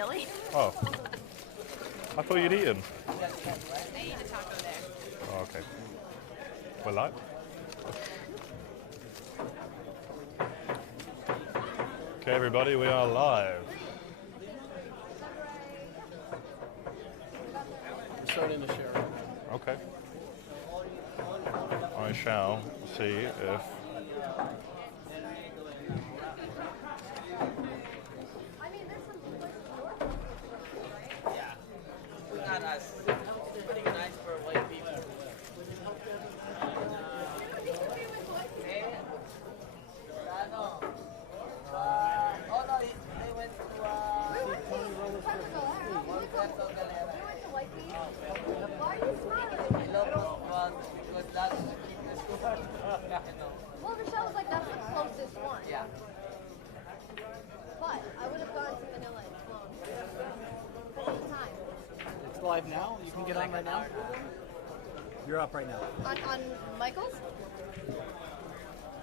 Billy. Oh. I thought you'd eaten. I ate a taco there. Oh, okay. We're live. Okay, everybody, we are live. We're starting to share. Okay. I shall see if... Yeah. Not us. It's pretty nice for white people. Oh no, they went to Why are you smiling? I love Bustamante because that's the cheapest. Well, Rochelle's like, that's the closest one. Yeah. But I would have gone to Manila and flown. Full time. It's live now. You can get on right now. You're up right now. On Michael's?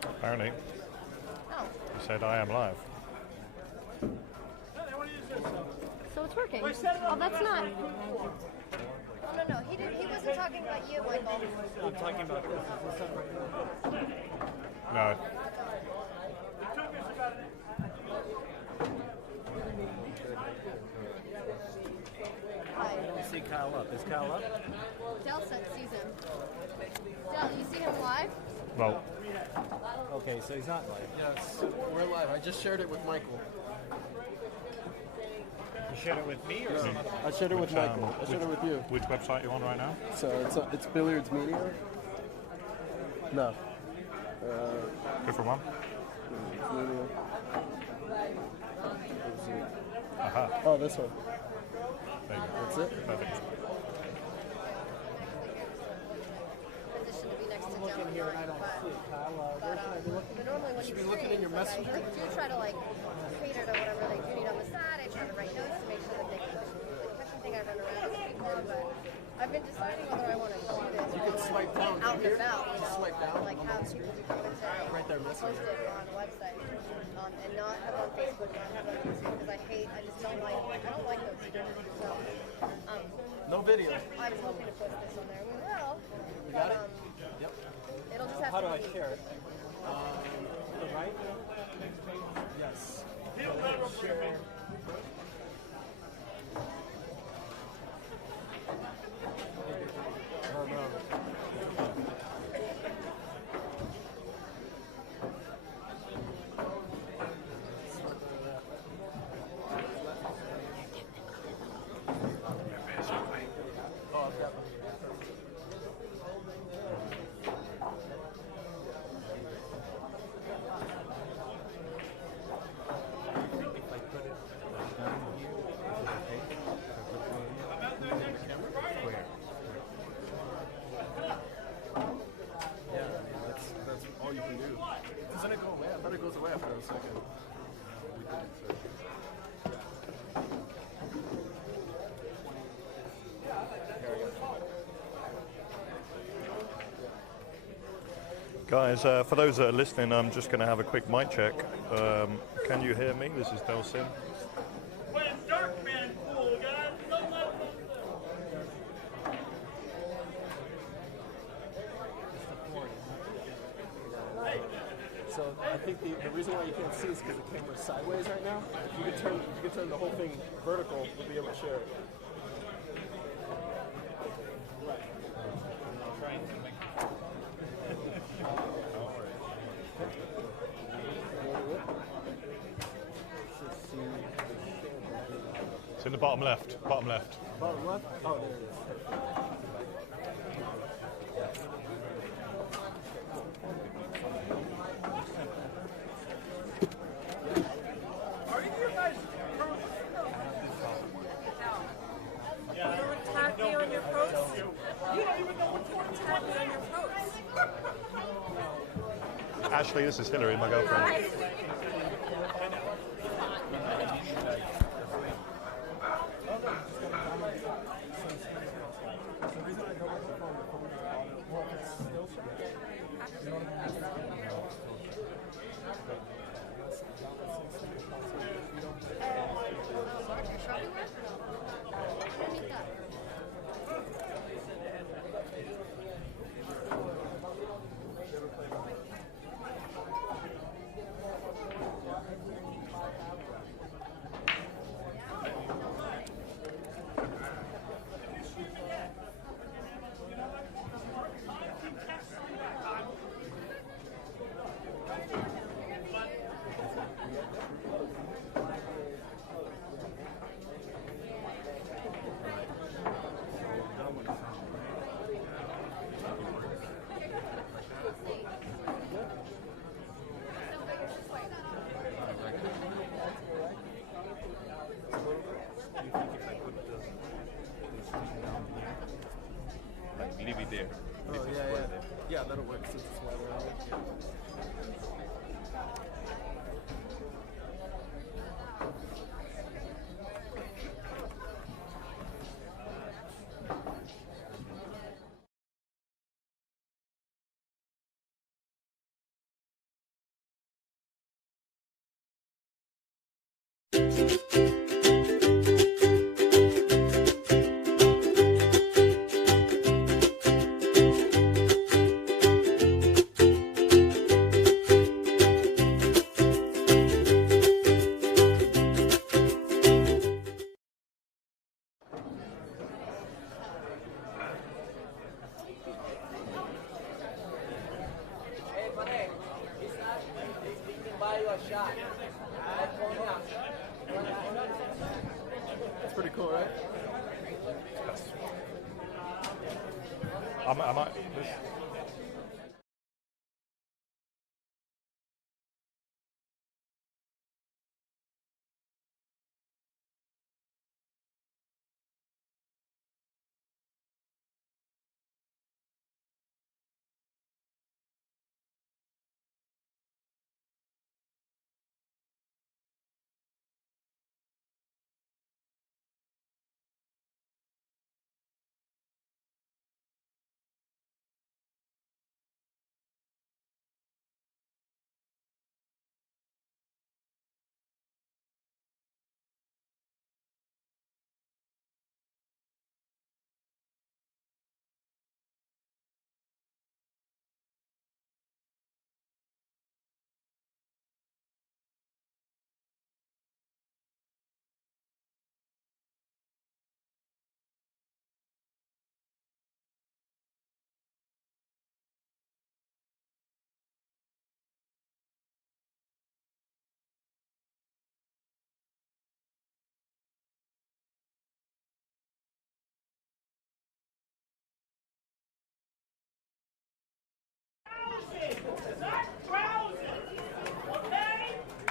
Apparently, Oh. you said I am live. So it's working. Oh, that's not. Oh, no. He wasn't talking about you, Michael. I'm talking about this. No. Hi. I don't see Kyle up. Is Kyle up? Del sees him. Del, you see him live? Well, Okay, so he's not live. Yes, we're live. I just shared it with Michael. You shared it with me or something? I shared it with Michael. I shared it with you. which website are you on right now? So it's Billiards Media. No. Different one? Billiards Media. Aha. Oh, this one. There you go. That's it. Perfect. Position to be next to I'm looking Del here and I and don't but, see it. Kyle, where should I be looking? but normally when you be looking in your stream, messenger. I do try to like cater to whatever they do need on the side. I try to write notes to make sure that they can catch something I run around with people, but I've been deciding whether I want to do this You can swipe down out here. and about, you know, Swipe down. like have people do commentary, Right there, post messenger. it on a website, and not have it on Facebook, not have it on YouTube, because I just don't like, I don't like those things. So, No video. I was hoping to put this on there. We will. You got but, it? Yep. It'll just have How to do I be. share it? To the right? Yes. Share. Oh no. Oh, I've got them. If I put it down here, is it okay? Square. Yeah, that's all you can do. Doesn't it go away? I thought it goes away after a second. We did it, so. Here I go. Guys, for those that are listening, I'm just going to have a quick mic check. Can you hear me? This is Delsin. When it's dark, man, it's cool, guys. Don't let them. So I think the reason why you can't see is because the camera's sideways right now. If you could turn the whole thing vertical, we'll be able to share it. It's in the bottom left. Bottom left. Bottom left? Oh, there it is. Are you guys? You don't tag me on your posts? You don't even know what's going tag me on your posts. Ashley, this is Hillary, my girlfriend. Hi. Leave it there. Oh, yeah, yeah. Yeah, that'll work since it's wider angle. Hey, buddy, he can buy you a shot. That's pretty cool, right? This,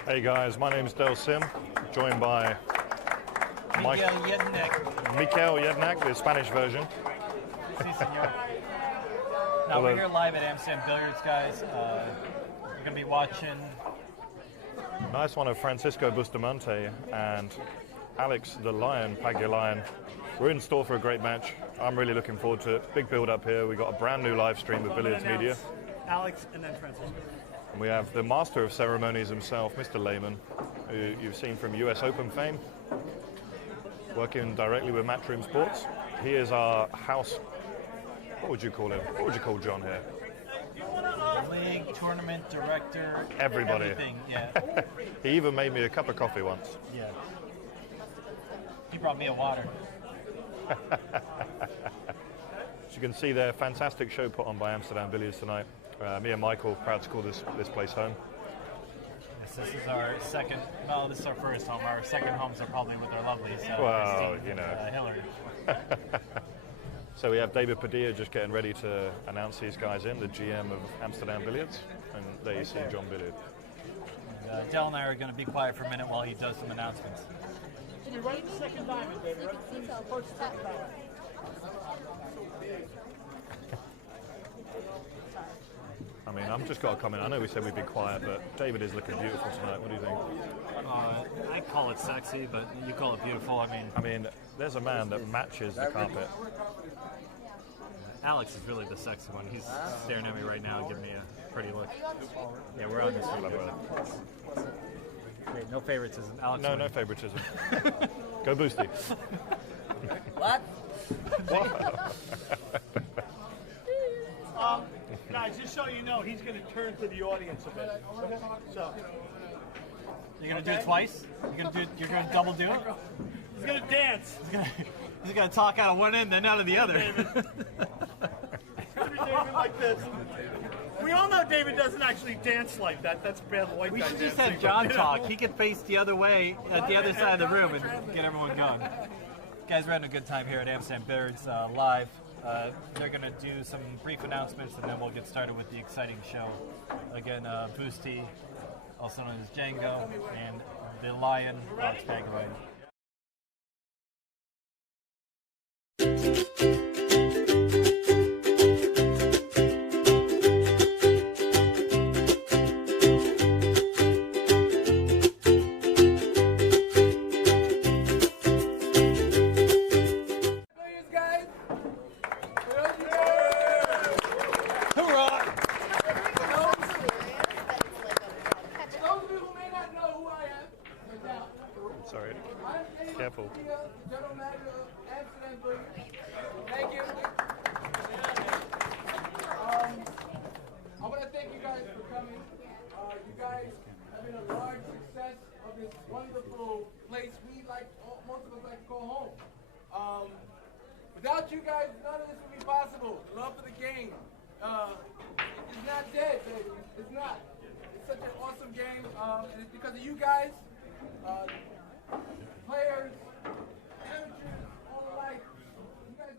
hey guys, my name's Del Sim, joined by Miguel Yednek. Mikel Jednak, the Spanish version. Si, senor. Now we're here live at Amsterdam Billiards, guys. We're going to be watching. Nice one of Francisco Bustamante and Alex the Lion, Pagulayan. We're in store for a great match. I'm really looking forward to it. Big build up here. We've got a brand new live stream with Billiards Media. Alex and then Francisco. And we have the master of ceremonies himself, Mr. Lehman, who you've seen from US Open fame, working directly with Matchroom Sports. He is our house, what would you call him? What would you call John here? League, tournament, director, Everybody. everything, yeah. He even made me a cup of coffee once. Yeah. He brought me a water. As you can see there, fantastic show put on by Amsterdam Billiards tonight. Me and Michael, proud to call this place home. Yes, this is our second, well, this is our first home. Our second homes are probably with our lovelies. Well, Christine you know. and, Hillary. So we have David Padilla just getting ready to announce these guys in, the GM of Amsterdam Billiards. And there you see John Billiard. And, Del and I are going to be quiet for a minute while he does some announcements. You're right at the second diamond, baby. Right at the first second diamond. I mean, I'm just got to comment. I know we said we'd be quiet, but David is looking beautiful tonight. What do you think? I call it sexy, but you call it beautiful. I mean, there's a man that matches the carpet. Alex is really the sexy one. He's staring at me right now, giving me a pretty look. Yeah, we're on this one. Wait, no favoritism. Alex. No, no favoritism. Go Boosty. What? Guys, just so you know, he's going to turn to the audience a bit. So, You're gonna do it twice? You're gonna double do it? he's going to dance. He's gonna talk out of one end, then out of the other. David, like this. We all know David doesn't actually dance like that. That's bad white We guy should just dancing, have John but, you know. talk. He could face the other way, at the other side of the room, and get everyone going. Guys, we're having a good time here at Amsterdam Billiards live. They're going to do some brief announcements, and then we'll get started with the exciting show. Again, Boosty, also known as Django, and the Lion, Pagulayan. Sorry. Careful. General Manager of Amsterdam Billiards. Thank you. I want to thank you guys for coming. You guys have been a large success of this wonderful place we like, most of us like to call home. Without you guys, none of this would be possible. The love for the game is not dead, baby. It's not. It's such an awesome game, and it's because of you guys. Players, amateurs, all alike. You guys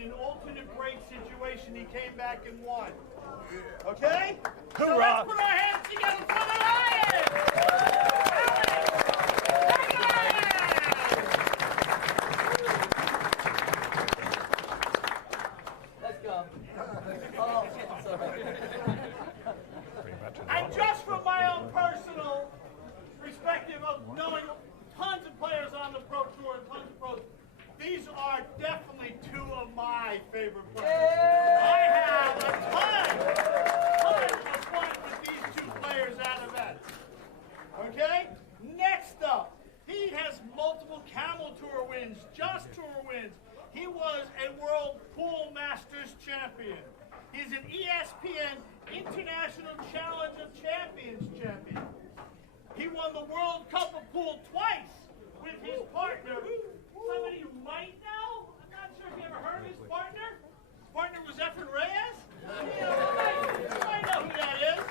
in an alternate break situation, he came back and won. Okay? So Hoorah. let's put our hands together for the Lions! Let's go. Oh, sorry. And just from my own personal perspective of knowing tons of players on the Pro Tour and tons of pros, these are definitely two of my favorite players. I have a ton of fun with these two players at events. Okay? Next up, he has multiple Camel Tour wins, Just Tour wins. He was a World Pool Masters champion. He's an ESPN International Challenge of Champions champion. He won the World Cup of Pool twice with his partner. Somebody you might know? I'm not sure if you ever heard of his partner. His partner was Efren Reyes. You might know who that is.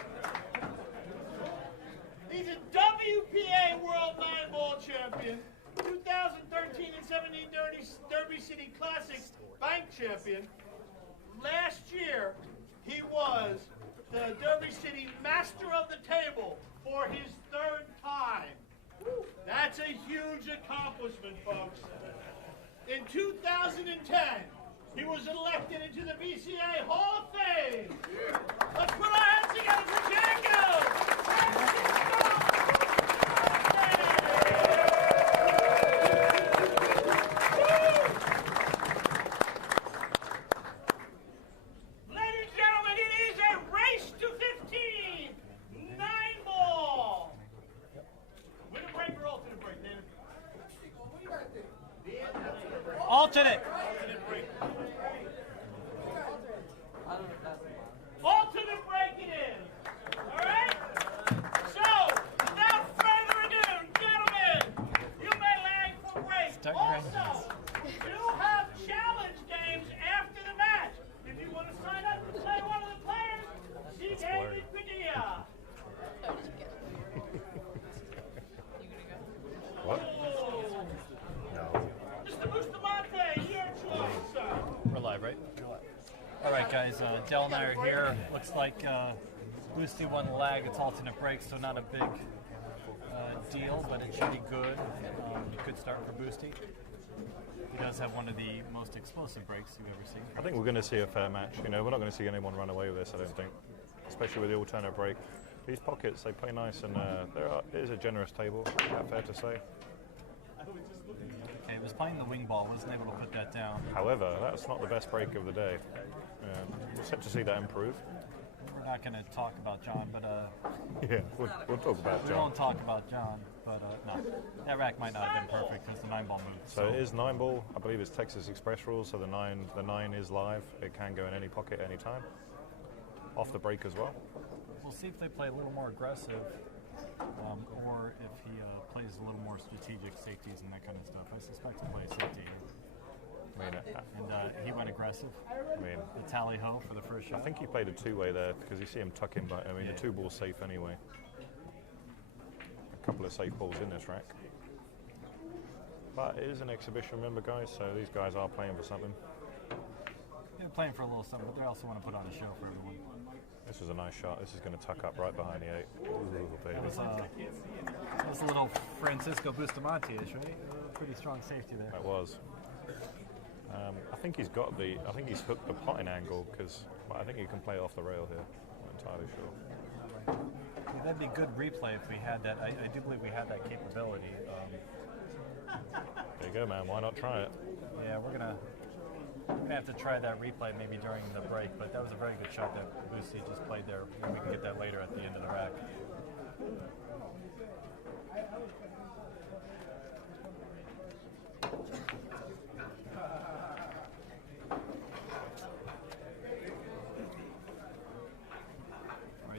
He's a WPA World 9-Ball champion, 2013 and 17 Derby City Classic bank champion. Last year, he was the Derby City Master of the Table for his third time. That's a huge accomplishment, folks. In 2010, he was elected into the BCA Hall of Fame. Let's put our hands together for Django! Ladies and gentlemen, it is a race to 15. 9-ball. With a break or alternate break, David? Alternate. Alternate break. I don't know if that's Alternate break it is. All right? So, without further ado, gentlemen, you may lag for break. Start Also, you have challenge games after the match. If you want to sign up to play one of the players, see David Padilla. What? Oh, No. Mr. Bustamante, your choice, sir. We're live, right? All right, guys. Dell and I are here. Looks like Boosty won the lag. It's alternate break, so not a big deal, but it should be good. Good start for Boosty. He does have one of the most explosive breaks you've ever seen. I think we're going to see a fair match. You know, we're not going to see anyone run away with this, I don't think. Especially with the alternate break. These pockets, they play nice, and it is a generous table, fair to say. Okay, it was playing the wing ball. Wasn't able to put that down. However, that's not the best break of the day. We're set to see that improve. We're not going to talk about John, but Yeah, we'll talk about we John. won't talk about John. But no, that rack might not have been perfect because the 9-ball moved. So it is 9-ball. I believe it's Texas Express rules, so the 9 is live. It can go in any pocket any time. Off the break as well. We'll see if they play a little more aggressive, or if he plays a little more strategic safeties and that kind of stuff. I suspect he'll play safety. I mean, And he went aggressive. I mean, The tally-ho for the first shot. I think he played a two-way there because you see him tuck in, but I mean, the 2-ball's safe anyway. A couple of safe balls in this rack. But it is an exhibition, remember, guys, so these guys are playing for something. They're playing for a little something, but they also want to put on a show for everyone. This is a nice shot. This is going to tuck up right behind the 8. Ooh, baby. It was a little Francisco Bustamante-ish, right? A pretty strong safety there. That was. I think he's got the. I think he's hooked the potting angle because I think he can play off the rail here. I'm not entirely sure. Yeah, that'd be a good replay if we had that. I do believe we had that capability. There you go, man. Why not try it? Yeah, we're gonna have to try that replay maybe during the break. But that was a very good shot that Boosty just played there. We can get that later at the end of the rack.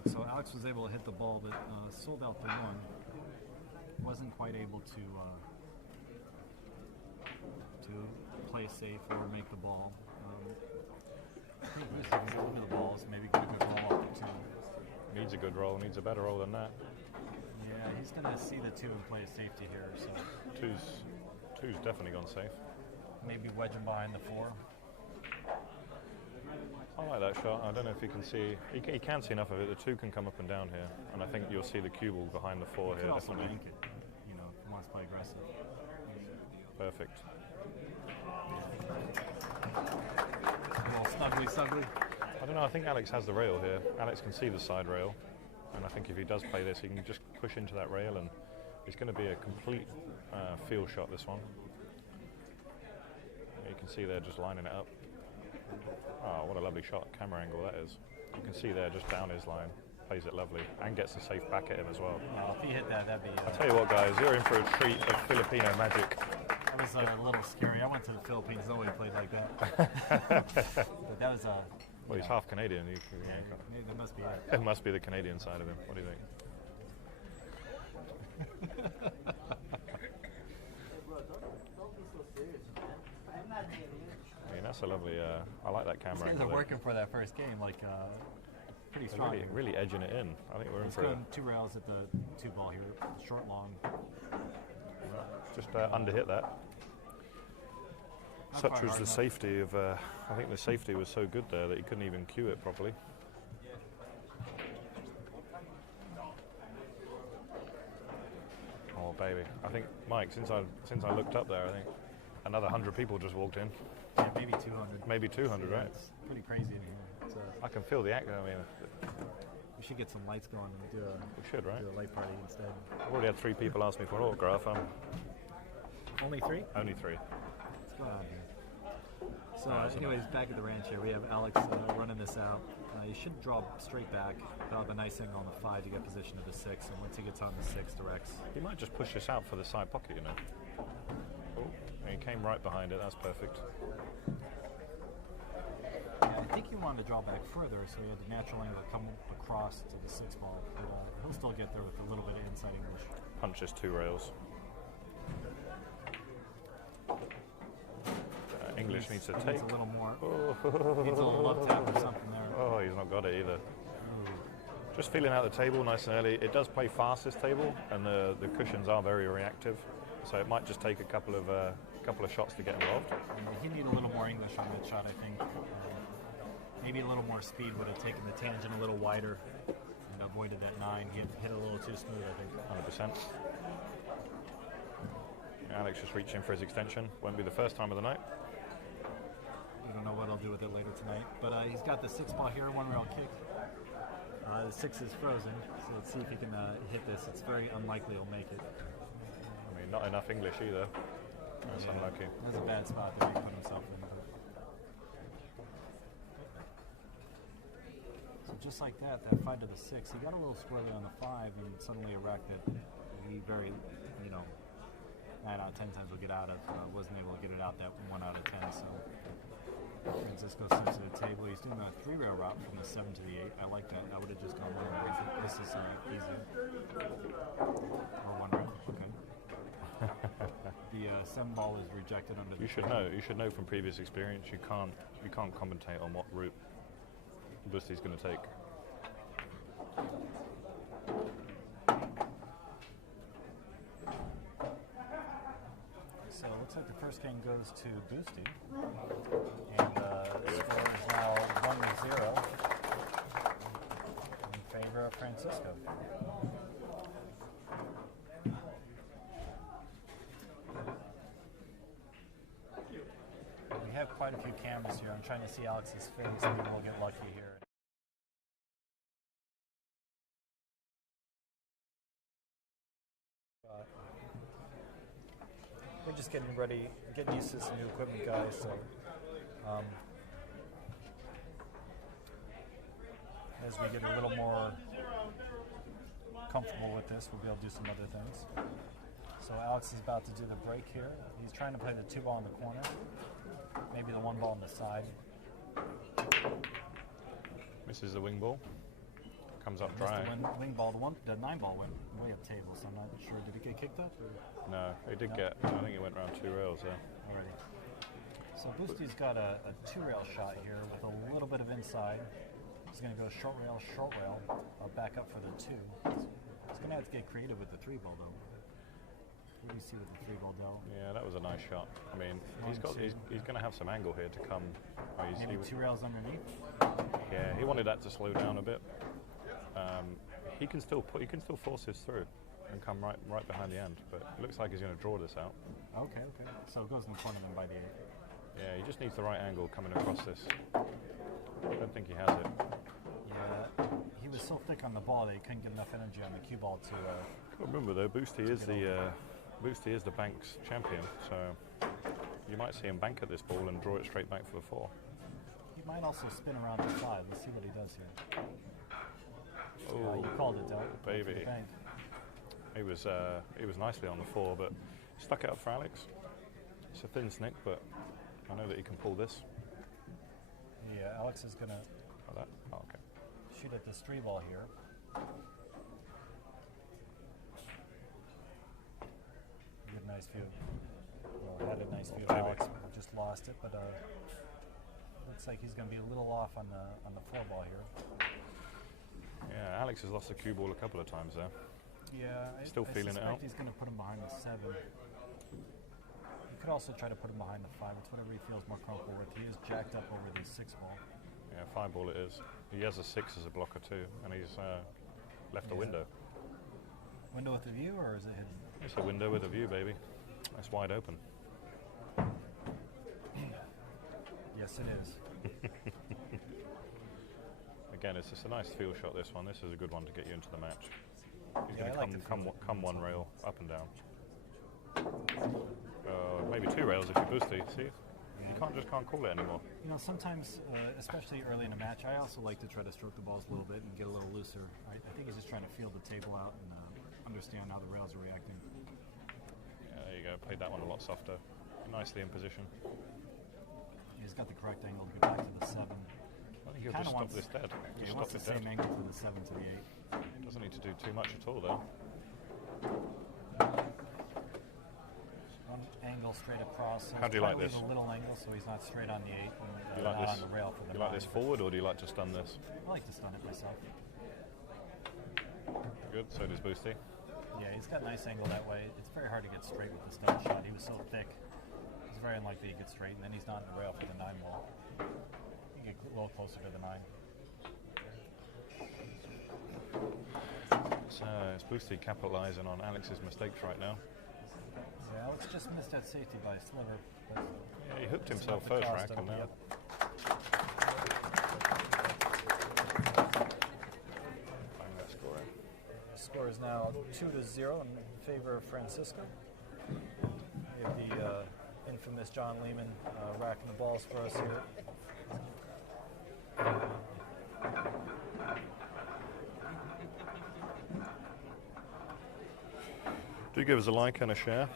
So Alex was able to hit the ball, but sold out the one. Wasn't quite able to play safe or make the ball. I think Boosty can go into the balls, maybe get a good roll off the 2. Needs a good roll. Needs a better roll than that. Yeah, he's going to see the 2 and play safety here. So Two's definitely gone safe. maybe wedge him behind the 4. I like that shot. I don't know if you can see. You can see enough of it. The 2 can come up and down here, and I think you'll see the cue ball behind the 4 You here. can also Definitely. bank it, you know, if he wants to play aggressive. Perfect. A little snuggly. I don't know. I think Alex has the rail here. Alex can see the side rail, and I think if he does play this, he can just push into that rail, and it's going to be a complete feel shot. This one. You can see there, just lining it up. Oh, what a lovely shot. Camera angle that is. You can see there, just down his line. Plays it lovely, and gets a safe back at him as well. Yeah, if he hit that, that'd be. I'll tell you what, guys, you're in for a treat of Filipino magic. That was a little scary. I went to the Philippines. Nobody played like that. But that was Well, he's half Canadian. maybe that must be it. It must be the Canadian side of him. What do you think? I mean, that's a lovely. I like that These camera guys angle. are there. working for that first game, like pretty They're strong. really edging it in. I think we're in Let's for go 2 rails at the 2 ball here, short, long. just underhit that. Not Such quite was hard the enough. safety of. I think the safety was so good there that he couldn't even cue it properly. Oh baby! I think Mike, since I looked up there, I think another 100 people just walked in. Yeah, maybe 200. Maybe 200, right? It's pretty crazy in here. It's, I can feel the act. I mean, we should get some lights going and do we should, right? a light party instead. I've already had 3 people ask me for an autograph. Only 3? Only 3. What's going on here? So, it's anyways, back at the ranch here, we have Alex running this out. You should draw straight back. He'll have a nice angle on the 5 to get position to the 6, and once he gets on the 6, directs. He might just push this out for the side pocket, you know. Oh, and he came right behind it. That's perfect. Yeah, I think he wanted to draw back further, so he had the natural angle come across to the 6 ball. But, he'll still get there with a little bit of inside English. Punches 2 rails. English needs to take. Needs a little more. Needs a little love tap or something there. Oh, he's not got it either. Just feeling out the table nice and early. It does play fast, this table, and the cushions are very reactive. So it might just take a couple of shots to get involved. He needed a little more English on that shot, I think. Maybe a little more speed would have taken the tangent a little wider and avoided that 9. He hit a little too smooth, I think. 100%. Alex just reaching for his extension. Won't be the first time of the night. We don't know what I'll do with it later tonight. But he's got the 6 ball here, 1 rail kick. The 6 is frozen, so let's see if he can hit this. It's very unlikely he'll make it. I mean, not enough English either. That's unlucky. That's a bad spot that he put himself in. So just like that 5 to the 6, he got a little squirrely on the 5 and suddenly a rack that he very, 9 out of 10 times will get out of. Wasn't able to get it out that 1 out of 10, so Francisco steps to the table. He's doing a 3 rail route from the 7 to the 8. I like that. I would have just gone 1 rail. This is easy. Or 1 rail. Okay. The 7 ball is rejected under the. You should know. You should know from previous experience. You can't commentate on what route Busty's going to take. So it looks like the first game goes to Boosty, and the score is now 1-0 in favor of Francisco. We have quite a few cameras here. I'm trying to see Alex's face. Maybe we'll get lucky here. We're just getting ready, getting used to some new equipment, guys. So, as we get a little more comfortable with this, we'll be able to do some other things. So Alex is about to do the break here. He's trying to play the 2 ball in the corner, maybe the 1 ball on the side. Misses the wing ball. Comes up Missed dry. the wing ball. The 9 ball went way up table, so I'm not sure. Did it get kicked up? Or? No, it did No? get. I think it went around 2 rails there. Already. So Boosty's got a 2 rail shot here with a little bit of inside. He's going to go short rail, back up for the 2. He's going to have to get creative with the 3 ball though. Pretty you see with the 3-ball devil. Yeah, that was a nice shot. I mean, he's going to have some angle here to come. Oh, Maybe 2 rails underneath. Yeah, he wanted that to slow down a bit. He can still force this through and come right behind the end, but it looks like he's going to draw this out. Okay. So it goes in the corner then by the 8. Yeah, he just needs the right angle coming across this. I don't think he has it. Yeah, he was so thick on the ball that he couldn't get enough energy on the cue ball to. Remember though, Boosty is the bank's champion, so you might see him bank at this ball and draw it straight back for the 4. He might also spin around the side. Let's see what he does here. Oh, you called it, Del. baby. He was nicely on the 4, but stuck it up for Alex. It's a thin snick, but I know that he can pull this. Yeah, Alex is gonna okay. shoot at this 3-ball here. Good, nice view. Well, had a nice view of Alex, but just lost it. But looks like he's going to be a little off on the 4-ball here. Yeah, Alex has lost the cue ball a couple of times there. Yeah, Still feeling it out. He's going to put him behind the 7. You could also try to put him behind the 5. It's whatever he feels more comfortable with. He is jacked up over the 6-ball. Yeah, 5-ball it is. He has a 6 as a blocker too, and he's left a window. Window with a view, or is it hidden? It's a window with a view, baby. It's wide open. Yes, it is. Again, it's just a nice field shot, this one. This is a good one to get you into the match. He's Yeah, going to come one rail up and down. Maybe 2 rails if you boost it. See? You just can't call it anymore. You know, sometimes, especially early in a match, I also like to try to stroke the balls a little bit and get a little looser. I think he's just trying to feel the table out and understand how the rails are reacting. Yeah, there you go. Played that one a lot softer. Nicely in position. He's got the correct angle to get back to the 7. I think he'll just stop this dead. He wants the same angle to the 7 to the 8. He doesn't need to do too much at all, though. One angle straight across. How do you like this? A little angle so he's not straight on the 8 and Do you like not this? on the rail for the 9. Do you like this forward, or do you like to stun this? I like to stun it myself. Good. So does Boosty. Yeah, he's got a nice angle that way. It's very hard to get straight with the stun shot. He was so thick. It's very unlikely he gets straight, and then he's not in the rail for the 9 ball. You get a little closer to the 9. So it's Boosty capitalizing on Alex's mistakes right now. Yeah, Alex just missed that safety by a sliver. But yeah, he hooked himself first rack, and now. Bang that score in. The score is now 2-0 in favor of Francisco. We have the infamous John Lehman racking the balls for us here. Do give us a like and a share.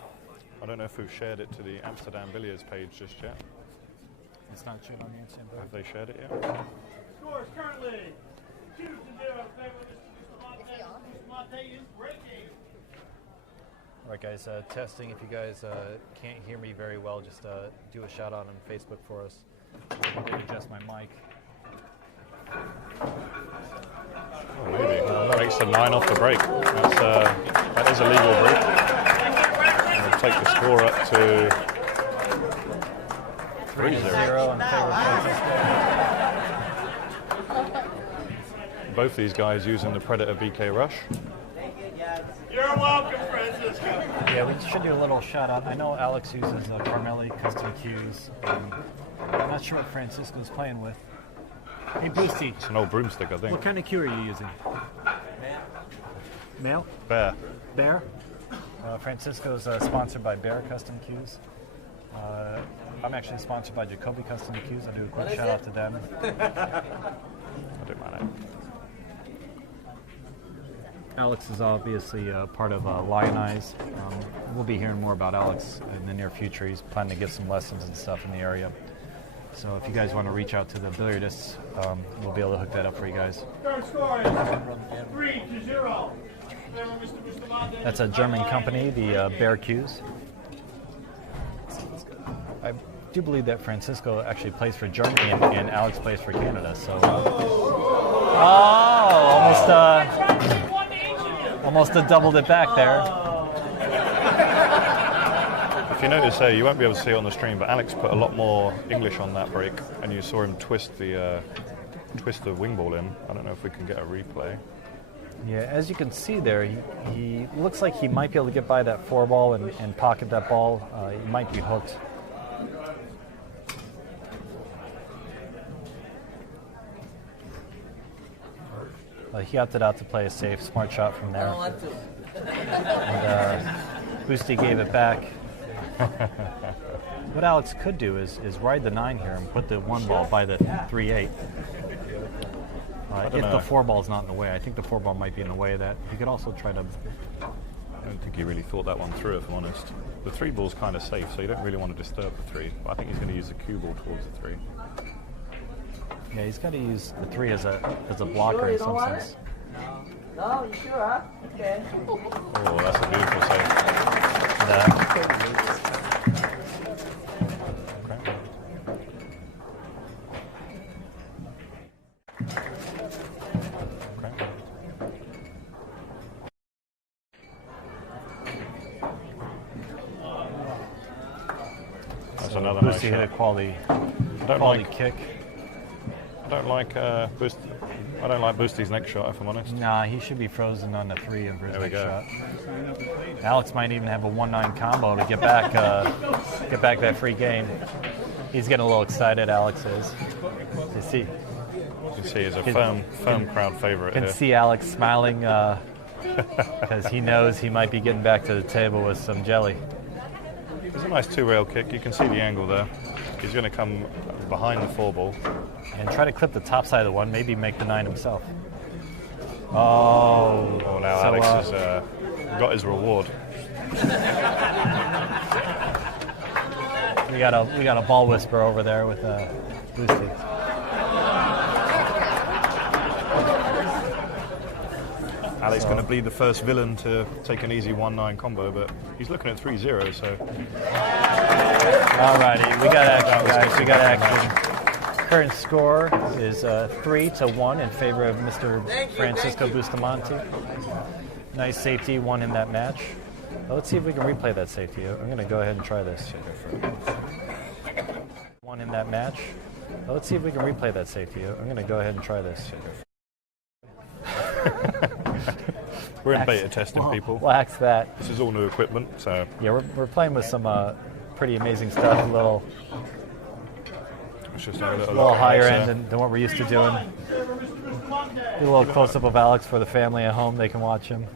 I don't know if we've shared it to the Amsterdam Billiards page just yet. It's not shared on the Amsterdam Have Billiards. they shared it yet? Score is currently 2-0 in favor of Mr. Bustamante. Bustamante is breaking. All right, guys, testing. If you guys can't hear me very well, just do a shout out on Facebook for us. I'm going to adjust my mic. Oh, maybe. Breaks the 9 off the break. That is a legal break. And we'll take the score up to 3-0 in favor of Francisco. Both these guys using the Predator BK Rush. You're welcome, Francisco. Yeah, we should do a little shout out. I know Alex uses Carmelli custom cues. I'm not sure what Francisco's playing with. Hey, Boosty. It's an old broomstick, I think. What kind of cue are you using? Male? Bear. Bear? Francisco's sponsored by Bear Custom Cues. I'm actually sponsored by Jacoby Custom Cues. I'll do a quick shout out to them. I don't mind it. Alex is obviously part of Lionize. We'll be hearing more about Alex in the near future. He's planning to give some lessons and stuff in the area. So if you guys want to reach out to the billiardists, we'll be able to hook that up for you guys. Third score is 3-0. That's a German company, the Bear Cues. I do believe that Francisco actually plays for Germany and Alex plays for Canada. So, almost doubled it back there. you notice there, you won't be able to see it on the stream, but Alex put a lot more English on that break, and you saw him twist the wing ball in. I don't know if we can get a replay. Yeah, as you can see there, he looks like he might be able to get by that 4 ball and pocket that ball. He might be hooked. He opted out to play a safe, smart shot from there. And Boosty gave it back. What Alex could do is ride the 9 here and put the 1 ball by the 3-8. If the 4 ball is not in the way, I think the 4 ball might be in the way of that. He could also try to. I don't think he really thought that one through, if I'm honest. The 3 ball's kind of safe, so you don't really want to disturb the 3. But I think he's going to use the cue ball towards the 3. Yeah, he's got to use the 3 as a blocker in some sense. No, you sure, huh? Okay. Oh, that's a beautiful save. That's another nice Boosty hit a quality kick. I don't like I don't like Boosty's next shot, if I'm honest. Nah, he should be frozen on the 3 for his There we next go. shot. Alex might even have a 1-9 combo to get back that free game. He's getting a little excited, Alex is. You see? You can see he's a firm crowd favorite You here. can see Alex smiling because he knows he might be getting back to the table with some jelly. It's a nice 2-rail kick. You can see the angle there. He's going to come behind the 4 ball. And try to clip the top side of the 1, maybe make the 9 himself. Oh, now so, Alex has got his reward. We got a ball whisper over there with Boosty. Alex going to be the first villain to take an easy 1-9 combo, but he's looking at 3-0, so. Alrighty, we got action, guys. We got action. Current score is 3-1 in favor of Mr. Francisco Bustamante. Nice safety, won in that match. Well, let's see if we can replay that safety. I'm going to go ahead and try this. Won in that match. Well, let's see if we can replay that safety. I'm going to go ahead and try this. We're in beta testing, people. Wax that. This is all new equipment, so. Yeah, we're playing with some pretty amazing stuff. It's just a little higher end than what we're used to doing. Do a little close-up of Alex for the family at home. They can watch him.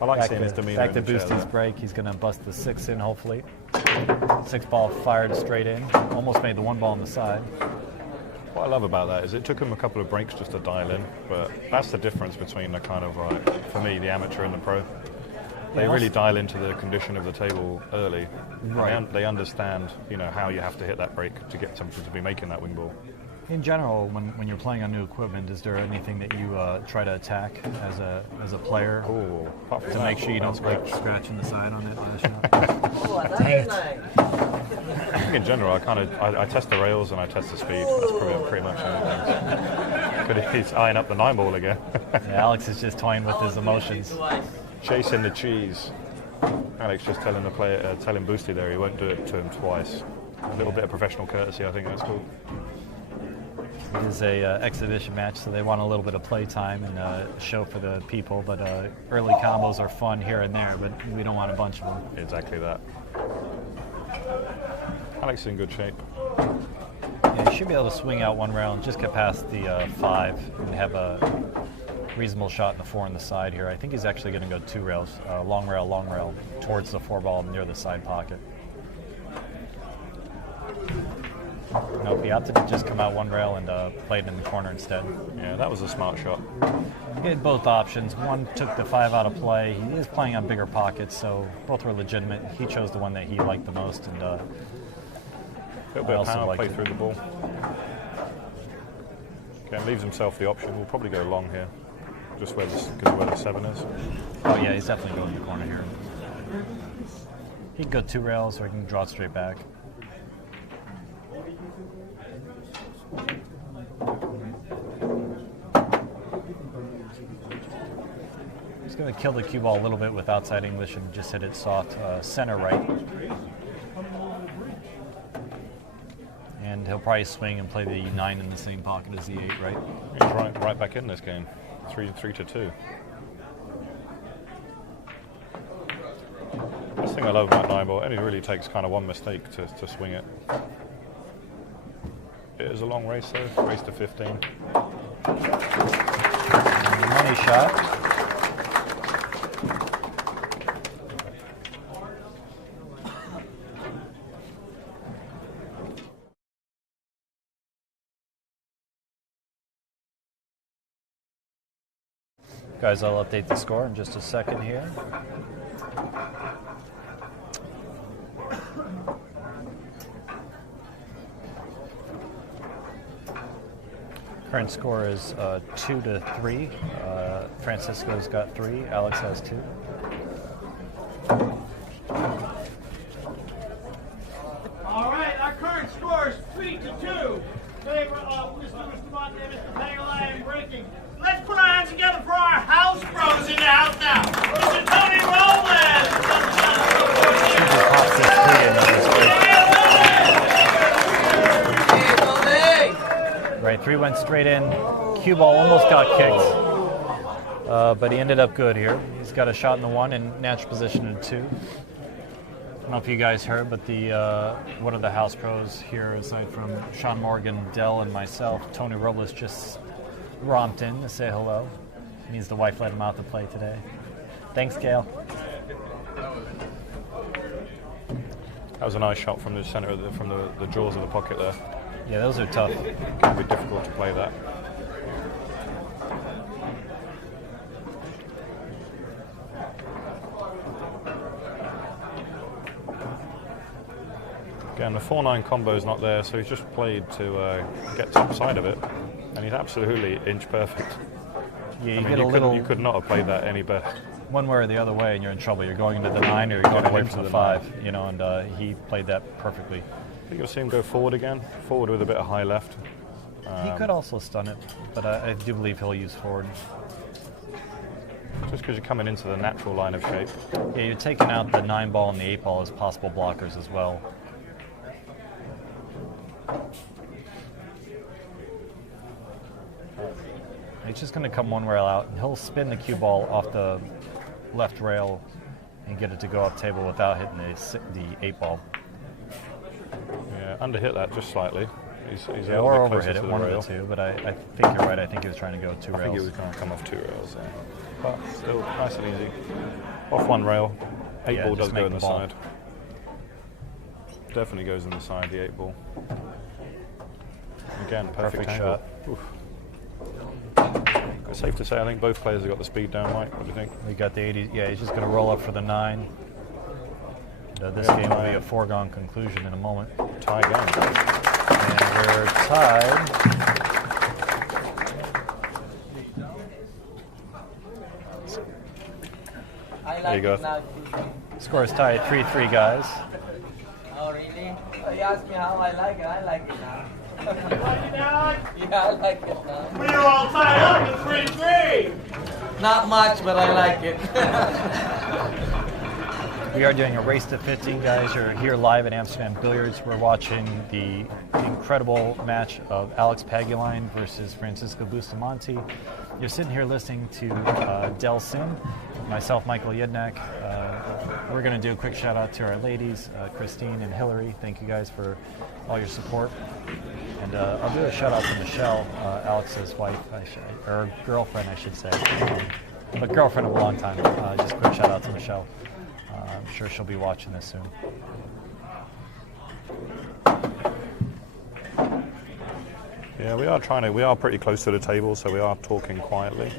I like seeing his demeanor. Back to Boosty's break. He's going to bust the 6 in, hopefully. 6 ball fired straight in. Almost made the 1 ball on the side. What I love about that is it took him a couple of breaks just to dial in, but that's the difference between the kind of, for me, the amateur and the pro. They really dial into the condition of the table early. Right. They understand, how you have to hit that break to get something to be making that wing ball. In general, when you're playing on new equipment, is there anything that you try to attack as a player to make sure you don't scratching the side on that shot? Dang it. I think in general, I test the rails and I test the speed. That's pretty much anything. But he's eyeing up the 9 ball again. Yeah, Alex is just toying with his emotions. Chasing the cheese. Alex just telling Boosty there he won't do it to him twice. A little bit of professional courtesy, I think that's cool. It is a exhibition match, so they want a little bit of play time and show for the people. But early combos are fun here and there, but we don't want a bunch of them. Exactly that. Alex is in good shape. Yeah, he should be able to swing out 1 round, just get past the 5 and have a reasonable shot in the 4 on the side here. I think he's actually going to go 2 rails, long rail, towards the 4 ball near the side pocket. Nope, he opted to just come out 1 rail and play it in the corner instead. Yeah, that was a smart shot. He had both options. One took the 5 out of play. He is playing on bigger pockets, so both were legitimate. He chose the one that he liked the most, and a little bit of power play through the ball. Okay, leaves himself the option. We'll probably go long here, just because of where the 7 is. Oh yeah, he's definitely going in the corner here. He can go 2 rails, or he can draw it straight back. He's going to kill the cue ball a little bit with outside English and just hit it soft center right. And he'll probably swing and play the 9 in the same pocket as the 8, right? He's right back in this game. 3-2. This thing I love about 9 ball, it only really takes kind of one mistake to swing it. It is a long race though, race to 15. Money shot. Guys, I'll update the score in just a second here. Current score is 2-3. Francisco's got 3. Alex has 2. All right, our current score is 3-2. Favor of Mr. Bustamante and Mr. Pagulayan breaking. Let's put our hands together for our house bros in the house now. Mr. Tony Right, 3 went straight in. Cue ball almost got kicked, but he ended up good here. He's got a shot in the 1 and natural position in 2. I don't know if you guys heard, but the one of the house pros here, aside from Sean Morgan, Dell, and myself, Tony Robles just romped in to say hello. Means the wife let him out to play today. Thanks, Gail. That was a nice shot from the center of from the jaws of the pocket there. Yeah, those are tough. It can be difficult to play that. Again, the 4-9 combo is not there, so he's just played to get top side of it, and he's absolutely inch perfect. Yeah, you could not have played that any better. One way or the other way, and you're in trouble. You're going into the 9 or you're going away from the 5. You know, and he played that perfectly. I think you'll see him go forward again, forward with a bit of high left. He could also stun it, but I do believe he'll use forward. Just because you're coming into the natural line of shape. Yeah, you're taking out the 9 ball and the 8 ball as possible blockers as well. He's just going to come one rail out, and he'll spin the cue ball off the left rail and get it to go up table without hitting the 8 ball. Yeah, underhit that just slightly. He's yeah, or overhit it, one of the two, but I think you're right. I think he was trying to go 2 rails. I think he was going to come off 2 rails. Yeah. But still, nice and easy. Off 1 rail. 8 ball does go in the side. Definitely goes in the side, the 8 ball. Again, perfect shot. Safe to say, I think both players have got the speed down, Mike. What do you think? We got the 80. Yeah, he's just going to roll up for the 9. This game will be a foregone conclusion in a moment. Tie game. And we're tied. There you go. Score is tied 3-3, guys. Oh, really? Oh, you asked me how I like it. I like it now. You like it now? Yeah, I like it now. We're all tied up at 3-3. Not much, but I like it. We are doing a race to 15, guys. You're here live at Amsterdam Billiards. We're watching the incredible match of Alex Pagulayan versus Francisco Bustamante. You're sitting here listening to Del Sim, myself, Michael Yednak. We're going to do a quick shout out to our ladies, Christine and Hillary. Thank you guys for all your support. And I'll do a shout out to Michelle, Alex's wife, or girlfriend, I should say. But girlfriend of a long time. Just a quick shout out to Michelle. I'm sure she'll be watching this soon. Yeah, we are pretty close to the table, so we are talking quietly.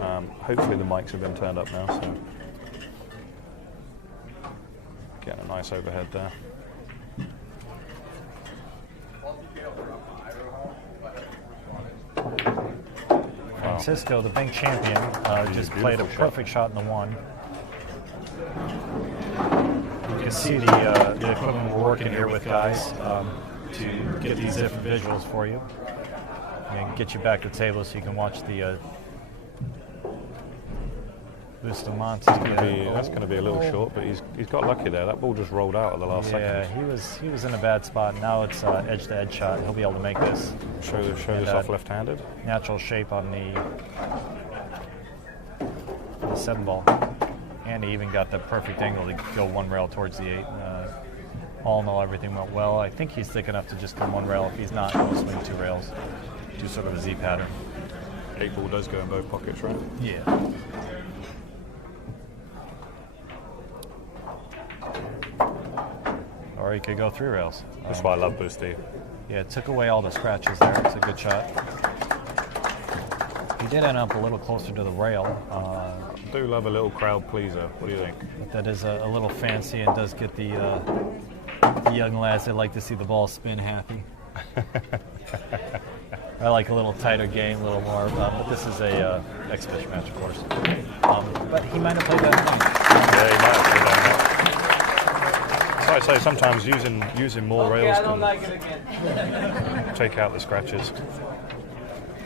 Hopefully the mics have been turned up now, so getting a nice overhead there. Francisco, the bank champion, just played a perfect shot in the 1. You can see the equipment we're working here with, guys, to get these different visuals for you and get you back to the table so you can watch the Bustamante. That's going to be a little short, but he's got lucky there. That ball just rolled out at the last second. Yeah, he was in a bad spot. Now it's edge-to-edge shot. He'll be able to make this. Show this off left-handed. Natural shape on the 7 ball. And he even got the perfect angle to go 1 rail towards the 8. All in all, everything went well. I think he's thick enough to just come 1 rail. If he's not, he'll swing 2 rails. Do sort of a Z pattern. 8 ball does go in both pockets, right? Yeah. Or he could go 3 rails. That's why I love Boosty. Yeah, it took away all the scratches there. It's a good shot. He did end up a little closer to the rail. I do love a little crowd pleaser. What do you think? That is a little fancy and does get the young lads that like to see the ball spin happy. I like a little tighter game, a little more, but this is a exhibition match, of course. But he might have played that game. Yeah, he might have played that. So I say sometimes using more rails can take out the scratches.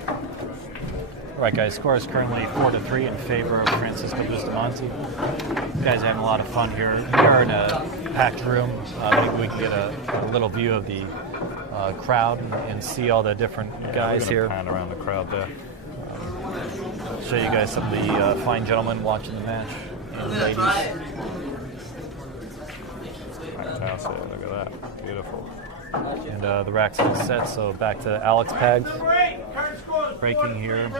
All right, guys, score is currently 4-3 in favor of Francisco Bustamante. You guys are having a lot of fun here. We are in a packed room. Maybe we can get a little view of the crowd and see all the different guys here. Pan around the crowd there. Show you guys some of the fine gentlemen watching the match and the ladies. Fantastic! Look at that, beautiful. And the racks are set. So back to Alex Pag, breaking here.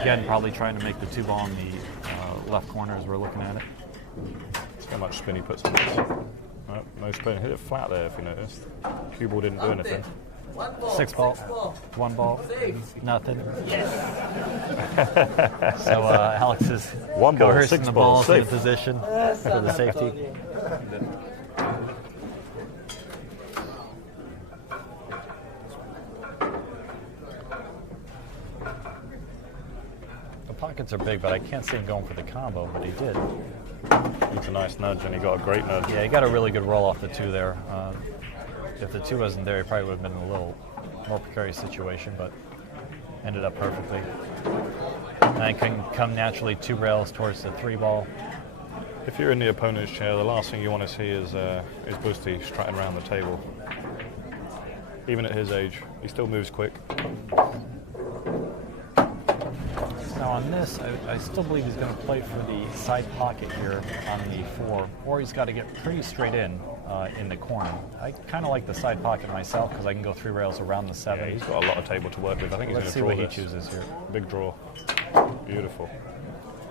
Again, probably trying to make the 2 ball in the left corner as we're looking at it. See how much spin he puts on this. Nope, no spin. Hit it flat there if you noticed. Cue ball didn't do anything. 6 ball, 1 ball, nothing. So Alex is 1 ball, coercing 6 the balls, balls into safe. position for the safety. The pockets are big, but I can't see him going for the combo, but he did. It's a nice nudge, and he got a great nudge. Yeah, he got a really good roll off the 2 there. If the 2 wasn't there, he probably would have been in a little more precarious situation, but ended up perfectly. And I can come naturally 2 rails towards the 3 ball. If you're in the opponent's chair, the last thing you want to see is Boosty strutting around the table. Even at his age, he still moves quick. Now on this, I still believe he's going to play for the side pocket here on the 4, or he's got to get pretty straight in the corner. I kind of like the side pocket myself because I can go 3 rails around the 7. Yeah, he's got a lot of table to work with. I think he's going to draw Let's see what this. he chooses here. Big draw. Beautiful.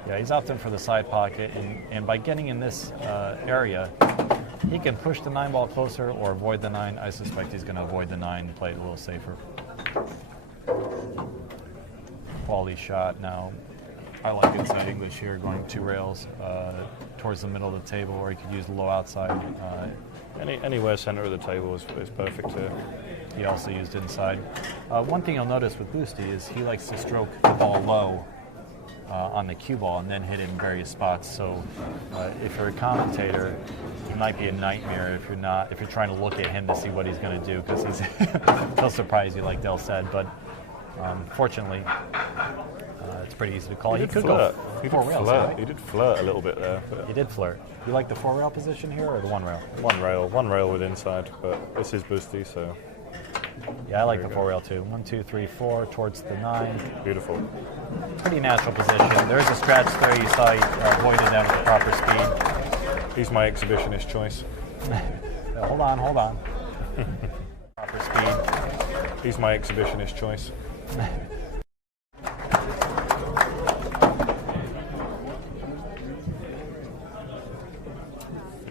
Yeah, he's opting for the side pocket, and by getting in this area, he can push the 9 ball closer or avoid the 9. I suspect he's going to avoid the 9 and play it a little safer. Quality shot. Now, I like inside English here, going 2 rails towards the middle of the table, or he could use the low outside. Anywhere center of the table is perfect here. He also used inside. One thing you'll notice with Boosty is he likes to stroke the ball low on the cue ball and then hit it in various spots. So if you're a commentator, it might be a nightmare if you're not. If you're trying to look at him to see what he's going to do, because he'll surprise you, like Del said. But fortunately, it's pretty easy to call. He could go 4 rails. Right? He did flirt a little bit there. He did flirt. You like the 4 rail position here or the 1 rail? 1 rail with inside, but this is Boosty, so. Yeah, I like the 4 rail too. 1, 2, 3, 4 towards the 9. Beautiful. Pretty natural position. There's a scratch there. You saw he avoided that with the proper speed. He's my exhibitionist choice. Hold on. Proper speed. He's my exhibitionist choice.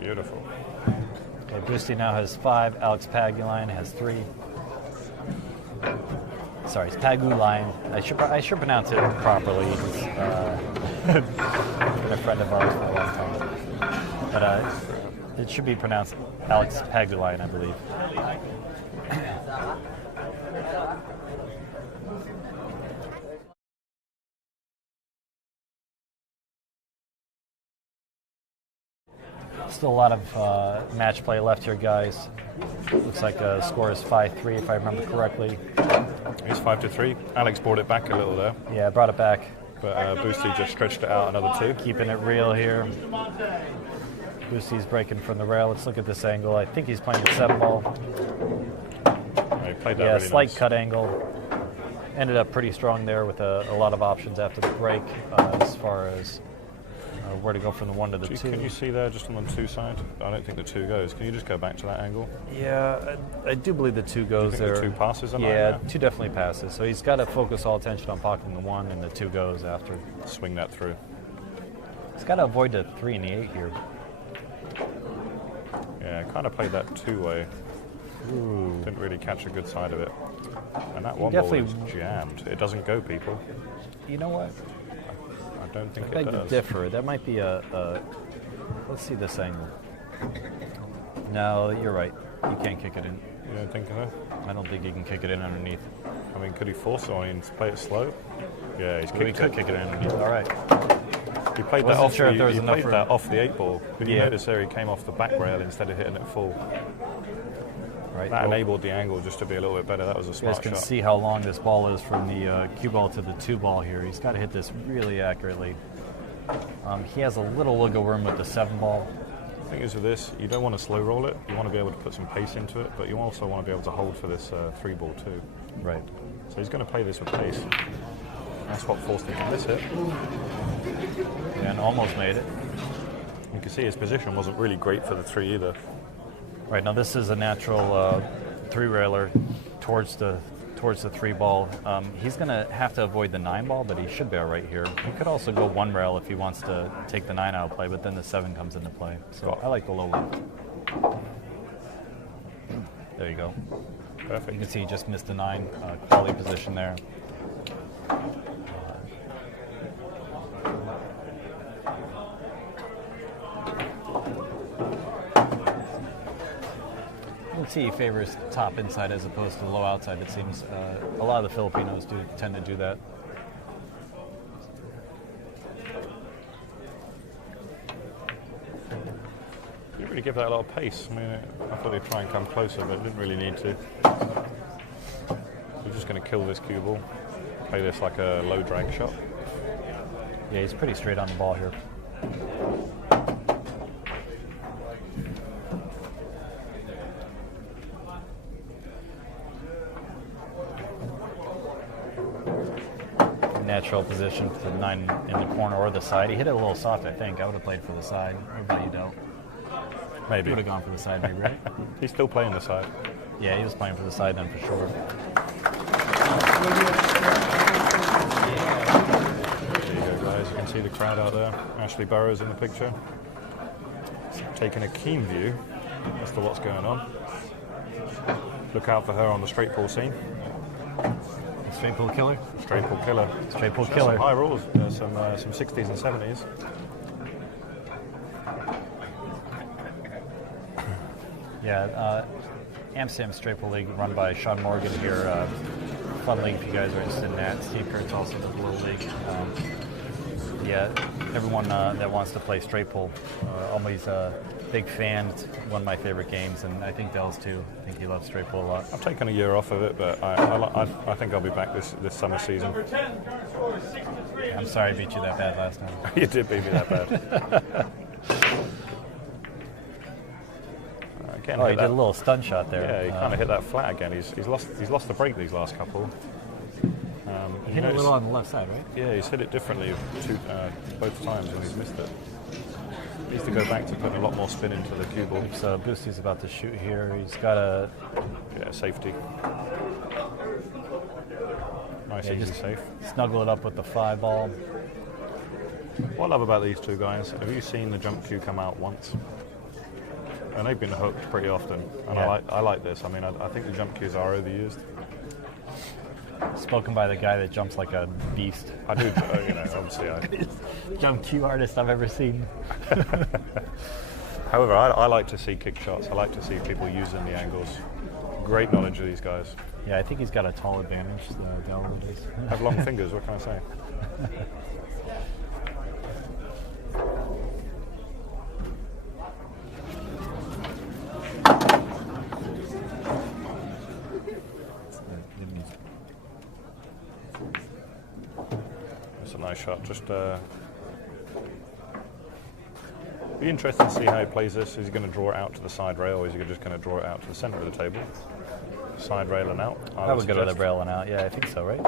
Beautiful. Okay, Boosty now has 5. Alex Pagulayan has 3. Sorry, it's Pagulayan. I should pronounce it properly. He's been a friend of ours for a long time. But it should be pronounced Alex Pagulayan, I believe. Still a lot of match play left here, guys. Looks like the score is 5-3, if I remember correctly. It's 5-3. Alex brought it back a little there. Yeah, brought it back. But Boosty just stretched it out another 2. Keeping it real here. Bustamante. Boosty's breaking from the rail. Let's look at this angle. I think he's playing a 7-ball. He played that Yeah, really slight nice. cut angle. Ended up pretty strong there with a lot of options after the break as far as where to go from the 1 to the 2. Can you see there just on the 2 side? I don't think the 2 goes. Can you just go back to that angle? Yeah, I do believe the 2 goes think there. the 2 passes are Yeah, like that? 2 definitely passes. So he's got to focus all attention on pocketing the 1, and the 2 goes after. Swing that through. He's got to avoid the 3 and the 8 here. Yeah, kind of played that 2-way. Ooh. Didn't really catch a good side of it. And that He 1 ball definitely- is jammed. It doesn't go, people. You know what? I don't think I it beg to does. differ. That might be a. Let's see this angle. No, you're right. You can't kick it in. You don't think so? I don't think you can kick it in underneath. I mean, could he force it on him to play it slow? Yeah, he's But we kicked could it. kick it in underneath. All right. He played that Wasn't off. sure if there was he enough played room. that off the 8 ball. But you Yeah. notice there he came off the back rail instead of hitting it full. Right. That Well, enabled the angle just to be a little bit better. That was a you guys smart can shot. see how long this ball is from the cue ball to the 2 ball here. He's got to hit this really accurately. He has a little wiggle room with the 7 ball. The thing is with this, you don't want to slow roll it. You want to be able to put some pace into it, but you also want to be able to hold for this 3 ball too. Right. So he's going to play this with pace. That's what forced him to miss it. And almost made it. You can see his position wasn't really great for the 3 either. Right, now this is a natural 3-railer towards the 3 ball. He's going to have to avoid the 9 ball, but he should be all right here. He could also go 1 rail if he wants to take the 9 out of play, but then the 7 comes into play. So I like the low one. There you go. Perfect. You can see he just missed the 9 quality position there. You can see he favors top inside as opposed to low outside, it seems. A lot of the Filipinos do tend to do that. He didn't really give that a lot of pace. I mean, I thought he'd try and come closer, but didn't really need to. We're just going to kill this cue ball. Play this like a low drag shot. Yeah, he's pretty straight on the ball here. Natural position for the 9 in the corner or the side. He hit it a little soft, I think. I would have played for the side. What about you, Del? Maybe. Would have gone for the side, maybe, right? He's still playing the side. Yeah, he was playing for the side then for sure. There you go, guys. You can see the crowd out there. Ashley Burrows in the picture. Taking a keen view as to what's going on. Look out for her on the straight pull scene. Straight pull killer? Straight pull killer. Straight pull Some killer. high rolls. Some 60s and 70s. Yeah, Amsterdam Straight Pull League run by Sean Morgan here. Fun league if you guys are interested in that. Steve Kurtz also does a little league. Yeah, everyone that wants to play straight pull, always a big fan. It's one of my favorite games, and I think Dell's too. I think he loves straight pull a lot. I've taken a year off of it, but I think I'll be back this summer season. Number 10, current score is 6-3. I'm sorry I beat you that bad last time. You did beat me that bad. Again, Oh, he hit did a that- little stun shot there. Yeah, he kind of hit that flat again. He's lost the break these last couple. He hit it a little on the left side, right? Yeah, he's hit it differently both times and he's missed it. He needs to go back to putting a lot more spin into the cue ball. So Boosty's about to shoot here. He's got a Safety. Nice, Yeah, easy just- safe. snuggle it up with the 5 ball. What I love about these two guys, have you seen the jump cue come out once? And they've been hooked pretty often. And Yeah. I like this. I mean, I think the jump cues are overused. Spoken by the guy that jumps like a beast. I do, obviously Jump cue artist I've ever seen. However, I like to see kick shots. I like to see people using the angles. Great knowledge of these guys. Yeah, I think he's got a tall advantage. Dell does. Have long fingers, what can I say? That's a nice shot. Just be interested to see how he plays this. Is he going to draw it out to the side rail, or is he just going to draw it out to the center of the table? Side rail and out. I would go to the rail and out. Yeah, I think so, right?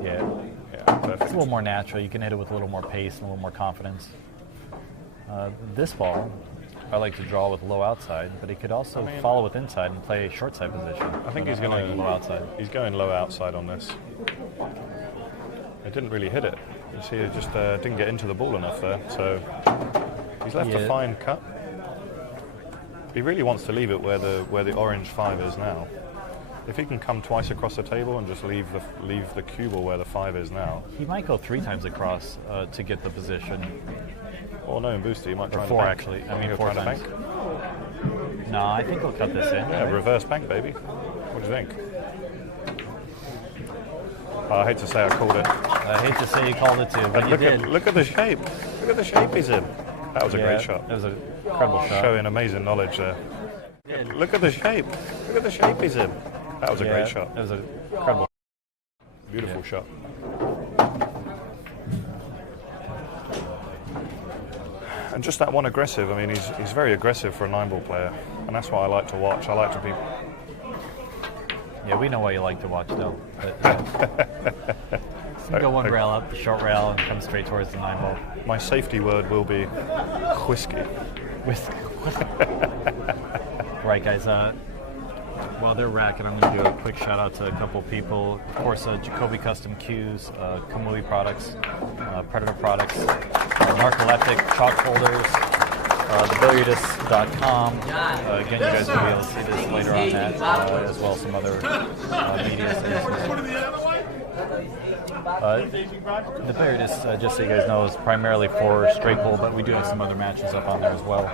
Yeah. Yeah, perfect. It's a little more natural. You can hit it with a little more pace and a little more confidence. This ball, I like to draw with low outside, but he could also follow with inside and play short side position. I think he's going to low outside. He's going low outside on this. It didn't really hit it. You see, it just didn't get into the ball enough there. So he's left a fine cut. He really wants to leave it where the orange 5 is now. If he can come twice across the table and just leave the cue ball where the 5 is now. He might go 3 times across to get the position. Or no, in booster, he might try 4 bank. actually. I mean, He'll 4 try to times. bank. No, I think he'll cut this in. Yeah, reverse bank, baby. What do you think? I hate to say I called it. I hate to say you called it too, but you look did. Look at the shape. Look at the shape he's in. That was a great shot. That was an incredible shot. Showing amazing knowledge there. Look at the shape. Look at the shape he's in. That was a great shot. That was an incredible. Beautiful shot. And just that one aggressive. I mean, he's very aggressive for a 9-ball player, and that's what I like to watch. I like to be. Yeah, we know why you like to watch, though. You go one rail up, short rail, and come straight towards the 9-ball. My safety word will be whiskey. Right, guys. While they're racking, I'm going to do a quick shout out to a couple people. Of course, Jacoby Custom Cues, Kamui Products, Predator Products, Narcoleptic Chalk Holders, thebilliardist.com. Again, you guys will be able to see this later on that, as well as some other media. The Billiardist, just so you guys know, is primarily for straight pull, but we do have some other matches up on there as well.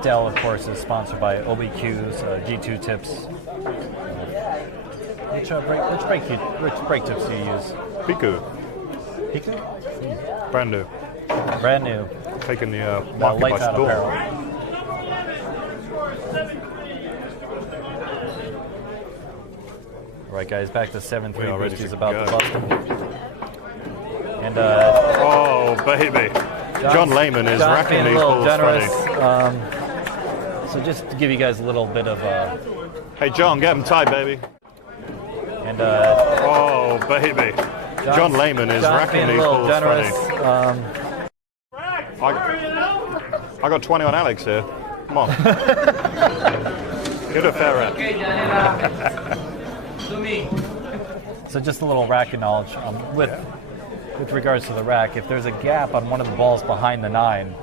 Dell, of course, is sponsored by OBQs, G2 Tips. Which brake tips do you use? Piku. Piku? Brand new. Brand new. Taking the market Lights by out storm. apparel. Right, guys, back to 7-3. Boosties about to bust him. And oh, baby. John Lehman is racking these balls funny. So just to give you guys a little bit of hey, John, get him tight, baby. And oh, baby. John Lehman is racking these balls funny. I got 20 on Alex here. Come on. Get a fair rep. So just a little rack knowledge with regards to the rack. If there's a gap on one of the balls behind the 9,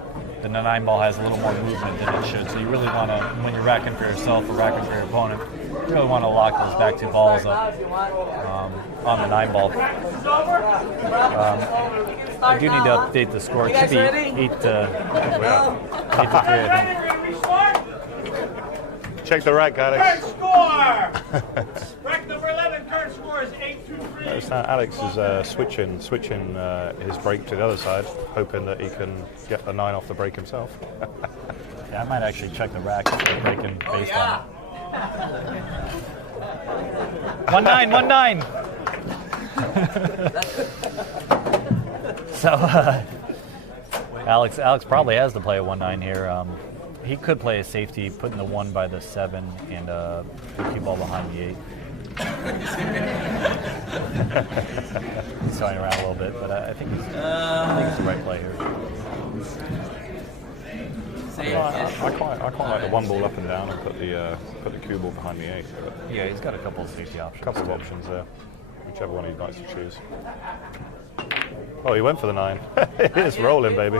then the 9 ball has a little more movement than it should. So you really want to, when you're racking for yourself or racking for your opponent, you really want to lock those back 2 balls up on the 9 ball. I do need to update the score. It should be 8 to 3, I think. Check the rack, Alex. Current score! Rack number 11, current score is 8-2-3. Notice that Alex is switching his break to the other side, hoping that he can get the 9 off the break himself. Yeah, I might actually check the rack if they're breaking based on it. 1-9, 1-9. So Alex probably has to play a 1-9 here. He could play a safety, putting the 1 by the 7 and the cue ball behind the 8. He's toying around a little bit, but I think it's the right play here. I quite like the 1 ball up and down and put the cue ball behind the 8. Yeah, he's got a couple of safety options. A couple of options there, whichever one he likes to choose. Oh, he went for the 9. It's rolling, baby.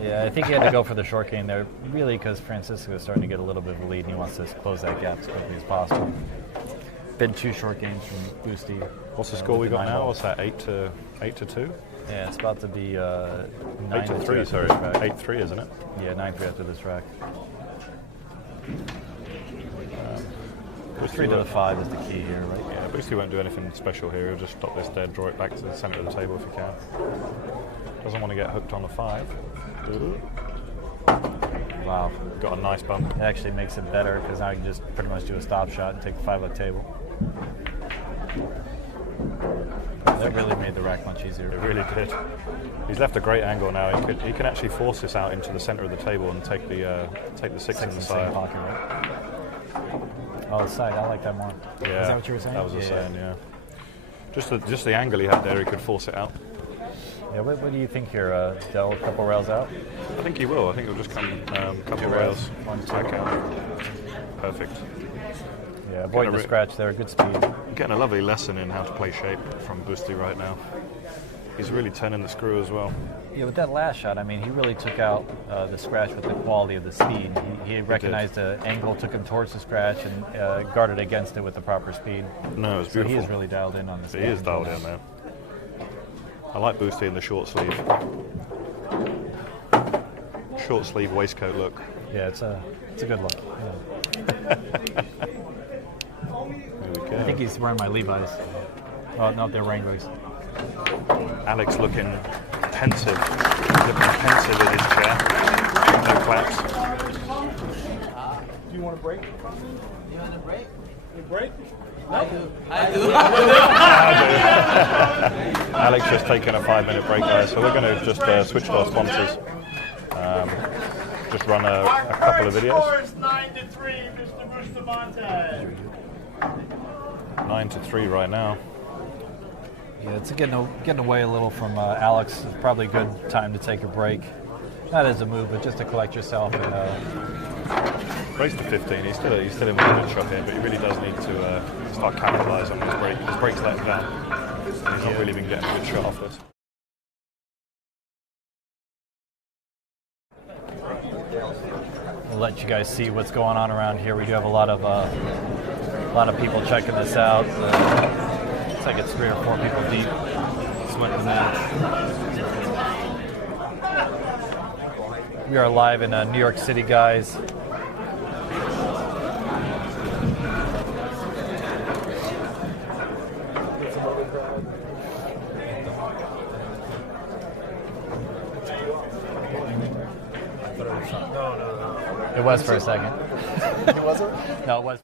Yeah, I think he had to go for the short game there, really, because Francisco is starting to get a little bit of a lead and he wants to close that gap as quickly as possible. Been 2 short games from Boosty. What's the score we got now? What's that? 8 to 2? Yeah, it's about to be 8 to 3. Sorry, 8-3, isn't it? Yeah, 9-3 after this rack. 3 to the 5 is the key here, right? Yeah, Boosty won't do anything special here. He'll just stop this dead, draw it back to the centre of the table if he can. Doesn't want to get hooked on the 5. Wow. Got a nice bump. It actually makes it better because now I can just pretty much do a stop shot and take the 5-up table. That really made the rack much easier. It really did. He's left a great angle now. He can actually force this out into the center of the table and take the six in the side. Pocket, right? Oh, the side. I like that more. Yeah, Is that what you were saying? That was the saying. Yeah. Just the angle he had there, he could force it out. Yeah. What do you think here? Dell, a couple rails out? I think he will. I think it'll just come a couple of rails. 1, 2. Back out. Perfect. Yeah, avoid the scratch there. Good speed. I'm getting a lovely lesson in how to play shape from Busty right now. He's really turning the screw as well. Yeah, with that last shot, I mean, he really took out the scratch with the quality of the speed. He recognized the angle, took him towards the scratch, and guarded against it with the proper speed. No, it's so beautiful. he is really dialed in on this. He is dialed in, man. I like Busty in the short sleeve. Short sleeve waistcoat look. Yeah, it's a good look. Yeah. There we go. I think he's wearing my Levi's. Oh, no, they're Wranglers. Alex looking pensive. Looking pensive in his chair. No claps. Do you want a break? You want a break? You break? I do. Alex just taken a 5-minute break, guys, so we're going to just switch to our sponsors. Just run a couple of videos. Score is 9-3, Mr. Bustamante. 9-3 right now. Yeah, it's getting away a little from Alex. It's probably a good time to take a break. Not as a move, but just to collect yourself. And, Breaks to 15. He's still in with a good shot here, but he really does need to start capitalising on his break. His break's let him down. And he's not really been getting a good shot off this. We'll let you guys see what's going on around here. We do have a lot of people checking this out. Looks like it's 3 or 4 people deep sweating the match. We are live in New York City, guys. It was for a second. It wasn't? No, it was.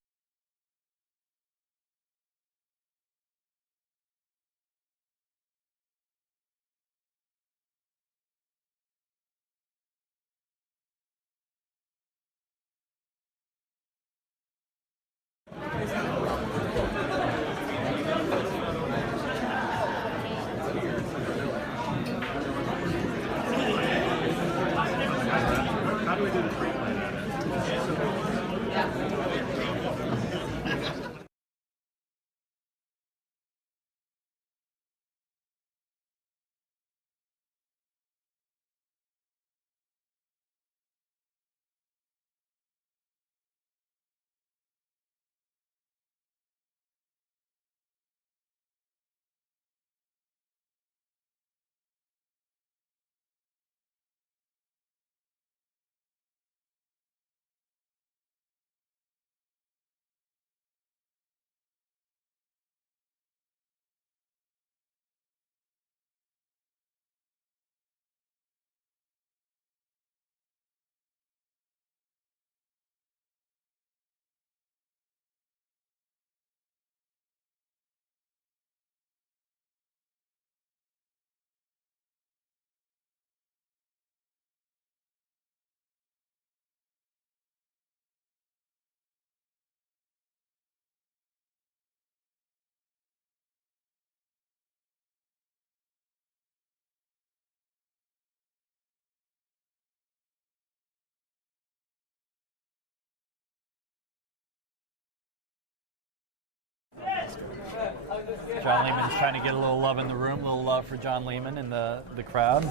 John Lehman's trying to get a little love in the room, a little love for John Lehman in the crowd,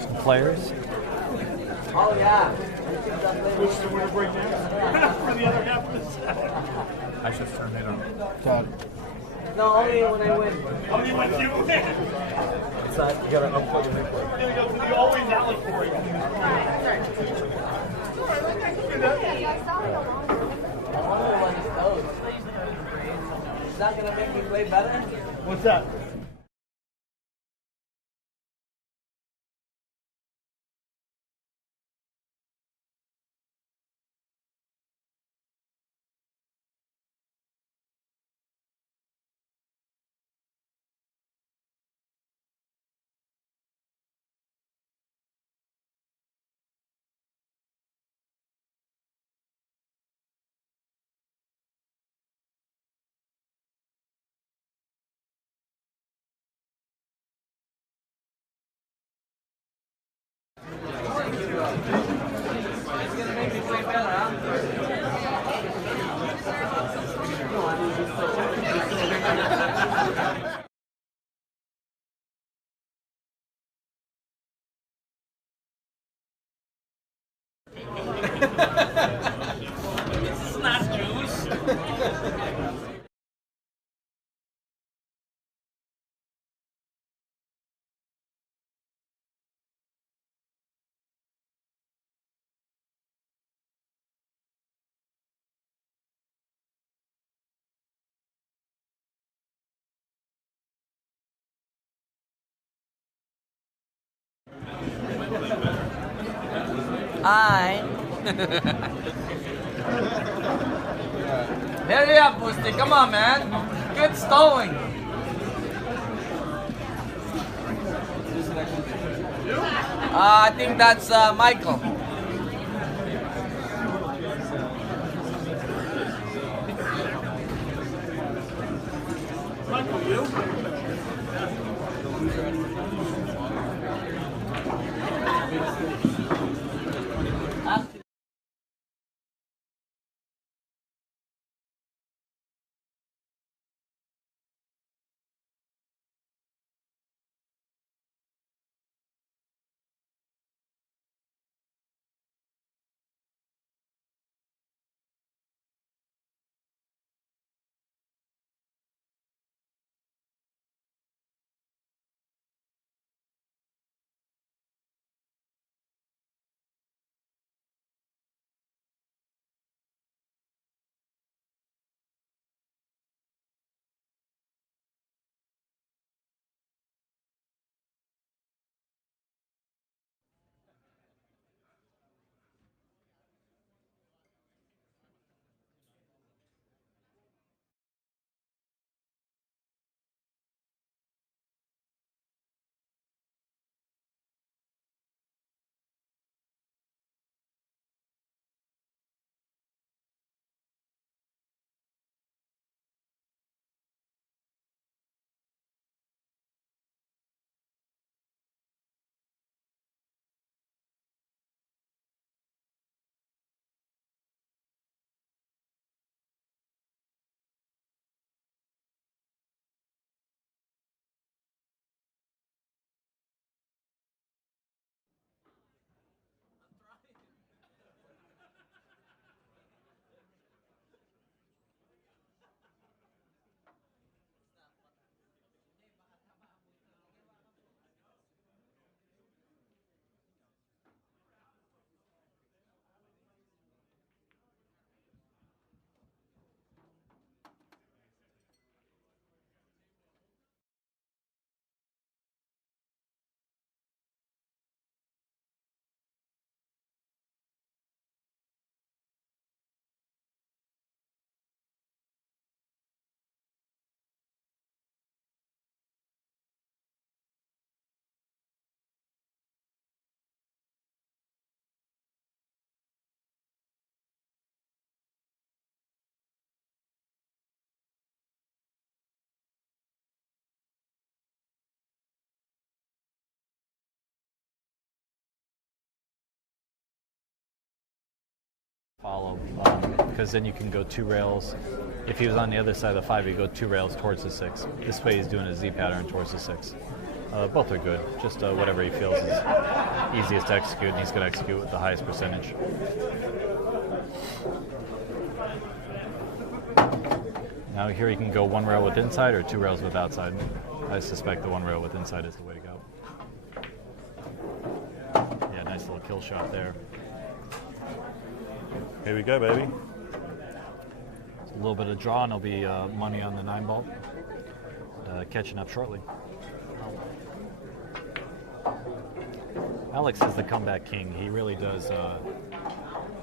some players. Oh, yeah. Which is the winner break now? For the other half of this. I should turn it on. No, only when I win. Only when you win. It's not, you gotta unplug and replay. We're going to go to the always Alex for you. I saw it along. I wonder what it goes. Is that going to make me play better? What's that? It's not juice. Hi. Hurry up, Boosty. Come on, man. Good stalling. I think that's Michael. Michael, you? Follow, because then you can go 2 rails. If he was on the other side of the 5, you go 2 rails towards the 6. This way he's doing a Z pattern towards the 6. Both are good, just whatever he feels is easiest to execute, and he's going to execute with the highest percentage. Now here you can go 1 rail with inside or 2 rails with outside. I suspect the 1 rail with inside is the way to go. Yeah, nice little kill shot there. Here we go, baby. A little bit of draw, and there'll be money on the 9 ball. Catching up shortly. Alex is the comeback king. He really does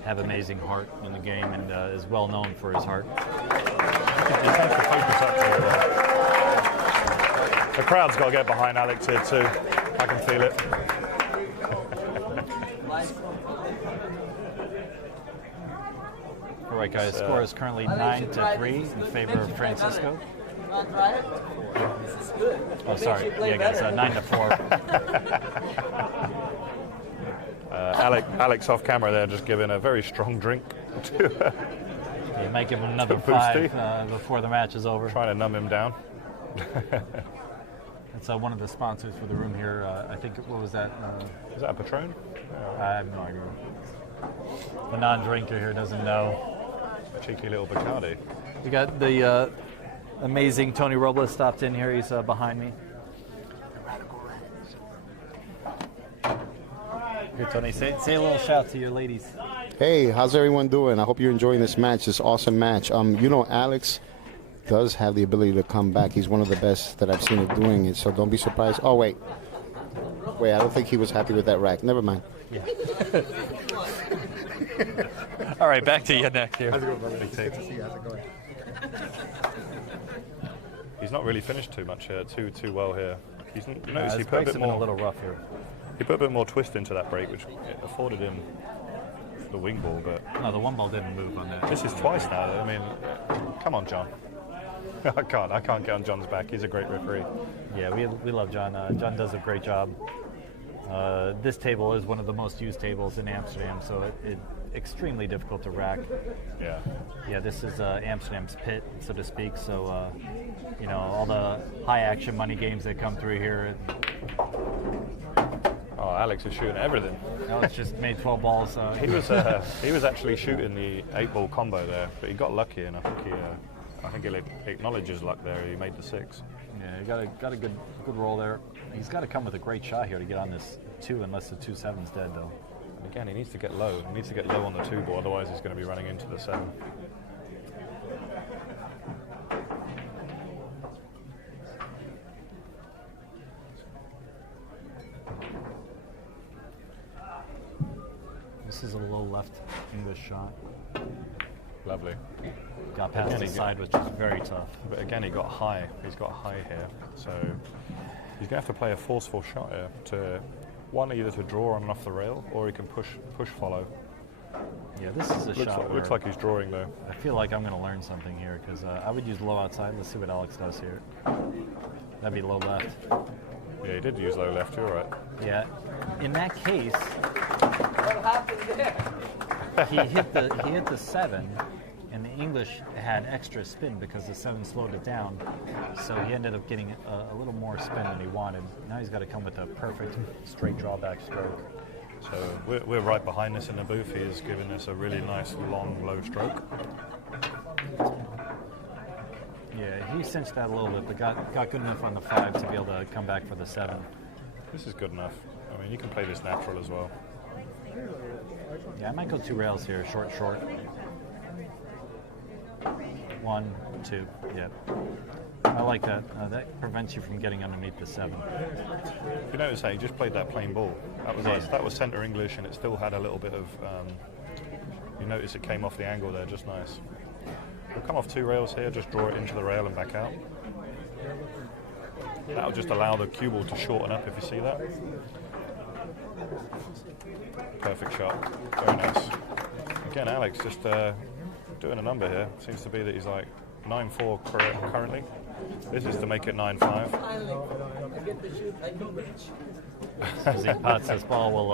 have amazing heart in the game, and is well known for his heart. The crowd's got to get behind Alex here too. I can feel it. All right, guys. Score is currently 9-3 in favor of Francisco. Oh, sorry. Yeah, guys. 9-4. Alex off camera there, just giving a very strong drink to. You might give him another 5 before the match is over. Trying to numb him down. It's one of the sponsors for the room here. I think, what was that? Is that a Patron? I have no idea. The non-drinker here doesn't know. A cheeky little Bacardi. We got the amazing Tony Robles stopped in here. He's behind me. Here, Tony, say a little shout to your ladies. Hey, how's everyone doing? I hope you're enjoying this match, this awesome match. You know, Alex does have the ability to come back. He's one of the best that I've seen him doing it, so don't be surprised. Oh, wait, I don't think he was happy with that rack. Never mind. Yeah. All right, back to you next here. How's it going, brother? Good to see you. How's it going? He's not really finished too much here, too well here. You notice he his put a breaks bit have been more a little rough here. He put a bit more twist into that break, which afforded him the wing ball. But no, the one ball didn't move on that. This is twice now. I mean, come on, John. I can't get on John's back. He's a great referee. Yeah, we love John. John does a great job. This table is one of the most used tables in Amsterdam, so it's extremely difficult to rack. Yeah. Yeah, this is Amsterdam's pit, so to speak. So, you know, all the high action money games that come through here. Oh, Alex is shooting everything. Alex just made 12 balls. He was actually shooting the 8-ball combo there, but he got lucky, and I think he acknowledges luck there. He made the 6. Yeah, he got a good roll there. He's got to come with a great shot here to get on this 2, unless the 2-7's dead though. And again, he needs to get low. He needs to get low on the 2 ball, otherwise he's going to be running into the 7. This is a low left English shot. Lovely. Got past Again, the side, which is very tough. But again, he got high. He's got high here, so he's going to have to play a forceful shot here to either to draw on and off the rail, or he can push follow. Yeah, this is a shot. Looks like he's drawing though. I feel like I'm going to learn something here because I would use low outside. Let's see what Alex does here. That'd be low left. Yeah, he did use low left. You're right. Yeah. In that case, What happened there? he hit the 7, and the English had extra spin because the 7 slowed it down. So he ended up getting a little more spin than he wanted. Now he's got to come with a perfect straight drawback stroke. So we're right behind this in the booth. He is giving us a really nice long low stroke. Yeah, he cinched that a little bit, but got good enough on the 5 to be able to come back for the 7. This is good enough. I mean, you can play this natural as well. Yeah, I might go 2 rails here, short. 1, 2, yeah. I like that. That prevents you from getting underneath the 7. You notice how he just played that plain ball. That was centre English, and it still had a little bit of. You notice it came off the angle there, just nice. We'll come off 2 rails here, just draw it into the rail and back out. That'll just allow the cue ball to shorten up, if you see that. Perfect shot. Very nice. Again, Alex just doing a number here. Seems to be that he's like 9-4 currently. This is to make it 9-5. Finally, I get to shoot. I can reach. As he pots this ball, we'll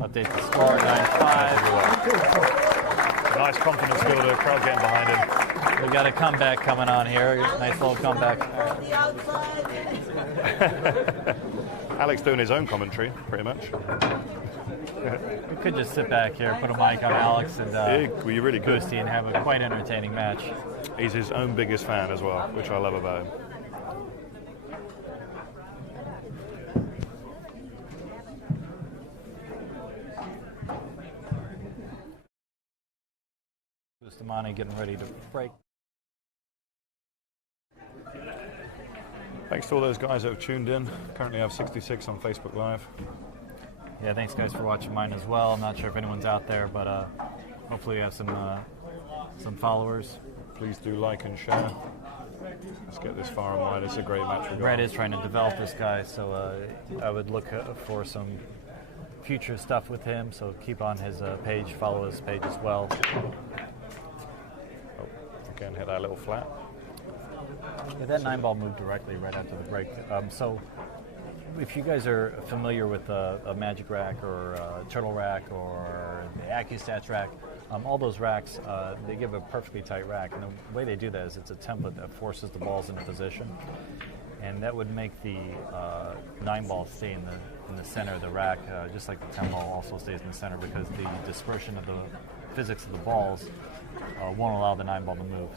update the score, 9-5. Nice confidence builder, crowd getting behind him. We got a comeback coming on here. Nice little comeback. The outside. Alex doing his own commentary, pretty much. We could just sit back here, put a mic on Alex and we really could. Boosty and have a quite entertaining match. He's his own biggest fan as well, which I love about him. Bustamante getting ready to break. Thanks to all those guys that have tuned in. Currently I have 66 on Facebook Live. Yeah, thanks guys for watching mine as well. I'm not sure if anyone's out there, but hopefully we have some followers. Please do like and share. Let's get this far and wide. It's a great match. Brad is trying to develop this guy, so I would look for some future stuff with him. So keep on his page, follow his page as well. Oh, again, hit that little flat. Yeah, that 9-ball moved directly right after the break. So if you guys are familiar with a Magic rack or a Turtle rack or the AccuStats rack, All those racks, they give a perfectly tight rack, and the way they do that is it's a template that forces the balls into position, and that would make the 9-ball stay in the center of the rack, just like the 10-ball also stays in the center, because the dispersion of the physics of the balls won't allow the 9-ball to move.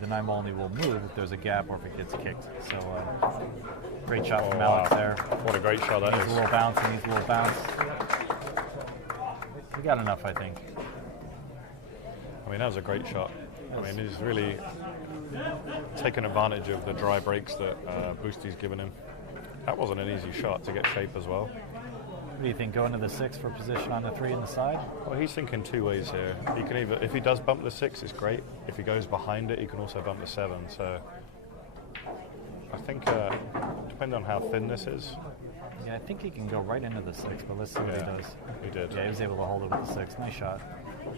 The 9-ball only will move if there's a gap or if it gets kicked. So, great shot from Alex there. What a great shot that Needs is. a little bounce, he needs a little bounce. We got enough, I think. I mean, that was a great shot. I mean, he's really taken advantage of the dry breaks that Boosty's given him. That wasn't an easy shot to get shape as well. What do you think, going to the 6 for position on the 3 in the side? Well, he's thinking two ways here. He can either, if he does bump the 6, it's great. If he goes behind it, he can also bump the 7. So I think, depending on how thin this is. Yeah, I think he can go right into the 6, but let's see what he does. He did. Yeah, he was able to hold it with the 6. Nice shot.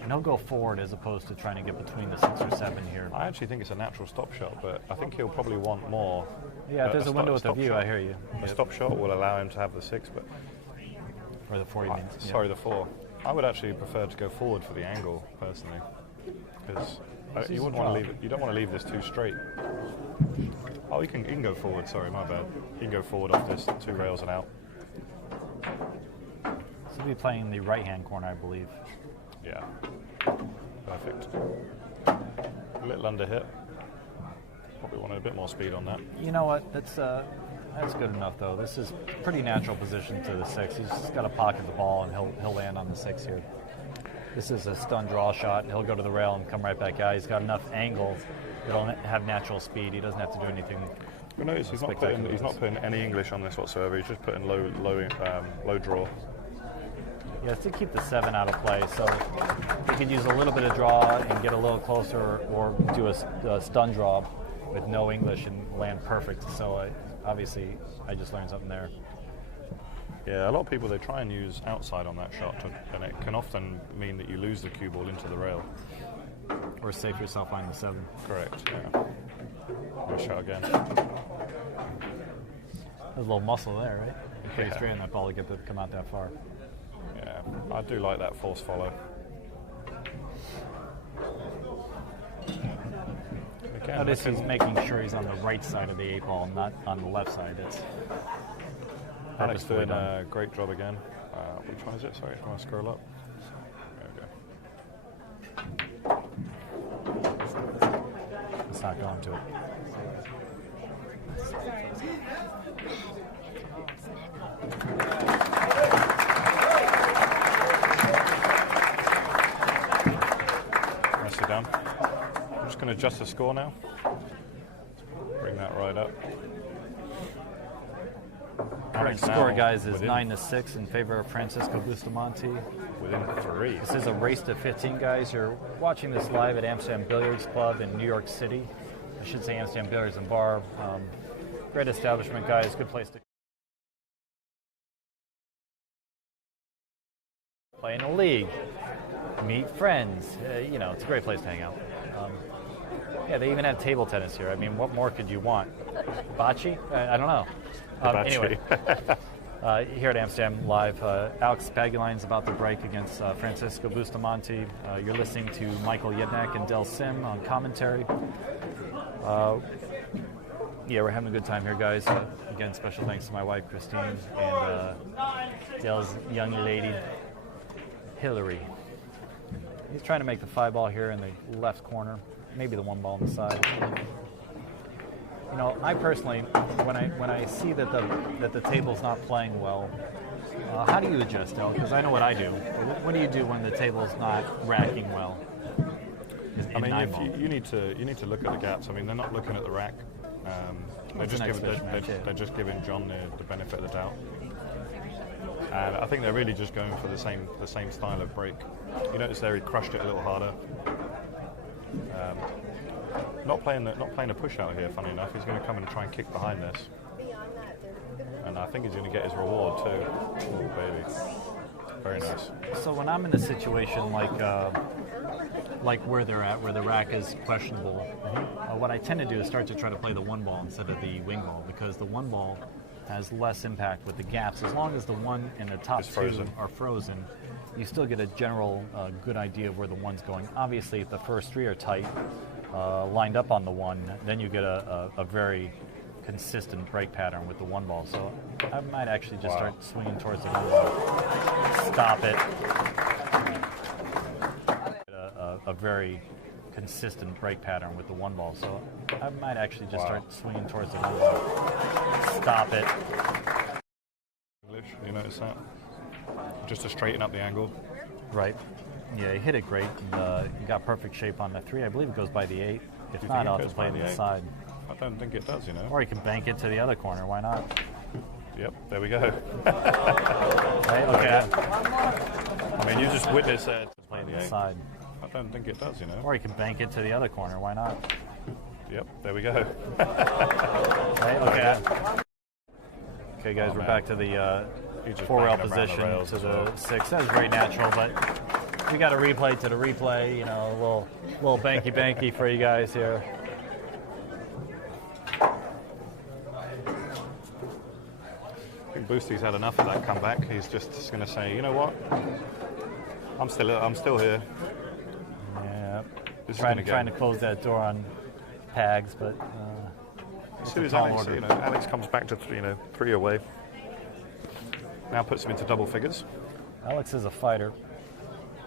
And he'll go forward as opposed to trying to get between the 6 or 7 here. I actually think it's a natural stop shot, but I think he'll probably want more. Yeah, if there's a window with the view, I hear you. A stop shot will allow him to have the 6, but... Or the 4, you mean? Sorry, the 4. I would actually prefer to go forward for the angle, personally, because you wouldn't want to leave it. You don't want to leave this too straight. Oh, you can go forward. Sorry, my bad. You can go forward off this 2 rails and out. So he'll be playing the right-hand corner, I believe. Yeah. Perfect. A little under hit. Probably wanted a bit more speed on that. You know what? That's good enough, though. This is pretty natural position to the 6. He's just got to pocket the ball, and he'll land on the 6 here. This is a stun draw shot, and he'll go to the rail and come right back out. He's got enough angle. He'll have natural speed. He doesn't have to do anything. But notice he's not putting any English on this whatsoever. He's just putting low draw. Yeah, to keep the 7 out of play. So he could use a little bit of draw and get a little closer, or do a stun draw with no English and land perfect. So obviously, I just learned something there. Yeah, a lot of people, they try and use outside on that shot, and it can often mean that you lose the cue ball into the rail. Or save yourself on the 7. Correct, yeah. Nice shot again. There's a little muscle there, right? Pretty straight on that ball to get it to come out that far. Yeah, I do like that false follow. Again, Notice he's making sure he's on the right side of the 8 ball, not on the left side. It's Alex doing a great job again. Which one is it? Sorry, I want to scroll up. There we go. Let's not go into it. Nicely done. I'm just going to adjust the score now. Bring that right up. Current score, guys, is 9-6 in favor of Francisco Bustamante. Within 3. This is a race to 15, guys. You're watching this live at Amsterdam Billiards Club in New York City. I should say Amsterdam Billiards and Bar. Great establishment, guys. Good place to play in a league, meet friends. It's a great place to hang out. Yeah, they even have table tennis here. I mean, what more could you want? Bocce? I don't know. Anyway, here at Amsterdam Live, Alex Pagulayan is about to break against Francisco Bustamante. You're listening to Michael Yednak and Del Sim on commentary. Yeah, we're having a good time here, guys. Again, special thanks to my wife, Christine, and Del's young lady, Hillary. He's trying to make the 5 ball here in the left corner, maybe the 1 ball on the side. I personally, when I see that the table's not playing well, how do you adjust, Del? Because I know what I do. What do you do when the table's not racking well? I mean, you need to look at the gaps. I mean, they're not looking at the rack. They're just giving John the benefit of the doubt. And I think they're really just going for the same style of break. You notice there he crushed it a little harder. Not playing a push out here, funny enough. He's going to come and try and kick behind this. And I think he's going to get his reward too. Oh, baby. Very nice. So when I'm in a situation like where they're at, where the rack is questionable, what I tend to do is start to try to play the 1 ball instead of the wing ball, because the 1 ball has less impact with the gaps. As long as the 1 and the top 2 are frozen, you still get a general good idea of where the one's going. Obviously, if the first three are tight, lined up on the one, then you get a very consistent break pattern with the one ball. So I might actually just start swinging towards the one ball. Stop it. A very consistent break pattern with the one ball. So I might actually just start swinging towards the one ball. Stop it. English, you notice that? Just to straighten up the angle. Right. Yeah, he hit it great. And, he got perfect shape on the 3. I believe it goes by the 8. If You not, think it I'll goes just play by it the to the 8? side. I don't think it does, you know. Or he can bank it to the other corner. Why not? Yep, there we go. Right, okay. I mean, you just witnessed that. Play it to the side. I don't think it does, you know. Or he can bank it to the other corner. Why not? Yep, there we go. Right, okay. Okay, guys, we're back to the He's just 4-rail banging them around the position rails to as the well. 6. That was very natural, but we got a replay to the replay. You know, a little banky for you guys here. I think Boosty's had enough of that comeback. He's just going to say, you know what? I'm still here. Yeah, This is trying gonna to close that door on Pags, but As soon a as tall Alex, order. Alex comes back to 3 away. Now puts him into double figures. Alex is a fighter.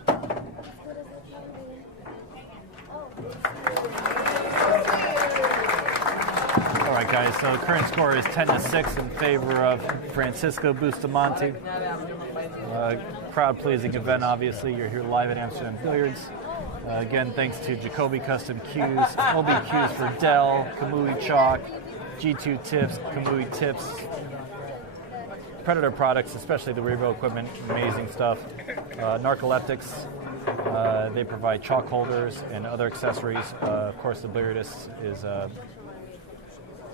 All right, guys. So the current score is 10-6 in favor of Francisco Bustamante. Crowd-pleasing event, obviously. You're here live at Amsterdam Billiards. Again, thanks to Jacoby Custom Cues, OB Cues for Dell, Kamui Chalk, G2 Tips, Kamui Tips, Predator products, especially the rear equipment, amazing stuff. Narcoleptics, they provide chalk holders and other accessories. Of course, the Billiardist is a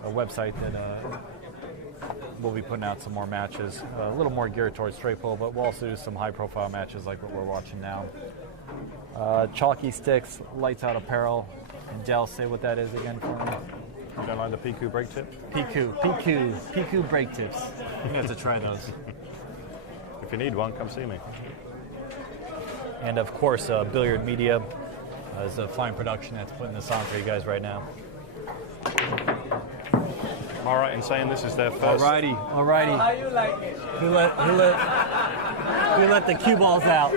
website that we'll be putting out some more matches, a little more geared towards straight pull, but we'll also do some high-profile matches like what we're watching now. Chalky sticks, lights out apparel, and Dell, say what that is again for me. You don't like the PQ brake tip? PQ brake tips. You have to try those. If you need one, come see me. And of course, Billiard Media is a fine production that's putting this on for you guys right now. Am I right in saying this is their first? Alrighty. How you like it? Who let the cue balls out?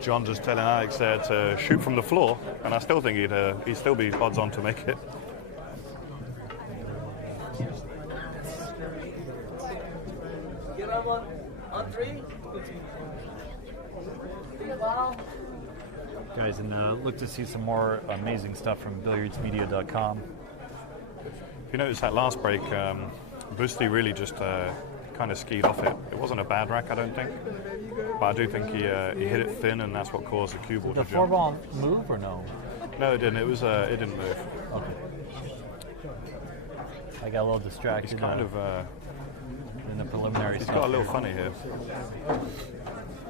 John just telling Alex there to shoot from the floor, and I still think he'd still be odds on to make it. Get him on 3. Big ball. Guys, and look to see some more amazing stuff from billiardsmedia.com. If you notice that last break, Boosty really just kind of skied off it. It wasn't a bad rack, I don't think, but I do think he hit it thin, and that's what caused the cue ball Did to the jump. 4-ball move or no? No, it didn't. It didn't move. Okay. I got a little distracted. He's kind of in the preliminary he's stuff. got a little funny here.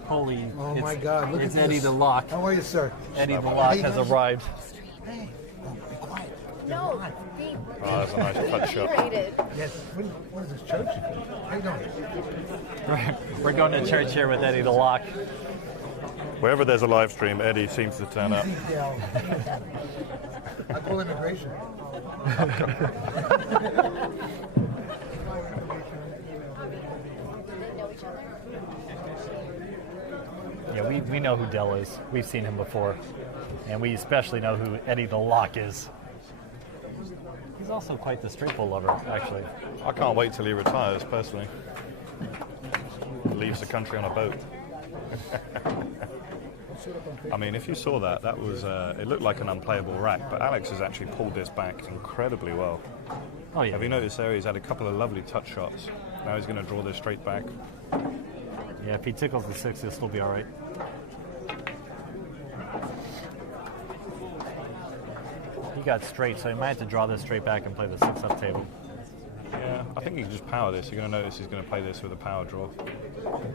Holy! Oh it's, my God! Look it's at Eddie this. the Lock. How are you, sir? Eddie the Lock has arrived. Hey, oh, be quiet. No, be Oh, that's a nice touch shot. rated. Yes. What is this, church? How you doing? We're going to church here with Eddie the Lock. Wherever there's a live stream, Eddie seems to turn up. Easy, Dale. I call immigration. They know each other. Yeah, we know who Dell is. We've seen him before. And we especially know who Eddie the Lock is. He's also quite the straight pull lover, actually. I can't wait till he retires, personally. Leaves the country on a boat. I mean, if you saw that, that was it looked like an unplayable rack, but Alex has actually pulled this back incredibly well. Oh, yeah. Have you noticed there? He's had a couple of lovely touch shots. Now he's going to draw this straight back. Yeah, if he tickles the 6, he'll still be all right. He got straight, so he might have to draw this straight back and play the 6 up table. Yeah, I think he can just power this. You're going to notice he's going to play this with a power draw.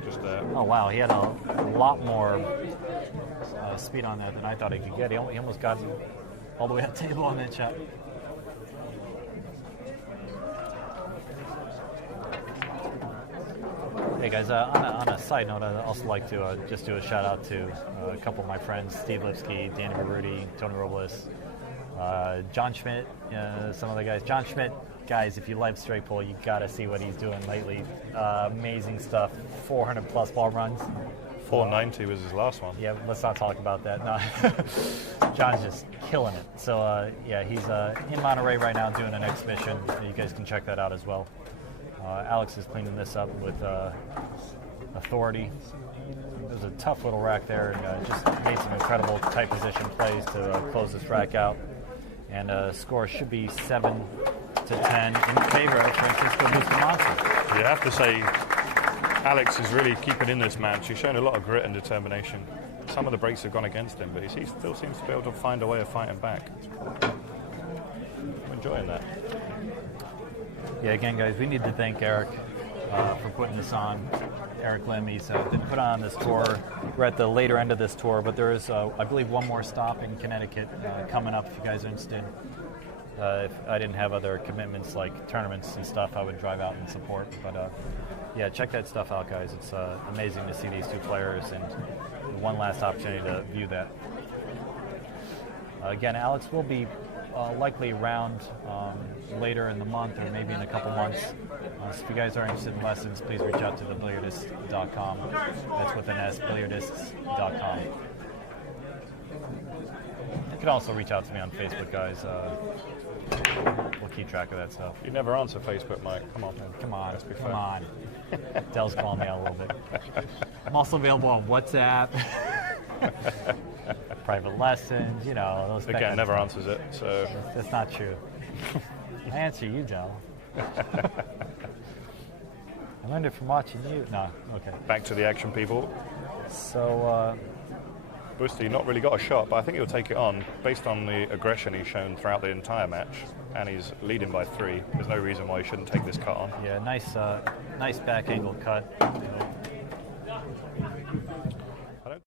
Just there. Oh, wow. He had a lot more speed on that than I thought he could get. He almost got all the way up table on that shot. Hey guys, on a side note, I'd also like to just do a shout out to a couple of my friends, Steve Lipsky, Danny Baruti, Tony Robles, John Schmidt, some of the guys. John Schmidt, guys, if you like straight pull, you got to see what he's doing lately. Amazing stuff, 400 plus ball runs. 490 was his last one. Yeah, let's not talk about that. No, John's just killing it. So yeah, he's in Monterey right now doing an exhibition. You guys can check that out as well. Alex is cleaning this up with authority. There's a tough little rack there, and just made some incredible tight position plays to close this rack out. And score should be 7-10 in favor of Francisco Bustamante. You have to say, Alex is really keeping in this match. He's shown a lot of grit and determination. Some of the breaks have gone against him, but he still seems to be able to find a way of fighting back. I'm enjoying that. Yeah, again, guys, we need to thank Eric for putting this on. Eric Lim, he's been put on this tour. We're at the later end of this tour, but there is, I believe, one more stop in Connecticut coming up if you guys are interested. If I didn't have other commitments like tournaments and stuff, I would drive out and support. But yeah, check that stuff out, guys. It's amazing to see these two players, and one last opportunity to view that. Again, Alex will be likely around later in the month or maybe in a couple months. So if you guys are interested in lessons, please reach out to thebilliardist.com. That's with an S, billiardists.com. You can also reach out to me on Facebook, guys. We'll keep track of that stuff. You never answer Facebook, Mike. Come on. Come on. Come on. Dell's calling me out a little bit. I'm also available on WhatsApp. Private lessons, you know. Those Again, never answers it, so... That's not true. I answer you, Del. I learned it from watching you. No, okay. Back to the action, people. So, Busty not really got a shot, but I think he'll take it on based on the aggression he's shown throughout the entire match, and he's leading by 3. There's no reason why he shouldn't take this cut on. Yeah, nice back angle cut.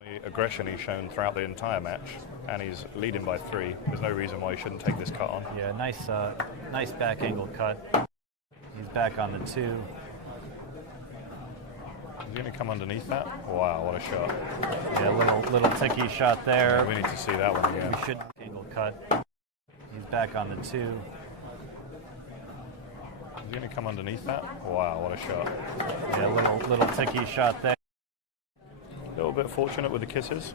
The aggression he's shown throughout the entire match, and he's leading by 3. There's no reason why he shouldn't take this cut on. Yeah, nice back angle cut. He's back on the 2. Is he going to come underneath that? Wow, what a shot. Yeah, little ticky shot there. We need to see that one again. We should angle cut. He's back on the 2. Is he going to come underneath that? Wow, what a shot. Yeah, little ticky shot there. A little bit fortunate with the kisses.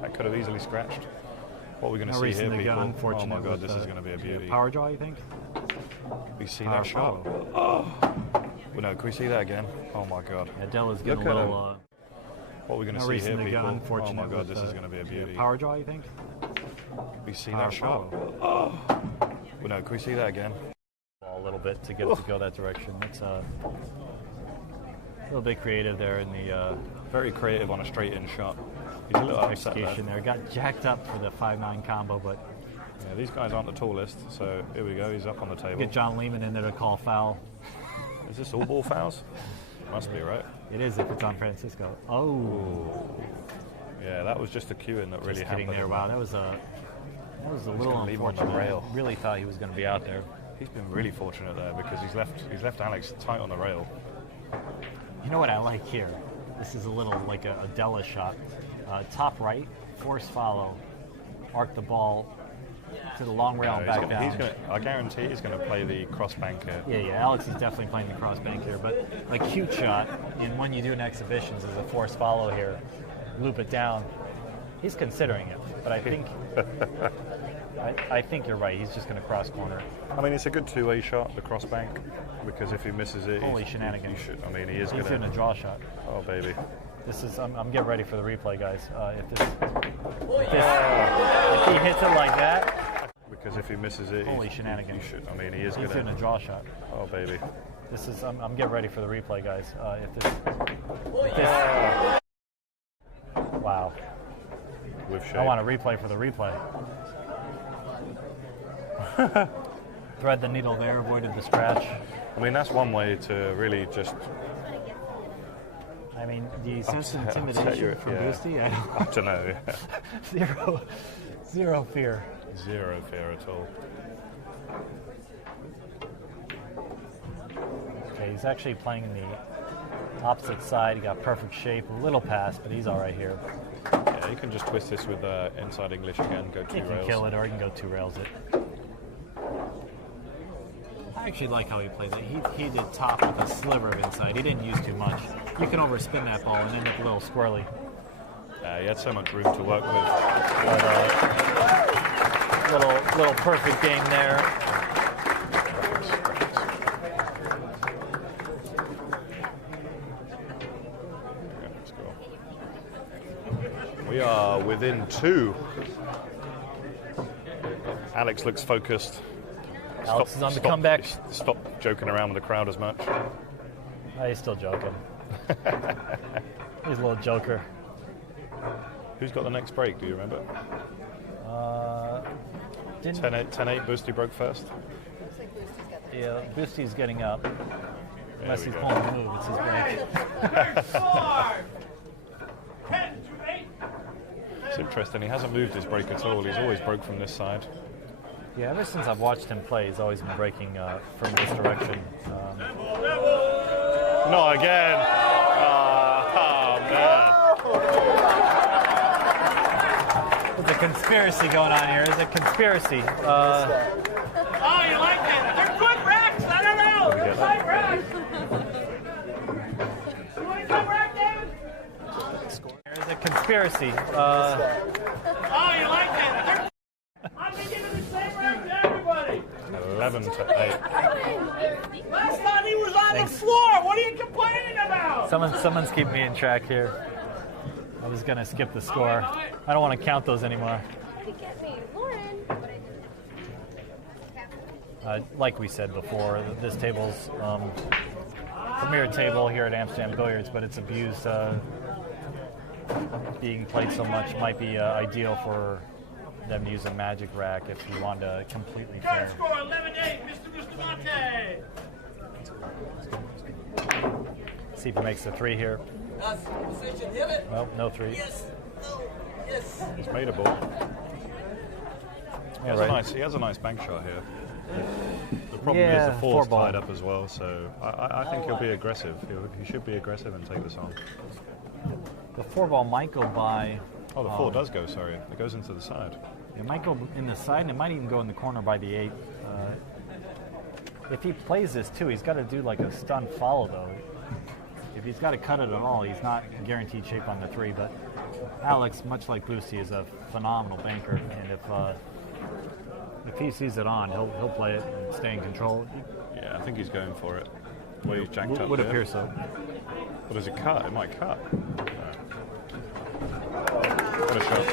That could have easily scratched. What are we going to see here, people? Oh my God, this is going to be a beauty. Power draw, you think? Can we see that shot? Oh! Well, no, can we see that again? Oh my God. Yeah, Dell is getting a little... what are we going to see here, people? Oh my God, this is going to be a beauty. Power draw, you think? Can we see that shot? Oh! Well, no, can we see that again? A little bit to get it to go that direction. It's a little bit creative there in the... very creative on a straight-in shot. He's a little upset there. Got jacked up for the 5-9 combo, but... Yeah, these guys aren't the tallest, so here we go. He's up on the table. Get John Lehman in there to call foul. Is this all ball fouls? Must be, right? It is if it's on Francisco. Oh. Yeah, that was just a cue in that really happened. There. Wow, that was a little unfortunate. On the rail. Really thought he was going to be out there. He's been really fortunate there because he's left Alex tight on the rail. You know what I like here? This is a little like a Della shot. Top right, force follow, arc the ball to the long rail and back down. I guarantee he's going to play the cross bank here. Yeah, Alex is definitely playing the cross bank here. But a cute shot, and when you do in exhibitions, is a force follow here. Loop it down. He's considering it, but I think I think you're right. He's just going to cross corner. I mean, it's a good two-way shot, the cross bank, because if he misses it, holy shenanigans! He is going to. He's doing a draw shot. Oh baby! This is. I'm getting ready for the replay, guys. If he hits it like that, because if he misses it, holy shenanigans! He is going to. He's doing a draw shot. Oh baby! This is. I'm getting ready for the replay, guys. Wow. With shape. I want a replay for the replay. Thread the needle there, avoided the scratch. I mean, that's one way to really just... I mean, do you sense intimidation from Boosty? I don't know. Yeah. Zero fear. Zero fear at all. Okay, he's actually playing Opposite side, he got perfect shape, a little pass, but he's all right here. Yeah, you can just twist this with inside English again, go 2 He rails. can kill it, or he can go 2 rails it. I actually like how he plays it. He did top with a sliver of inside. He didn't use too much. You can overspin that ball and end up a little squirrely. He had so much room to work with. But, little perfect game there. We are within 2. Alex looks focused. Alex is on the comeback. Stop joking around with the crowd as much. He's still joking. He's a little joker. Who's got the next break? Do you remember? 10-8. Boosty broke first. Yeah, Boosty's getting up. Unless he's go. pulling the move, it's his break. It's interesting. He hasn't moved his break at all. He's always broke from this side. Yeah, ever since I've watched him play, he's always been breaking from this direction. Not again. Oh, man. There's a conspiracy going on here. There's a conspiracy. Oh, you like that? They're good racks. I don't know. They're tight racks. You want to come rack, David? There's a conspiracy. Oh, you like that? I've been giving the same rack to everybody. 11-8. Last time he was on the floor. What are you complaining about? Someone's keeping me in track here. I was gonna skip the score. I don't want to count those anymore. Like we said before, this table's premier table here at Amsterdam Billiards, but it's abused. Being played so much might be ideal for them to use a magic rack if you want to completely Current fair. score 11-8, Mr. Bustamante. See if he makes the 3 here. Position, hit it. Well, no 3. Yes. No. Yes. He's made a ball. He has a nice bank shot here. The problem is the 4's tied up as well, so I think he'll be aggressive. He should be aggressive and take this on. The 4-ball might go by. Oh, the 4 does go, sorry. It goes into the side. It might go in the side, and it might even go in the corner by the 8. If he plays this too, he's got to do like a stun follow though. If he's got to cut it at all, he's not guaranteed shape on the 3. But Alex, much like Boosty, is a phenomenal banker, and if he sees it on, he'll play it and stay in control. Yeah, I think he's going for it. Well, he's jacked up. Would there. appear so. But does it cut? It might cut. What a shot.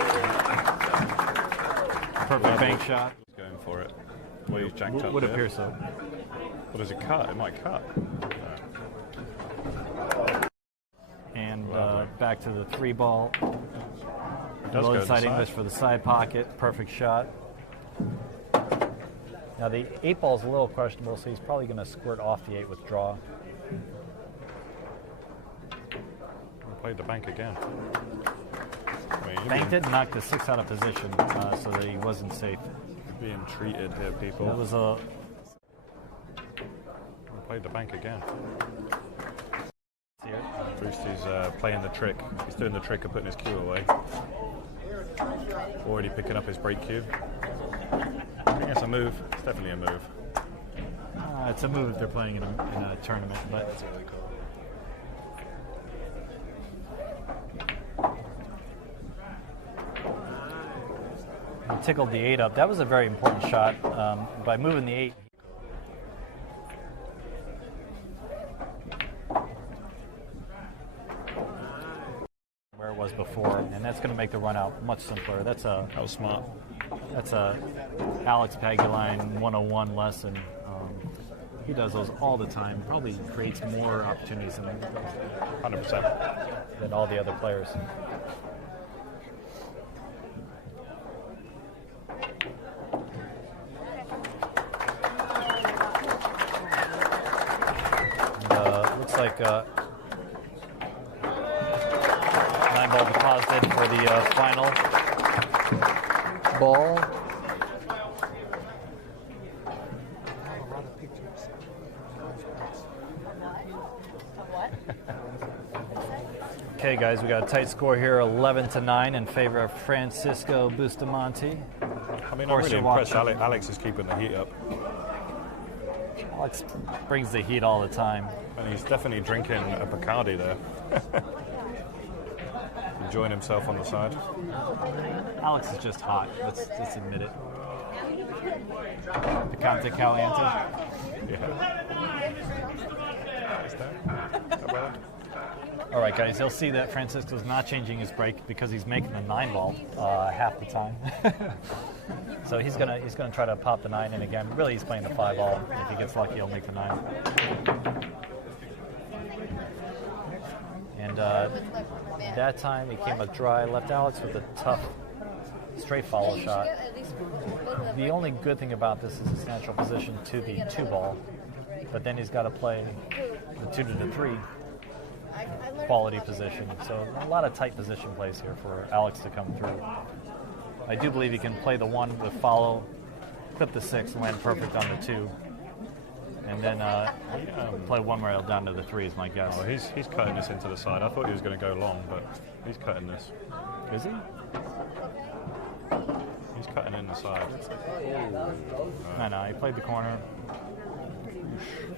Perfect bank shot. He's going for it. Well, he's jacked up. Would there. appear so. But does it cut? It might cut. And back to the 3-ball. Does Low go inside to the English side. for the side pocket. Perfect shot. Now the 8-ball is a little questionable, so he's probably going to squirt off the 8 with draw. Played the bank again. Banked it and knocked the 6 out of position so that he wasn't safe. Being treated here, people. That was a. Played the bank again. Boosty's playing the trick. He's doing the trick of putting his cue away. Already picking up his break cue. I think it's a move. It's definitely a move. It's a move if they're playing in a tournament, but that's really cool. He tickled the 8 up. That was a very important shot. By moving the 8. Where it was before, and that's going to make the run out much simpler. That was smart. That's a Alex Pagulayan 101 lesson. He does those all the time. Probably creates more opportunities than 100% than all the other players. And, looks like 9-ball deposited for the final ball. Okay, guys, we got a tight score here, 11-9 in favor of Francisco Bustamante. I mean, I'm really impressed. Alex is keeping the heat up. Alex brings the heat all the time. And he's definitely drinking a Bacardi there. Enjoying himself on the side. Alex is just hot, let's admit it. Picante Caliente. Yeah. All right, guys, you'll see that Francisco's not changing his break because he's making the 9 ball half the time. So he's gonna try to pop the 9 in again. Really, he's playing the 5 ball. If he gets lucky, he'll make the 9. And that time he came up dry, left Alex with a tough straight follow shot. The only good thing about this is his natural position to the 2 ball, but then he's got to play the 2 to the 3 quality position. So a lot of tight position plays here for Alex to come through. I do believe he can play the 1 with follow, clip the 6, land perfect on the 2, and then play 1 rail down to the 3 is my guess. Oh, he's cutting this into the side. I thought he was going to go long, but he's cutting this. Is he? He's cutting in the side. No, he played the corner.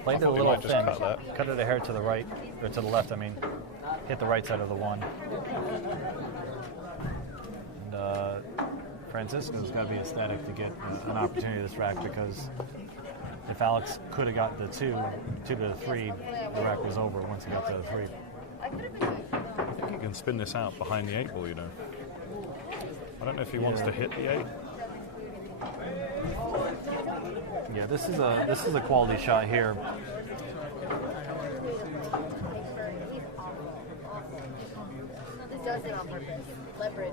Played it a little thin. Cut it a hair to the right, or to the left, I mean. Hit the right side of the 1. And Francisco's got to be ecstatic to get an opportunity to this rack, because if Alex could have got the 2 to the 3, the rack was over once he got to the 3. I think he can spin this out behind the 8 ball, you know. I don't know if he wants to hit the 8. Yeah, this is a quality shot here. This does it on purpose. Leverage.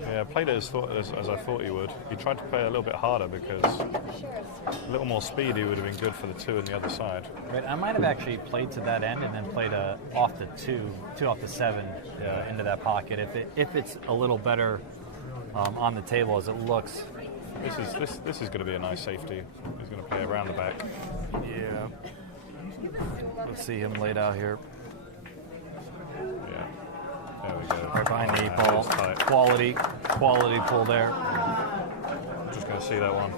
Yeah, played it as I thought he would. He tried to play a little bit harder because a little more speedy would have been good for the 2 on the other side. Right, I might have actually played to that end and then played off the 2 off the 7 into that pocket. If it's a little better on the table as it looks. This is going to be a nice safety. He's going to play around the back. Yeah. Let's see him laid out here. Yeah. There we go. Right behind the 8 ball. Quality pull there. Just going to see that one.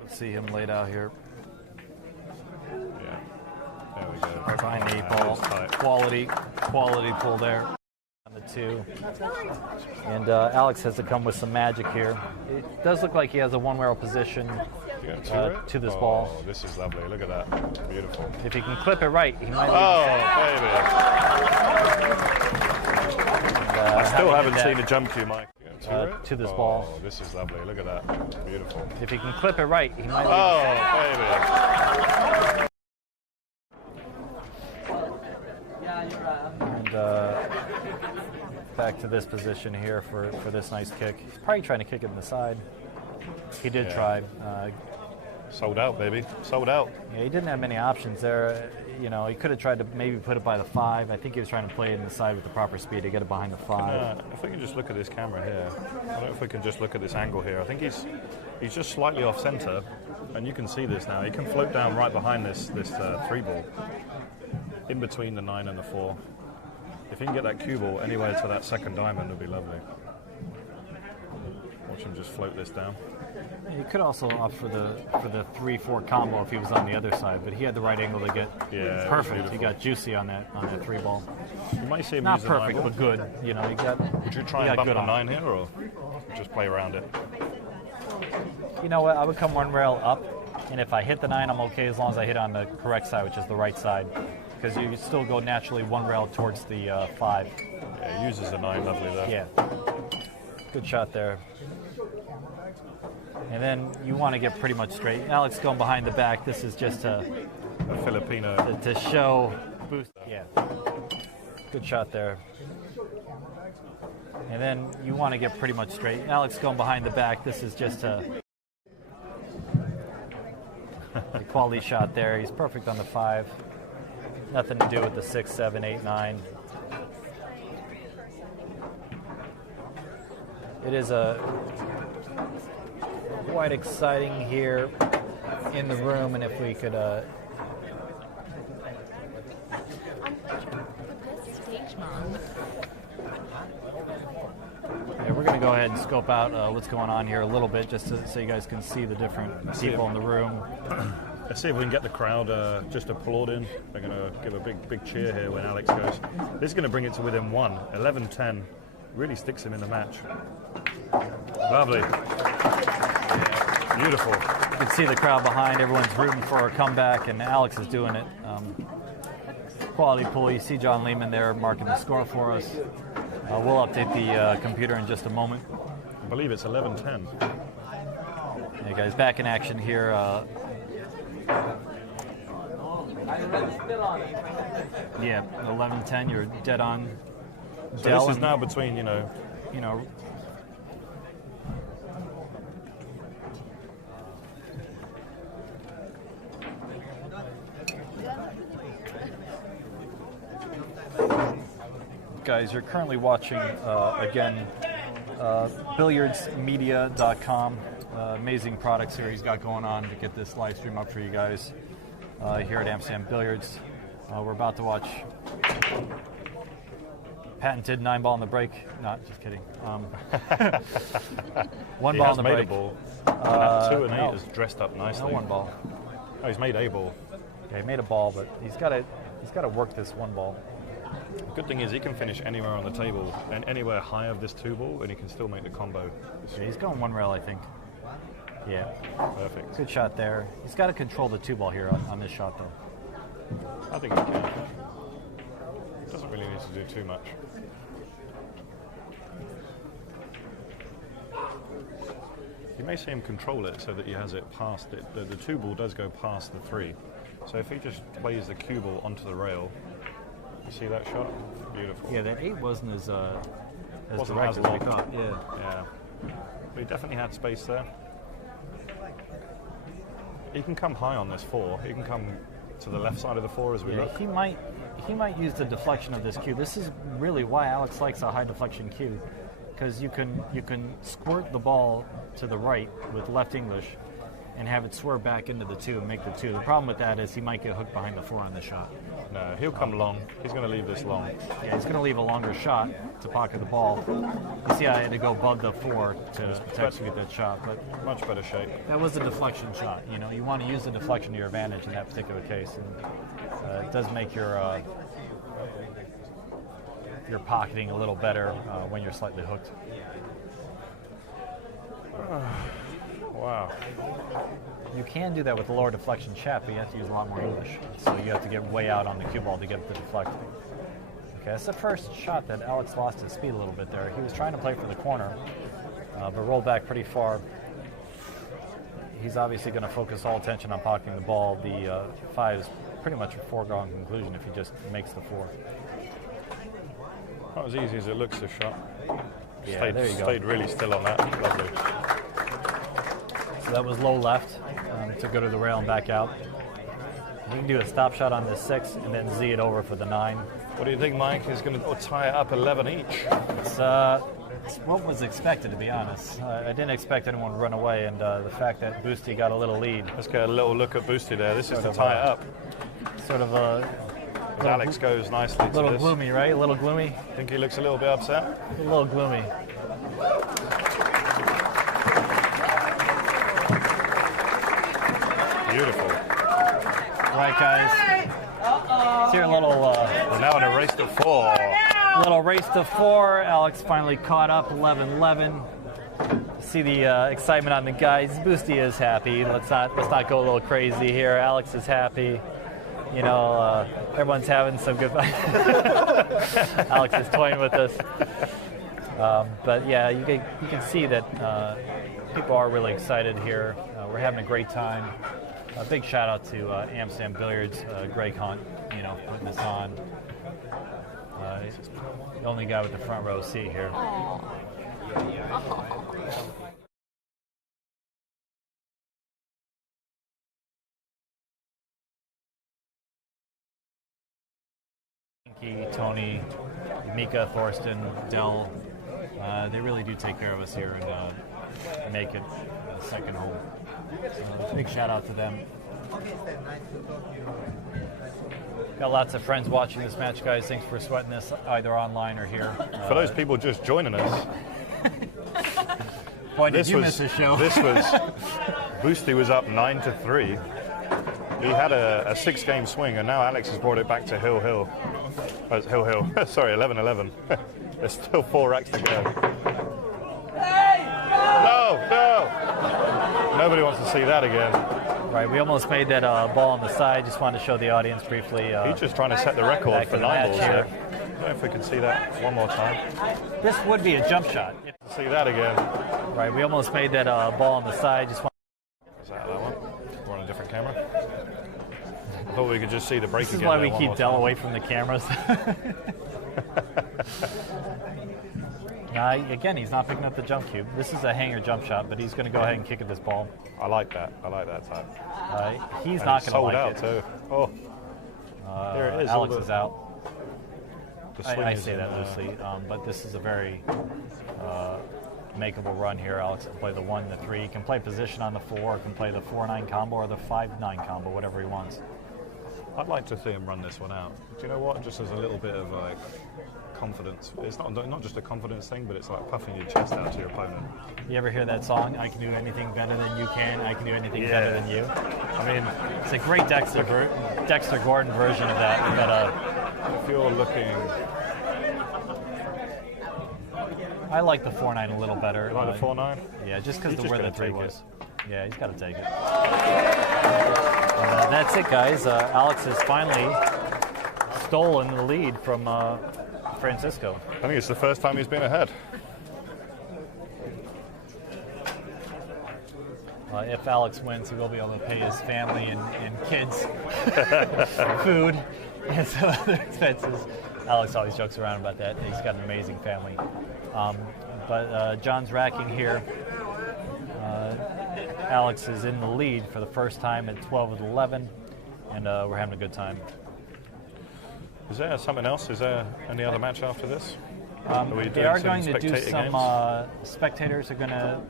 Let's see him laid out here. Yeah. There we go. Right behind the 8 ball. Quality pull there. On the 2. And Alex has to come with some magic here. It does look like he has a 1-rail position to this ball. Oh, this is lovely. Look at that. Beautiful. If he can clip it right, he might. I still haven't seen a jump cue, Mike. To this ball. Oh, this is lovely. Look at that. Beautiful. If he can clip it right, he might. And back to this position here for this nice kick. He's probably trying to kick it in the side. He did try. Sold out, baby. Sold out. Yeah, he didn't have many options there. You know, he could have tried to maybe put it by the 5. I think he was trying to play it in the side with the proper speed to get it behind the 5. If we can just look at this camera here, I don't know if we can just look at this angle here. I think he's just slightly off center, and you can see this now. He can float down right behind this 3 ball, in between the 9 and the 4. If he can get that cue ball anywhere to that second diamond, it would be lovely. Watch him just float this down. He could also opt for the 3-4 combo if he was on the other side, but he had the right angle to get perfect. He got juicy on that 3 ball. You might see him not use perfect, the 9 but good. You know, he got. Would you try and bump the 9 here, or just play around it? You know what? I would come 1 rail up, and if I hit the 9, I'm okay as long as I hit on the correct side, which is the right side, because you still go naturally 1 rail towards the 5. Yeah, he uses the 9 lovely there. Yeah. Good shot there. And then you want to get pretty much straight. Alex going behind the back. This is just a Filipino to show boost. Yeah. Good shot there. And then you want to get pretty much straight. Alex going behind the back. This is just a quality shot there. He's perfect on the 5. Nothing to do with the 6, 7, 8, 9. It is quite exciting here in the room, and if we could go ahead and scope out what's going on here a little bit, just so you guys can see the different people in the room. Let's see if we can get the crowd just applauding. They're going to give a big cheer here when Alex goes. This is going to bring it to within 1. 11-10. Really sticks him in the match. Lovely. Beautiful. You can see the crowd behind. Everyone's rooting for a comeback, and Alex is doing it. Quality pool. You see John Lehman there marking the score for us. We'll update the computer in just a moment. I believe it's 11-10. Hey guys, back in action here. Yeah, 11-10. You're dead on. So this is now between, you know. Guys, you're currently watching, again, billiardsmedia.com. Amazing products here he's got going on to get this live stream up for you guys here at Amsterdam Billiards. We're about to watch patented 9-ball in the break. Not, just kidding. 1 ball in the break. He has made a ball. 2 and 8 no. is dressed up nicely. No 1 ball. Oh, he's made a ball. Yeah, he made a ball, but he's got to work this 1 ball. The good thing is he can finish anywhere on the table and anywhere high of this 2 ball, and he can still make the combo. Yeah, he's going 1 rail, I think. Yeah. Perfect. Good shot there. He's got to control the 2 ball here on this shot, though. I think he can. Doesn't really need to do too much. You may see him control it so that he has it past it. The 2 ball does go past the 3. So if he just plays the cue ball onto the rail, you see that shot? Beautiful. Yeah, that 8 wasn't as Wasn't direct as as we locked. thought. Yeah. Yeah. But he definitely had space there. He can come high on this 4. He can come to the left side of the 4 as we look. He might use the deflection of this cue. This is really why Alex likes a high deflection cue, because you can squirt the ball to the right with left English and have it swerve back into the 2 and make the 2. The problem with that is he might get hooked behind the 4 on the shot. No, he'll come long. He's going to leave this long. Yeah, he's going to leave a longer shot to pocket the ball. You see, I had to go above the 4 to actually get that shot, but much better shape. That was a deflection shot. You know, you want to use the deflection to your advantage in that particular case, and it does make your pocketing a little better when you're slightly hooked. Wow. You can do that with a lower deflection shot, but you have to use a lot more English. So you have to get way out on the cue ball to get it to deflect. Okay, that's the first shot that Alex lost his speed a little bit there. He was trying to play for the corner, but rolled back pretty far. He's obviously going to focus all attention on pocketing the ball. The 5 is pretty much a foregone conclusion if he just makes the 4. Not as easy as it looks, this shot. Yeah, there you go. Stayed really still on that. Lovely. So that was low left to go to the rail and back out. You can do a stop shot on the 6 and then Z it over for the 9. What do you think, Mike? He's going to tie it up 11 each. It's what was expected, to be honest. I didn't expect anyone to run away, and the fact that Boosty got a little lead. Let's get a little look at Boosty there. This is to tie it up. Sort of a... Alex goes nicely to little this. Gloomy, right? A little gloomy. Think he looks a little bit upset? A little gloomy. Beautiful. Right, guys. Let's hear a little... We're now in a race to 4. Little race to 4. Alex finally caught up, 11-11. See the excitement on the guys. Boosty is happy. Let's not go a little crazy here. Alex is happy. You know, everyone's having some good fun. Alex is toying with us. But yeah, you can see that people are really excited here. We're having a great time. A big shout out to Amsterdam Billiards, Greg Hunt, you know, putting this on. The only guy with the front row seat here. Tony, Mika, Thorsten, Dell, they really do take care of us here and make it a second home. So big shout out to them. Got lots of friends watching this match, guys. Thanks for sweating this either online or here. For those people just joining us, Boy, did you miss this show. This was Boosty was up 9-3. He had a 6-game swing, and now Alex has brought it back to Hill. Hill. Sorry, 11-11. There's still 4 racks to go. No! Nobody wants to see that again. Right, we almost made that ball on the side. Just wanted to show the audience briefly. He's just trying to set the record for 9 balls here. here. I don't know if we can see that one more time. This would be a jump shot. See that again. Right, we almost made that ball on the side. Just want. Is that one? We're on a different camera. I thought we could just see the break This is again. why we keep Dell away from the cameras. Again, he's not picking up the jump cube. This is a hanger jump shot, but he's going to go ahead and kick at this ball. I like that. I like that type. He's And not it's going to like sold out it. too. Oh, there it is. Alex is out. The swing I is say in, that loosely, but this is a very makeable run here. Alex can play the 1, the 3. He can play position on the 4, can play the 4-9 combo or the 5-9 combo, whatever he wants. I'd like to see him run this one out. Do you know what? Just as a little bit of like confidence. It's not just a confidence thing, but it's like puffing your chest out to your opponent. You ever hear that song? I can do anything better than you can. I can do anything better than you. I mean, it's a great Dexter Gordon version of that. But if you're looking, I like the 4-9 a little better. You like the 4-9? Yeah, just because of He's where the just 3 gonna was. take Yeah, he's got to take it. That's it, guys. Alex has finally stolen the lead from Francisco. I think it's the first time he's been ahead. If Alex wins, he will be able to pay his family and kids food and some other expenses. Alex always jokes around about that. He's got an amazing family. But John's racking here. Alex is in the lead for the first time at 12-11, and we're having a good time. Is there something else? Is there any other match after this? They are going to do some spectators are going to,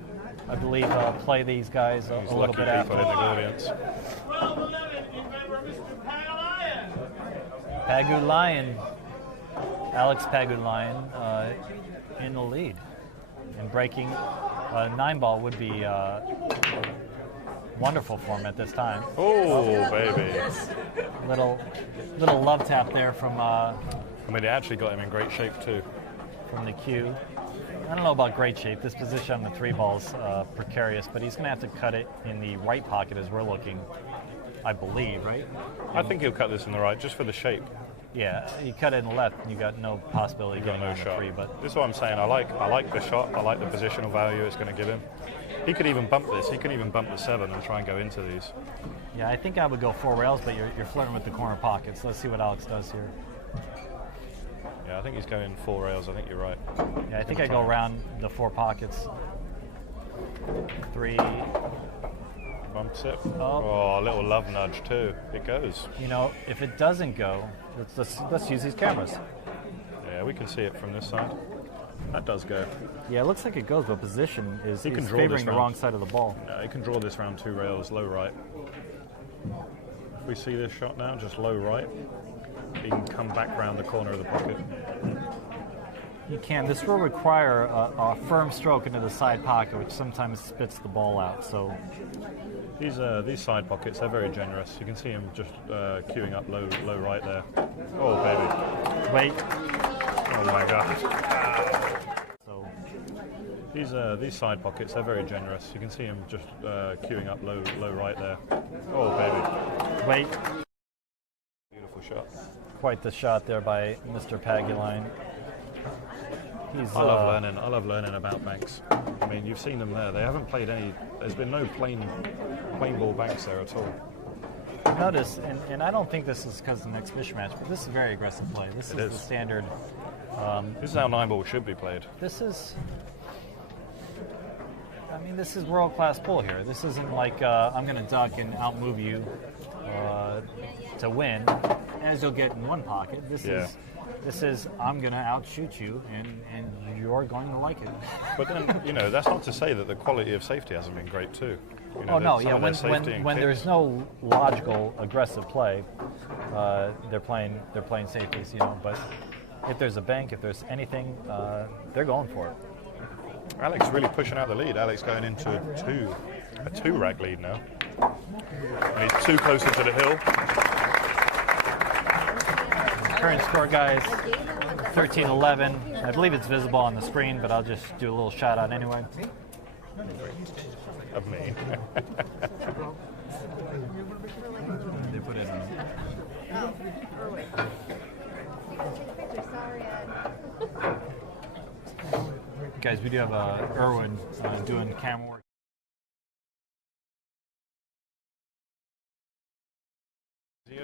I believe, play these guys a little bit after. In the audience. 12-11 in favor of Mr. Pagulayan. Pagulayan, Alex Pagulayan in the lead. And breaking a 9-ball would be wonderful for him at this time. Oh, baby. Little love tap there from... I mean, it actually got him in great shape, too. From the cue. I don't know about great shape. This position on the 3 ball's precarious, but he's going to have to cut it in the right pocket as we're looking, I believe, right? I think he'll cut this in the right, just for the shape. Yeah, you cut it in the left, and you got no possibility of getting on the 3. But this is what I'm saying. I like the shot. I like the positional value it's going to give him. He could even bump this. He could even bump the 7 and try and go into these. Yeah, I think I would go 4 rails, but you're flirting with the corner pockets. Let's see what Alex does here. Yeah, I think he's going 4 rails. I think you're right. Yeah, I think I go around the 4 pockets. 3. Bumps it. Oh, a little love nudge too. It goes. You know, if it doesn't go, let's use these cameras. Yeah, we can see it from this side. That does go. Yeah, it looks like it goes, but position is He can draw favoring this the wrong side of the ball. No, he can draw this round 2 rails, low right. If we see this shot now, just low right, he can come back round the corner of the pocket. You can. This will require a firm stroke into the side pocket, which sometimes spits the ball out. So these side pockets, they're very generous. You can see him just queuing up low right there. Oh, baby. Wait. Oh, my God. So these side pockets, they're very generous. You can see him just queuing up low right there. Oh, baby. Wait. Beautiful shot. Quite the shot there by Mr. Pagulayan. I love learning about banks. I mean, you've seen them there. They haven't played any. There's been no plain ball banks there at all. Notice, and I don't think this is because of an exhibition match, but this is very aggressive play. This is the standard. This is how 9-ball should be played. This is world-class pool here. This isn't like I'm going to duck and outmove you to win, as you'll get in one pocket. This is I'm going to outshoot you, and you're going to like it. But then, that's not to say that the quality of safety hasn't been great too. When there's no logical aggressive play, they're playing safeties, But if there's a bank, if there's anything, they're going for it. Alex really pushing out the lead. Alex going into a two-rack lead now. And he's too closer to the hill. Current score, guys, 13-11. I believe it's visible on the screen, but I'll just do a little shout out anyway. Of me. They put it in. Oh, Erwin. You gotta take a picture, sorry, Ed. Guys, we do have Erwin doing camera work.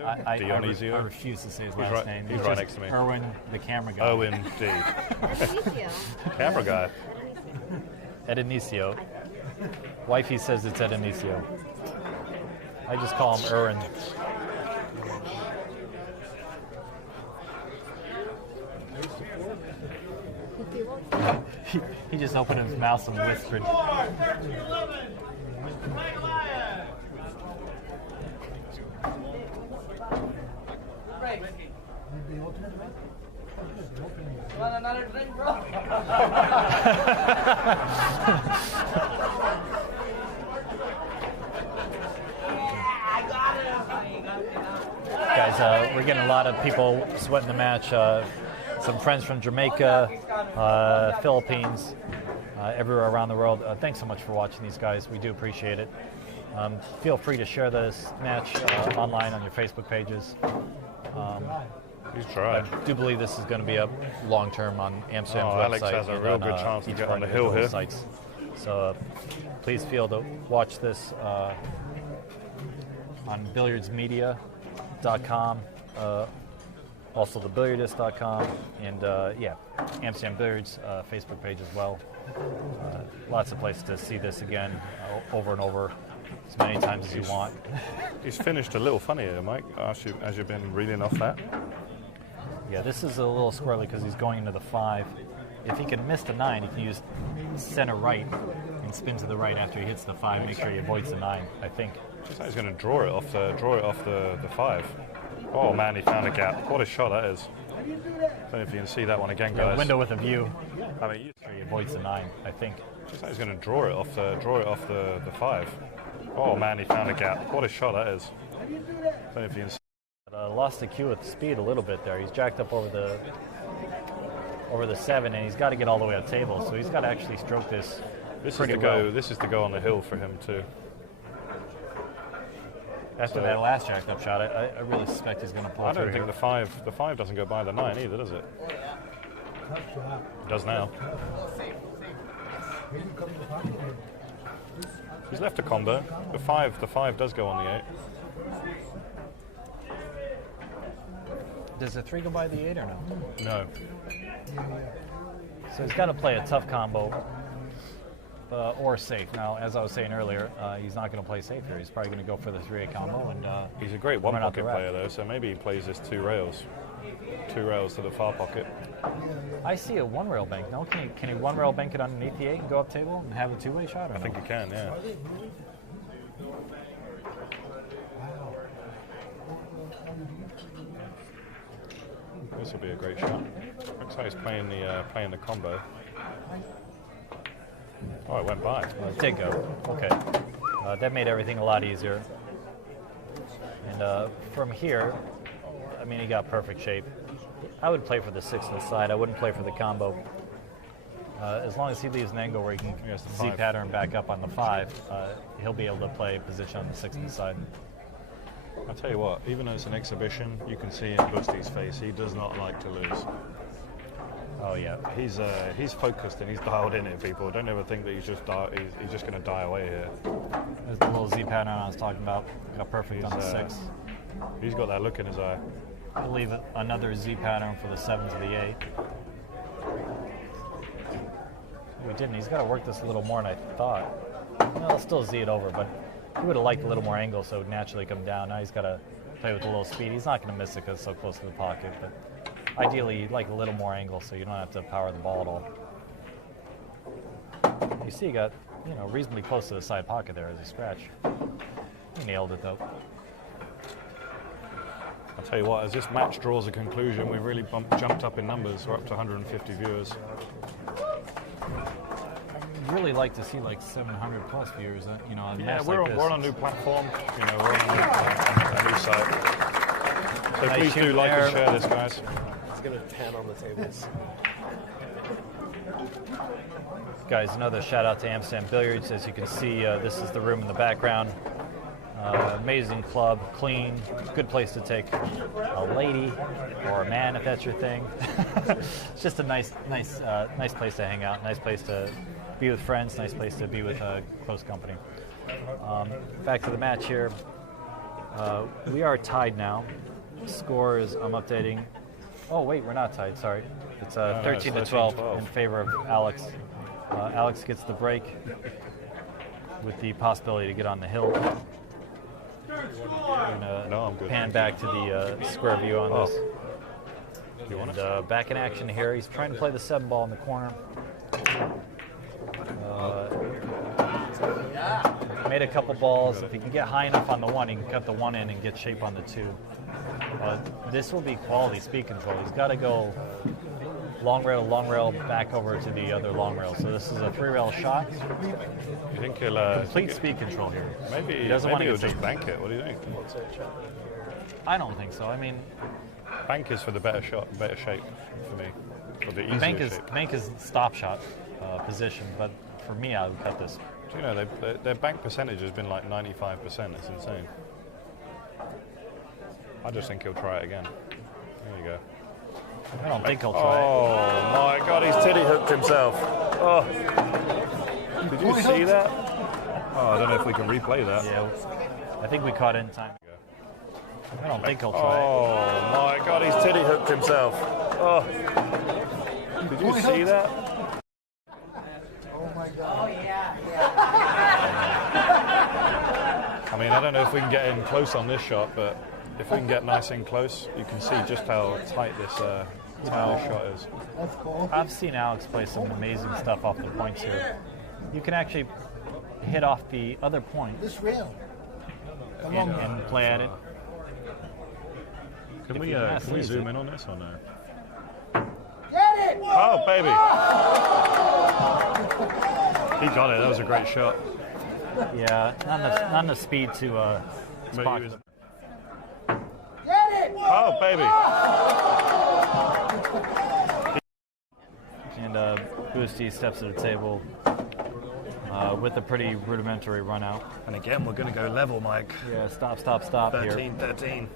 I refuse to say his last name. He's right next to me. Erwin, the camera guy. Oh, indeed. Camera guy. Ed Inicio. Wifey says it's Ed Inicio. I just call him Erwin. He just opened his mouth and whispered. 13-11. Pagulayan. Want another drink, bro? Guys, we're getting a lot of people sweating the match. Some friends from Jamaica, Philippines, everywhere around the world. Thanks so much for watching these guys. We do appreciate it. Feel free to share this match online on your Facebook pages. He's tried. I do believe this is going to be up long-term on Amsterdam's website. Alex has a real good chance to get on the hill here. Sites. So please feel to watch this on billiardsmedia.com, also thebilliardist.com, and yeah, Amsterdam Billiards Facebook page as well. Lots of places to see this again over and over as many times as you want. He's finished a little funny here, Mike, as you've been reading off that. Yeah, this is a little squirrely because he's going into the 5. If he can miss the 9, he can use center right and spin to the right after he hits the 5. Make sure he avoids the 9, I think. Just like he's going to draw it off the 5. Oh man, he found a gap. What a shot that is. I don't know if you can see that one again, guys. Yeah, window with a view. I mean, He avoids the 9, I think. Just like he's going to draw it off the 5. Oh man, he found a gap. What a shot that is. I don't know if you can see. Lost the cue with speed a little bit there. He's jacked up over the 7, and he's got to get all the way up table. So he's got to actually stroke this. This is to go on the hill for him too. After that last jacked up shot, I really suspect he's going to pull through. I don't think the 5 doesn't go by the 9 either, does it? It does now. He's left a combo. The 5 does go on the 8. Does the 3 go by the 8 or no? No. So he's got to play a tough combo or safe. Now, as I was saying earlier, he's not going to play safe here. He's probably going to go for the 3-8 combo. And he's a great one-pocket player, though, so maybe he plays this 2 rails. 2 rails to the far pocket. I see a 1-rail bank. No, can he 1-rail bank it underneath the 8 and go up table and have a 2-way shot? Or I think he can, yeah. This will be a great shot. Looks like he's playing the combo. Oh, it went by. It did go. Okay. That made everything a lot easier. And from here, I mean, he got perfect shape. I would play for the 6 on the side. I wouldn't play for the combo. As long as he leaves an angle where he can Z pattern back up on the 5, he'll be able to play position on the 6 on the side. I'll tell you what, even though it's an exhibition, you can see in Busty's face, he does not like to lose. Oh yeah, he's focused and he's dialed in it. People don't ever think that he's just going to die away here. There's the little Z pattern I was talking about. Got perfect on the 6. He's got that look in his eye. I'll leave another Z pattern for the 7 to the 8. We didn't. He's got to work this a little more than I thought. Well, I'll still Z it over, but he would have liked a little more angle, so it would naturally come down. Now he's got to play with a little speed. He's not going to miss it because it's so close to the pocket, but ideally you'd like a little more angle so you don't have to power the ball at all. You see he got, reasonably close to the side pocket there as a scratch. He nailed it though. I'll tell you what, as this match draws a conclusion, we've really jumped up in numbers. We're up to 150 viewers. really like to see like 700 plus viewers. You know, on a Yeah, match we're like on, this. we're on a new platform. You know, we're on a new site. So Nice please do shoot like and there. share this, guys. It's gonna pan on the tables. Guys, another shout out to Amsterdam Billiards. As you can see, this is the room in the background. Amazing club, clean, good place to take a lady or a man if that's your thing. It's just a nice place to hang out, nice place to be with friends, nice place to be with close company. Back to the match here. We are tied now. Score is, I'm updating. Oh wait, we're not tied. Sorry, it's 13 to 12 in favor of Alex. Alex gets the break with the possibility to get on the hill. No, I'm good. Pan back to the square view on this. You want And back in action here. He's trying to play the 7 ball in the corner. Made a couple balls. If he can get high enough on the 1, he can cut the 1 in and get shape on the 2. This will be quality speed control. He's got to go long rail, back over to the other long rail. So this is a 3-rail shot. You think he'll Complete speed control here. Maybe He doesn't want to he'll get just safe. bank it. What do you think? I don't think so. I mean, Bank is for the better shot, better shape for me, for the easier shape. bank is stop shot position, but for me, I would cut this. Do you know their bank percentage has been like 95%? It's insane. I just think he'll try it again. There you go. I don't think he'll try it. Oh my God, he's titty hooked himself. Oh, did you see that? Oh, I don't know if we can replay that. Yeah, I think we caught it in time. I don't think he'll try it. Oh my God, he's titty hooked himself. Oh, did you see that? Oh my God. I mean, I don't know if we can get in close on this shot, but if we can get nice and close, you can see just how tight this shot is. That's cool. I've seen Alex play some amazing stuff off the points here. You can actually hit off the other point This rail. Come and, on, and play at it. Can we can can we use zoom it. in on this or no? Get it! Oh baby! He got it. That was a great shot. Yeah, not enough speed to But spot. he was- Get it! Oh baby! And Boosty steps to the table with a pretty rudimentary run out. And again, we're going to go level, Mike. Yeah, stop here. 13.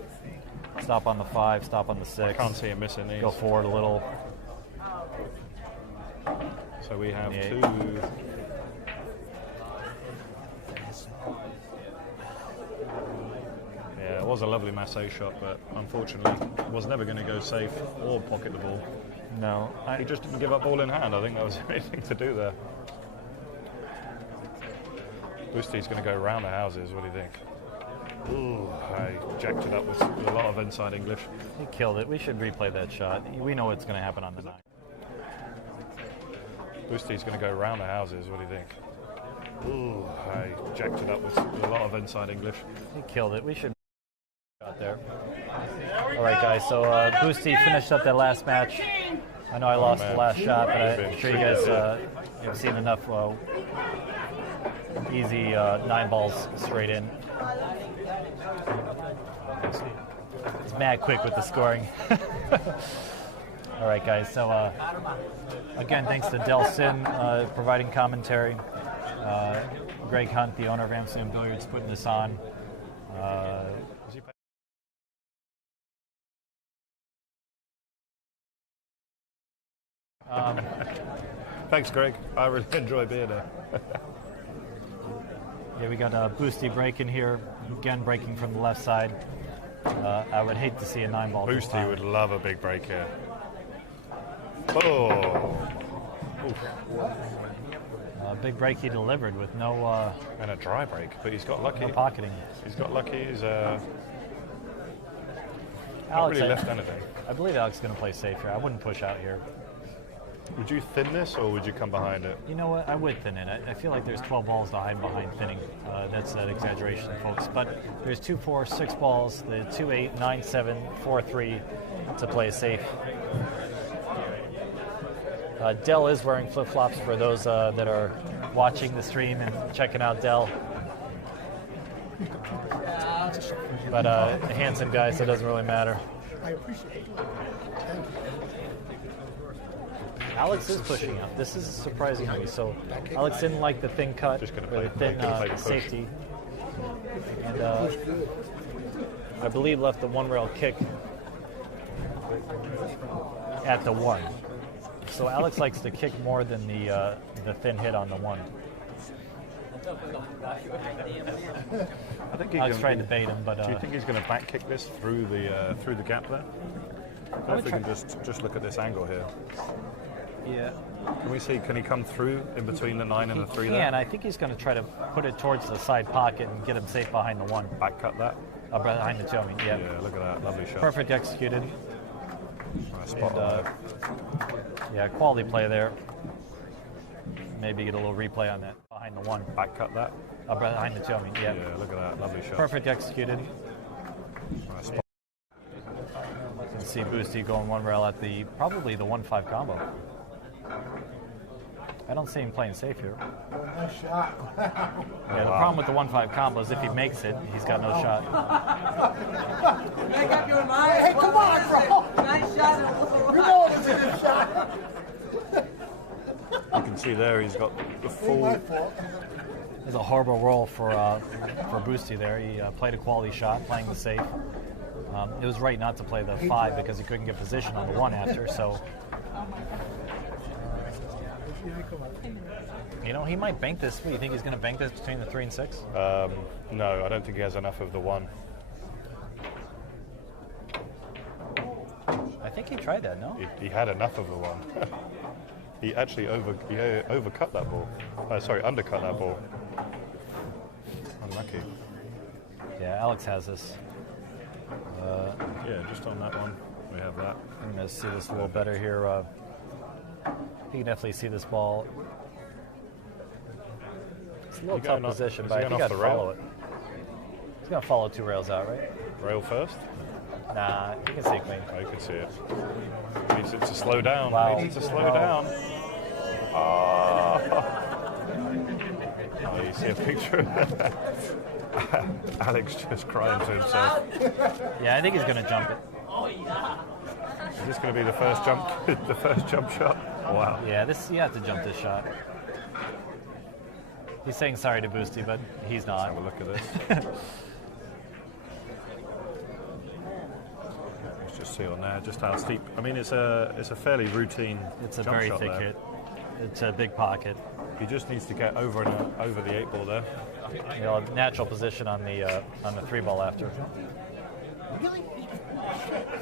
Stop on the 5, stop on the 6. Can't see him missing these. Go forward a little. So we have Yeah. 2. Yeah, it was a lovely massé shot, but unfortunately, was never going to go safe or pocket the ball. No, He just didn't give up ball in hand. I think that was the only thing to do there. Boosty's going to go around the houses. What do you think? Ooh, I jacked it up with a lot of inside English. he killed it. We should replay that shot. We know what's going to happen on the 9. Boosty's going to go around the houses. What do you think? Ooh, I jacked it up with a lot of inside English. He killed it. We should shot there. All right, guys. So Boosty finished up that last match. I know I lost the man. last shot, but I'm Been sure you guys have seen enough easy 9 balls straight in. It's mad quick with the scoring. All right, guys. So again, thanks to Delson providing commentary. Greg Hunt, the owner of Amsterdam Billiards, putting this on. Thanks, Greg. I really enjoy being there. Yeah, we got a Boosty break in here. Again, breaking from the left side. I would hate to see a 9 ball. Boosty would love a big break here. Oh. Oof. Big break he delivered with no And a dry break, but he's got lucky. no pocketing. He's got lucky. He's not Alex, really left anything. I believe Alex is going to play safe here. I wouldn't push out here. Would you thin this or would you come behind it? You know what? I would thin it. I feel like there's 12 balls to hide behind thinning. That's an exaggeration, folks. But there's 2, 4, 6 balls, the 2, 8, 9, 7, 4, 3 to play safe. Dell is wearing flip-flops for those that are watching the stream and checking out Dell. But a handsome guy, so it doesn't really matter. I appreciate it. Thank you. Alex is pushing up. This is surprising to me. So Alex didn't like the thin cut, Just gonna or the play- thin play the push. safety. And I believe left the one rail kick at the one. So Alex likes to kick more than the thin hit on the one. I think Alex tried to bait him, but do you think he's going to back kick this through the gap there? If we can just look at this angle here. yeah, Can we see? Can he come through in between the 9 and the 3 yeah, there? and I think he's going to try to put it towards the side pocket and get him safe behind the one. Back cut that. Behind the two, I mean, yeah. Yeah, look at that, lovely shot. Perfect executed. Nice spot And, on there. yeah, quality play there. Maybe get a little replay on that. Behind the one. Back cut that. Behind the two, I mean, yeah. Yeah, look at that, lovely shot. Perfect executed. Nice spot. You can see Boosty going one rail at probably the 1-5 combo. I don't see him playing safe here. Nice shot. Yeah, the problem with the 1-5 combo is if he makes it, he's got no shot. Make up your mind. Hey, come on, bro. Nice shot. You know it was a good shot. You can see there he's got the full. My fault. It's a horrible roll for Boosty there. He played a quality shot, playing the safe. It was right not to play the 5 because he couldn't get position on the 1 after, so... You know, he might bank this. You think he's going to bank this between the 3 and 6? No, I don't think he has enough of the 1. I think he tried that, no? He had enough of the 1. He actually overcut that ball. Undercut that ball. Unlucky. Yeah, Alex has this. Yeah, just on that one, we have that. I'm going to see this a little better here. You can definitely see this ball. It's a little Is he tough going off- position, is but he I going think off I'd the rail? follow it. He's going to follow 2 rails out, right? Rail first? Nah, you can see it clean. Oh, you can see it. He needs it to slow down. Wow. He needs to slow down. Oh, you see a picture of Alex just crying to himself. Yeah, I think he's going to jump it. Is this going to be the first jump? The first jump shot? Wow. Yeah, you have to jump this shot. He's saying sorry to Boosty, but he's not. Have a look at this. Let's just see on there just how steep. I mean, it's a fairly routine. It's a jump very shot thick there. hit. It's a big pocket. He just needs to get over the 8 ball there. You know, natural position on the 3 ball after.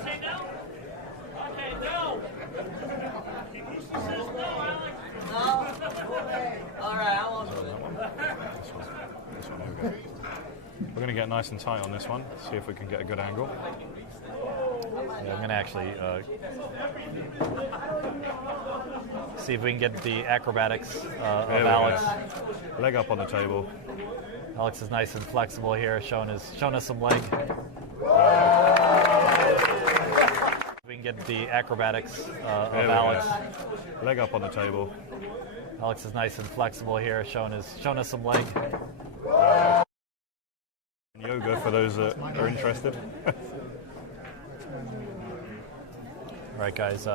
Say no? Okay, no. He says no, Alex. No. All right, I won't do it. This one, here we go. We're going to get nice and tight on this one. See if we can get a good angle. Yeah, I'm going to actually see if we can get the acrobatics of There we Alex. go. Leg up on the table. Alex is nice and flexible here, showing us some leg. We can get the acrobatics of There we Alex. go. Leg up on the table. Alex is nice and flexible here, showing us some leg. Yoga for those that are interested. All right, guys,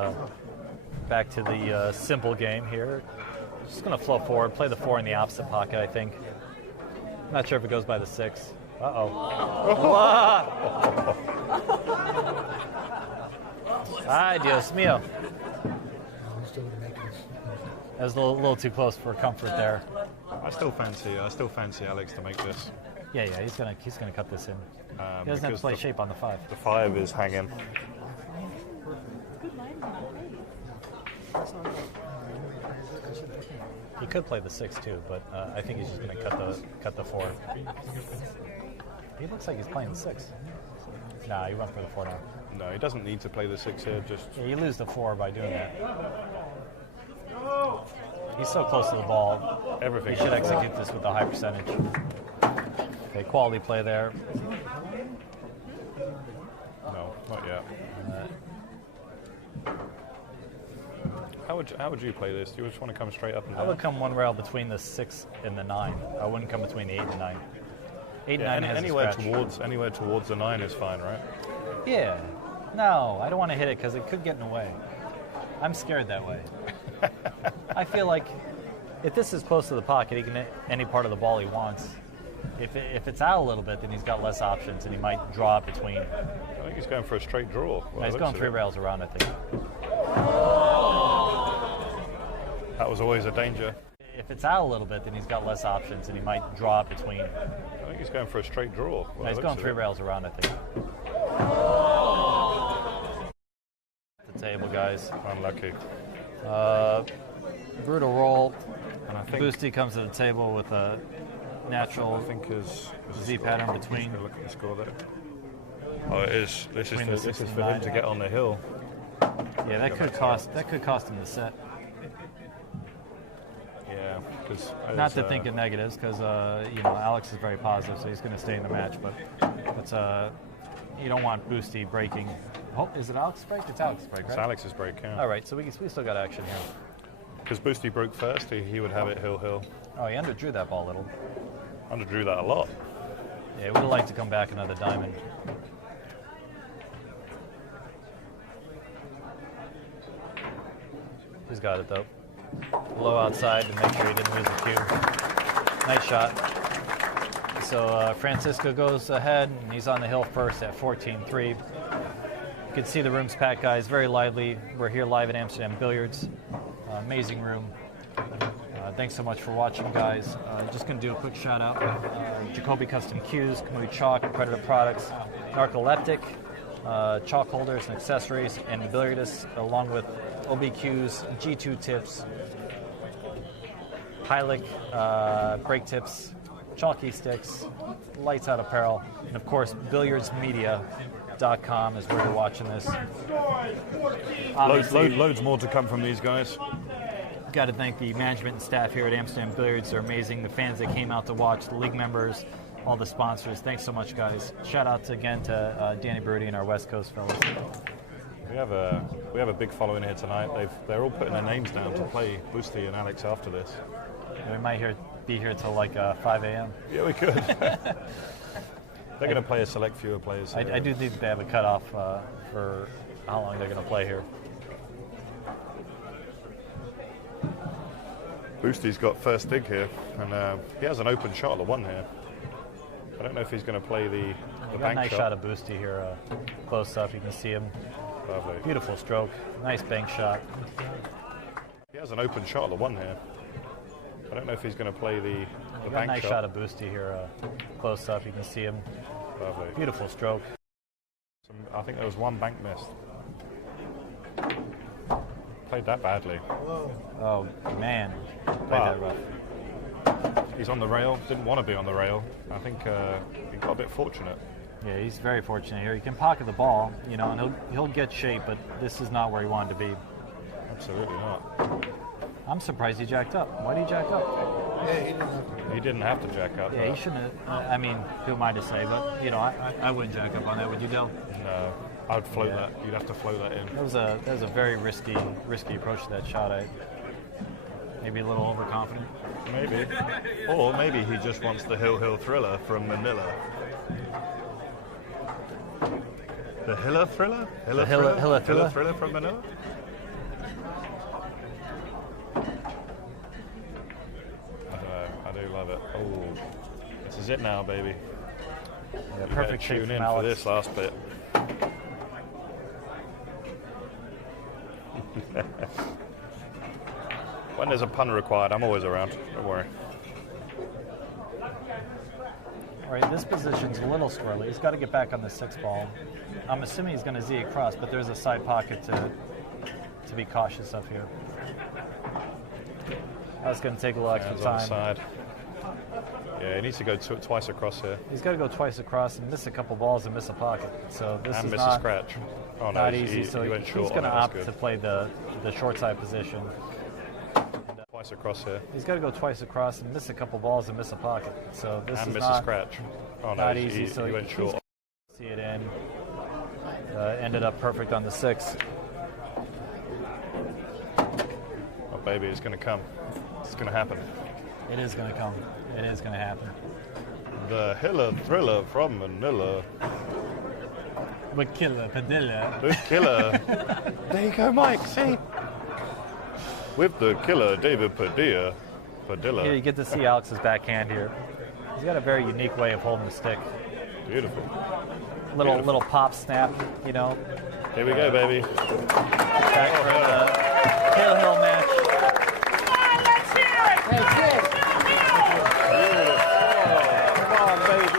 back to the simple game here. Just going to flow forward, play the 4 in the opposite pocket, I think. Not sure if it goes by the 6. Uh-oh. Ay, Dios mío. That was a little too close for comfort there. I still fancy Alex to make this. Yeah, he's gonna cut this in. He doesn't have to because play shape on the 5. The 5 is hanging. He could play the 6 too, but I think he's just gonna cut the 4. He looks like he's playing the 6. Nah, he went for the 4 now. No, he doesn't need to play the 6 here. Just Yeah, you lose the 4 by doing that. He's so close to the ball. everything. He should execute this with a high percentage. Okay, quality play there. No, not yet. How would you play this? Do you just want to come straight up and I down? would come one rail between the 6 and the 9. I wouldn't come between the 8 and the 9. 8 and 9 has anywhere a scratch. anywhere towards the 9 is fine, right? Yeah. No, I don't want to hit it because it could get in the way. I'm scared that way. I feel like if this is close to the pocket, he can hit any part of the ball he wants. If it's out a little bit, then he's got less options, and he might draw it between. I think he's going for a straight draw. No, he's going 3 rails around, I think. That was always a danger. If it's out a little bit, then he's got less options, and he might draw it between. I think he's going for a straight draw. No, he's going 3 rails around, I think. The table, guys. Unlucky. Brutal roll. And I think Boosty comes to the table with a natural Z pattern between. Look at the score there. Oh, it is. This is Between the for him to get on the hill. Yeah, that could cost him the set. Yeah, because Not to think in negatives, because Alex is very positive, so he's going to stay in the match. But you don't want Boosty breaking. Oh, is it Alex's break? It's Alex's break, right? It's Alex's break. Yeah. All right, so we still got action here. Because Boosty broke first, he would have it hill. Oh, he underdrew that ball a little. Underdrew that a lot. Yeah, would have liked to come back another diamond. He's got it though. Low outside to make sure he didn't lose the cue. Nice shot. So Francisco goes ahead, and he's on the hill first at 14-3. You can see the room's packed, guys. Very lively. We're here live at Amsterdam Billiards. Amazing room. Thanks so much for watching, guys. Just going to do a quick shout out. Jacoby Custom Cues, Kamui Chalk, Predator Products, Narcoleptic, chalk holders and accessories, and the Billiardists, along with OBQs, G2 tips, Pilot brake tips, chalky sticks, lights out apparel, and of course, billiardsmedia.com is where you're watching this. Loads more to come from these guys. Got to thank the management and staff here at Amsterdam Billiards. They're amazing. The fans that came out to watch, the league members, all the sponsors. Thanks so much, guys. Shout out again to Danny Brody and our West Coast fellas. We have a big following here tonight. They're all putting their names down to play Boosty and Alex after this. We might be here till like 5 a.m. Yeah, we could. They're going to play a select few players. I do think they have a cutoff for how long they're going to play here. Boosty's got first dig here, and he has an open shot at the 1 here. I don't know if he's going to play the Got bank a nice shot. shot of Boosty here, close up. You can see him. Lovely. Beautiful stroke. Nice bank shot. He has an open shot at the 1 here. I don't know if he's going to play the Got a bank nice shot. shot of Boosty here, close up. You can see him. Lovely. Beautiful stroke. I think there was 1 bank missed. Played that badly. Oh, man. Played that rough. He's on the rail. Didn't want to be on the rail. I think he got a bit fortunate. Yeah, he's very fortunate here. He can pocket the ball, and he'll get shape, but this is not where he wanted to be. Absolutely not. I'm surprised he jacked up. Why did he jack up? Yeah, He didn't have to jack up. Yeah, he shouldn't have. I mean, who am I to say? But, I wouldn't jack up on that. Would you, Del? No, I'd float that. You'd have to float that in. That was a very risky approach to that shot. Maybe a little overconfident. Maybe. Or maybe he just wants the Hill Thriller from Manila. The Hilla Thriller? Hilla Thriller from Manila? I do love it. Oh, this is it now, baby. Yeah, You perfect better tune shape in from for Alex. this last bit. When there's a pun required, I'm always around. Don't worry. All right, this position's a little squirrely. He's got to get back on the 6 ball. I'm assuming he's going to Z across, but there's a side pocket to be cautious of here. That's going to take a little extra Hands on the time. side. Yeah, he needs to go twice across here. He's got to go twice across and miss a couple balls and miss a pocket. So this And is miss not a scratch. Oh no, not he easy. So went short. he's going to on it. opt That's to good. play the short side position. Twice across here. He's got to go twice across and miss a couple balls and miss a pocket. So this And is miss not a scratch. Oh no, not he easy. So went he's short. see it in. Ended up perfect on the 6. baby. It's going to come. It's going to happen. It is going to come. It is going to happen. The Hiller Thriller from Manila. The killer, Padilla. The killer. There you go, Mike. See? With the killer, David Padilla. Here you get to see Alex's backhand here. He's got a very unique way of holding the stick. Beautiful. Little pop snap, you know. Here we go, baby. Back for the Hill match. Come on, let's hear it! Come on, baby.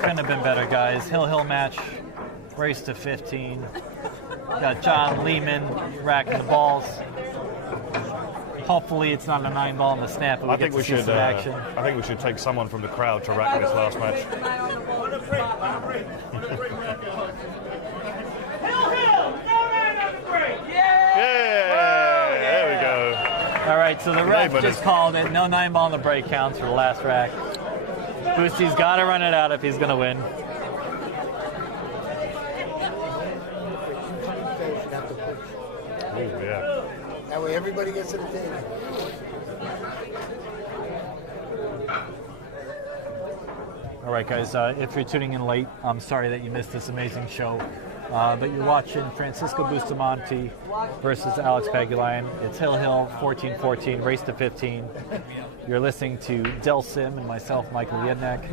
Couldn't have been better, guys. Hill match, race to 15. Got John Lehman racking the balls. Hopefully it's not a 9-ball in the snap, but we get to see some action. I think we should take someone from the crowd to rack this last match. Hill, no man on the break! Yeah! There we go. All right, so the ref just called it. No 9-ball in the break counts for the last rack. Boosty's got to run it out if he's going to win. Oh, yeah. That way everybody gets to the table. All right, guys, if you're tuning in late, I'm sorry that you missed this amazing show. But you're watching Francisco Bustamante versus Alex Pagulayan. It's Hill 14-14, race to 15. You're listening to Del Sim and myself, Michael Yednak.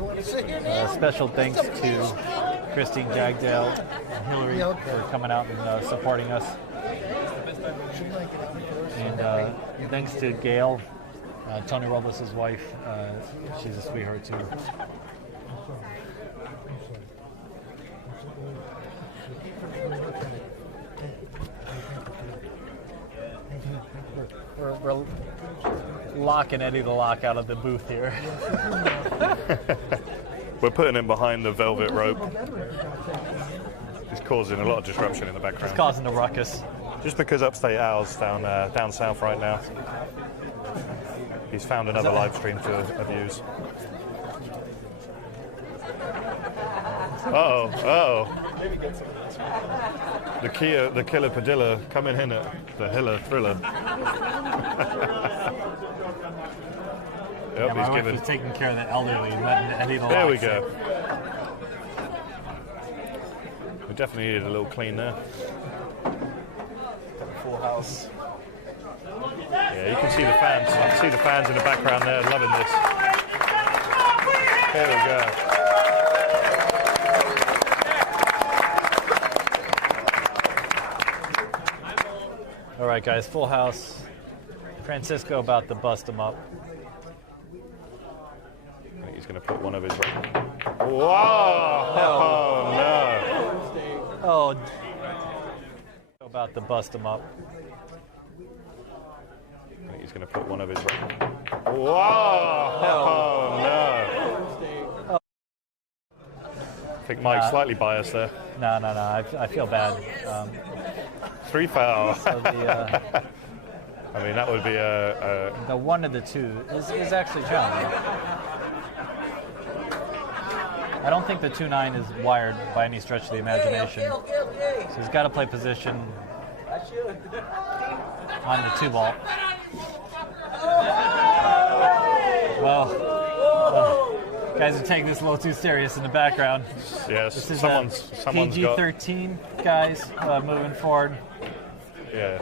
Special thanks to Christine Jagdale and Hillary for coming out and supporting us. And thanks to Gail, Tony Robles' wife. She's a sweetheart too. We're locking Eddie the Lock out of the booth here. We're putting him behind the velvet rope. It's causing a lot of disruption in the background. It's causing a ruckus. Just because Upstate Al's down south right now. He's found another live stream to abuse. Uh-oh. The killer Padilla coming in at the Hiller Thriller. Yep, he's taking care of the elderly and letting Eddie the Lock. There we go. We definitely needed a little clean there. Full house. Yeah, you can see the fans. You can see the fans in the background there loving this. There we go. All right, guys, full house. Francisco about to bust him up. I think he's going to put one of his... Whoa! Oh, no. Oh, about to bust him up. I think he's going to put one of his... Whoa! Oh, no. I think Mike's slightly biased there. No. I feel bad. 3 foul. So I mean, that would be the one of the two is actually challenging. I don't think the 2-9 is wired by any stretch of the imagination. So he's got to play position on the 2-ball. Well, guys are taking this a little too serious in the background. Yes, this is someone's PG-13, guys, moving forward. Yeah,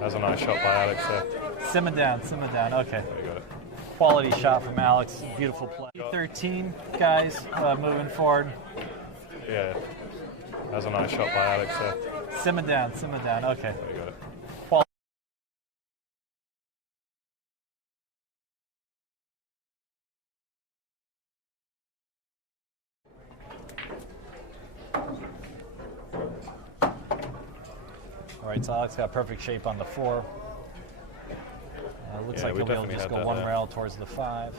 that's a nice shot by Alex there. Simmer down, okay. There you got it. Quality shot from Alex, beautiful play. 13, guys, moving forward. Yeah, that's a nice shot by Alex there. Simmer down, okay. There you got it. All right, so Alex got perfect shape on the 4. Looks like he'll be able to just go one rail towards the 5.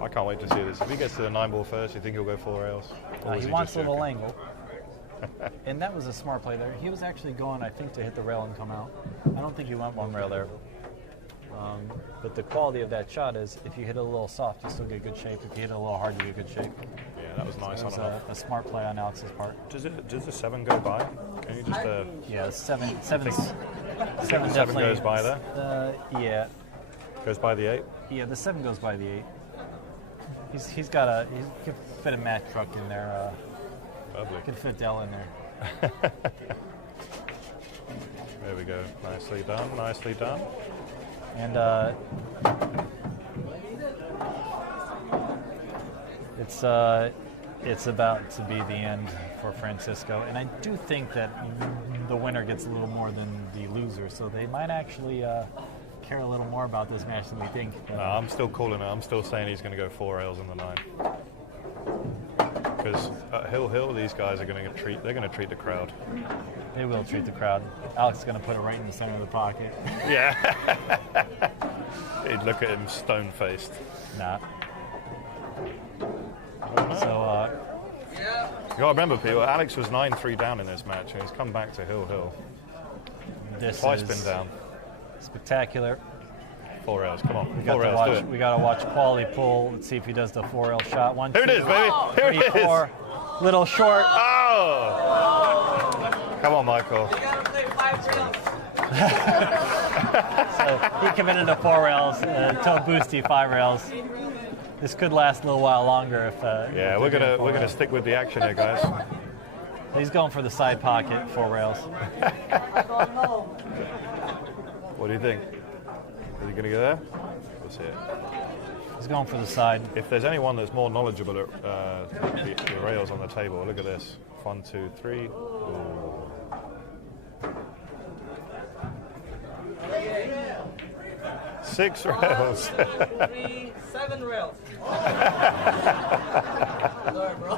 I can't wait to see this. If he gets to the 9-ball first, you think he'll go 4 rails? He wants a little angle. And that was a smart play there. He was actually going, I think, to hit the rail and come out. I don't think he went one rail there. But the quality of that shot is if you hit it a little soft, you still get good shape. If you hit it a little hard, you get good shape. Yeah, that was nice. So it on was a smart play on Alex's part. Does the 7 go by? Can you just? Yeah, seven definitely goes by there. Yeah. Goes by the 8. Yeah, the 7 goes by the 8. He can fit a Mack truck in there. Lovely. Can fit Dell in there. There we go. Nicely done. Nicely done. And it's about to be the end for Francisco, and I do think that the winner gets a little more than the loser, so they might actually care a little more about this match than we think. No, I'm still calling it. I'm still saying he's going to go 4 rails in the 9. Because at Hill, these guys are going to treat the crowd. They will treat the crowd. Alex is going to put it right in the center of the pocket. Yeah. He'd look at him stone-faced. Nah. So, you got to remember, people, Alex was 9-3 down in this match, and he's come back to Hill. This Twice is been down. Spectacular. 4 rails, come on. We 4 rails, do it. We got to watch quality pull. Let's see if he does the 4 rail shot. 1, 2, Here it is, baby. Here it is. 4. Little short. Oh! Come on, Michael. You gotta play 5 rails. So he committed to 4 rails, told Boosty 5 rails. This could last a little while longer if. Yeah, we're gonna stick with the action here, guys. He's going for the side pocket, 4 rails. What do you think? Is he gonna go there? We'll see it. He's going for the side. If there's anyone that's more knowledgeable at the rails on the table, look at this. 1, 2, 3. Ooh. 6 rails. 3, 7 rails. Sorry, bro.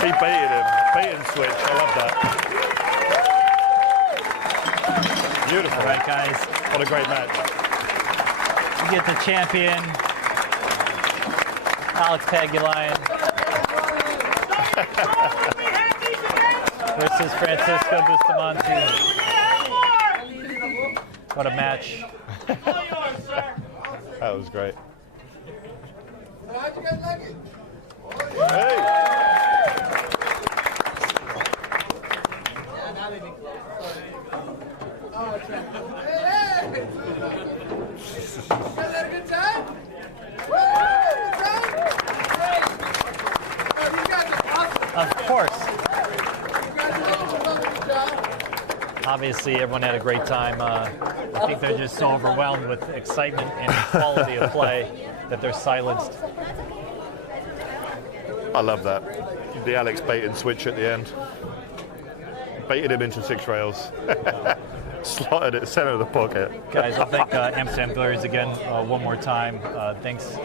He baited him. Bait and switch. I love that. Beautiful. All right, guys. What a great match. You get the champion, Alex Pagulayan, versus Francisco Bustamante. What a match. That was great. How'd you guys like it? Hey! Hey! You guys had a good time? Woo! You guys are awesome. Of course. Congratulations. Job. Obviously, everyone had a great time. I think they're just so overwhelmed with excitement and quality of play that they're silenced. I love that. The Alex bait and switch at the end. Baited him into 6 rails. Slotted at center of the pocket. Guys, I'll thank Amsterdam Billiards again one more time. Thanks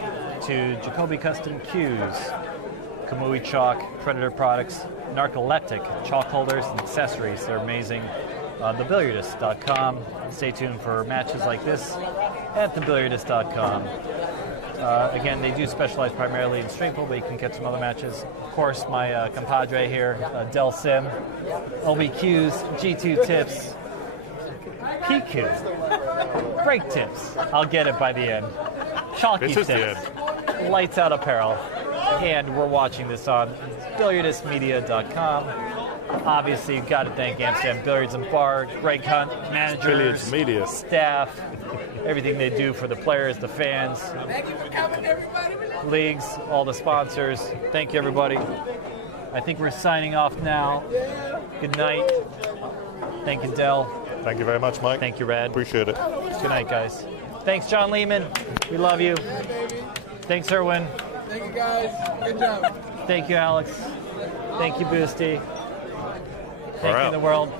to Jacoby Custom Cues, Kamui Chalk, Predator Products, Narcoleptic, chalk holders and accessories. They're amazing. TheBilliardist.com. Stay tuned for matches like this at TheBilliardist.com. Again, they do specialize primarily in straight pool, but you can catch some other matches. Of course, my compadre here, Del Sim, OBQs, G2 tips, PQ, break tips. I'll get it by the end. Chalky This is the tips, lights out apparel, and we're watching this on BilliardistMedia.com. Obviously, you've got to thank Amsterdam Billiards and Bar, Greg Hunt, managers, Billiards Media. staff, everything they do for the players, the fans, Thank you for coming, everybody. leagues, all the sponsors. Thank you, everybody. I think we're signing off now. Good night. Thank you, Del. Thank you very much, Mike. Thank you, Rad. Appreciate it. Good night, guys. Thanks, John Lehman. We love you. Yeah, baby. Thanks, Erwin. Thank you, guys. Good job. Thank you, Alex. Thank you, Boosty. Thank you, out. the world.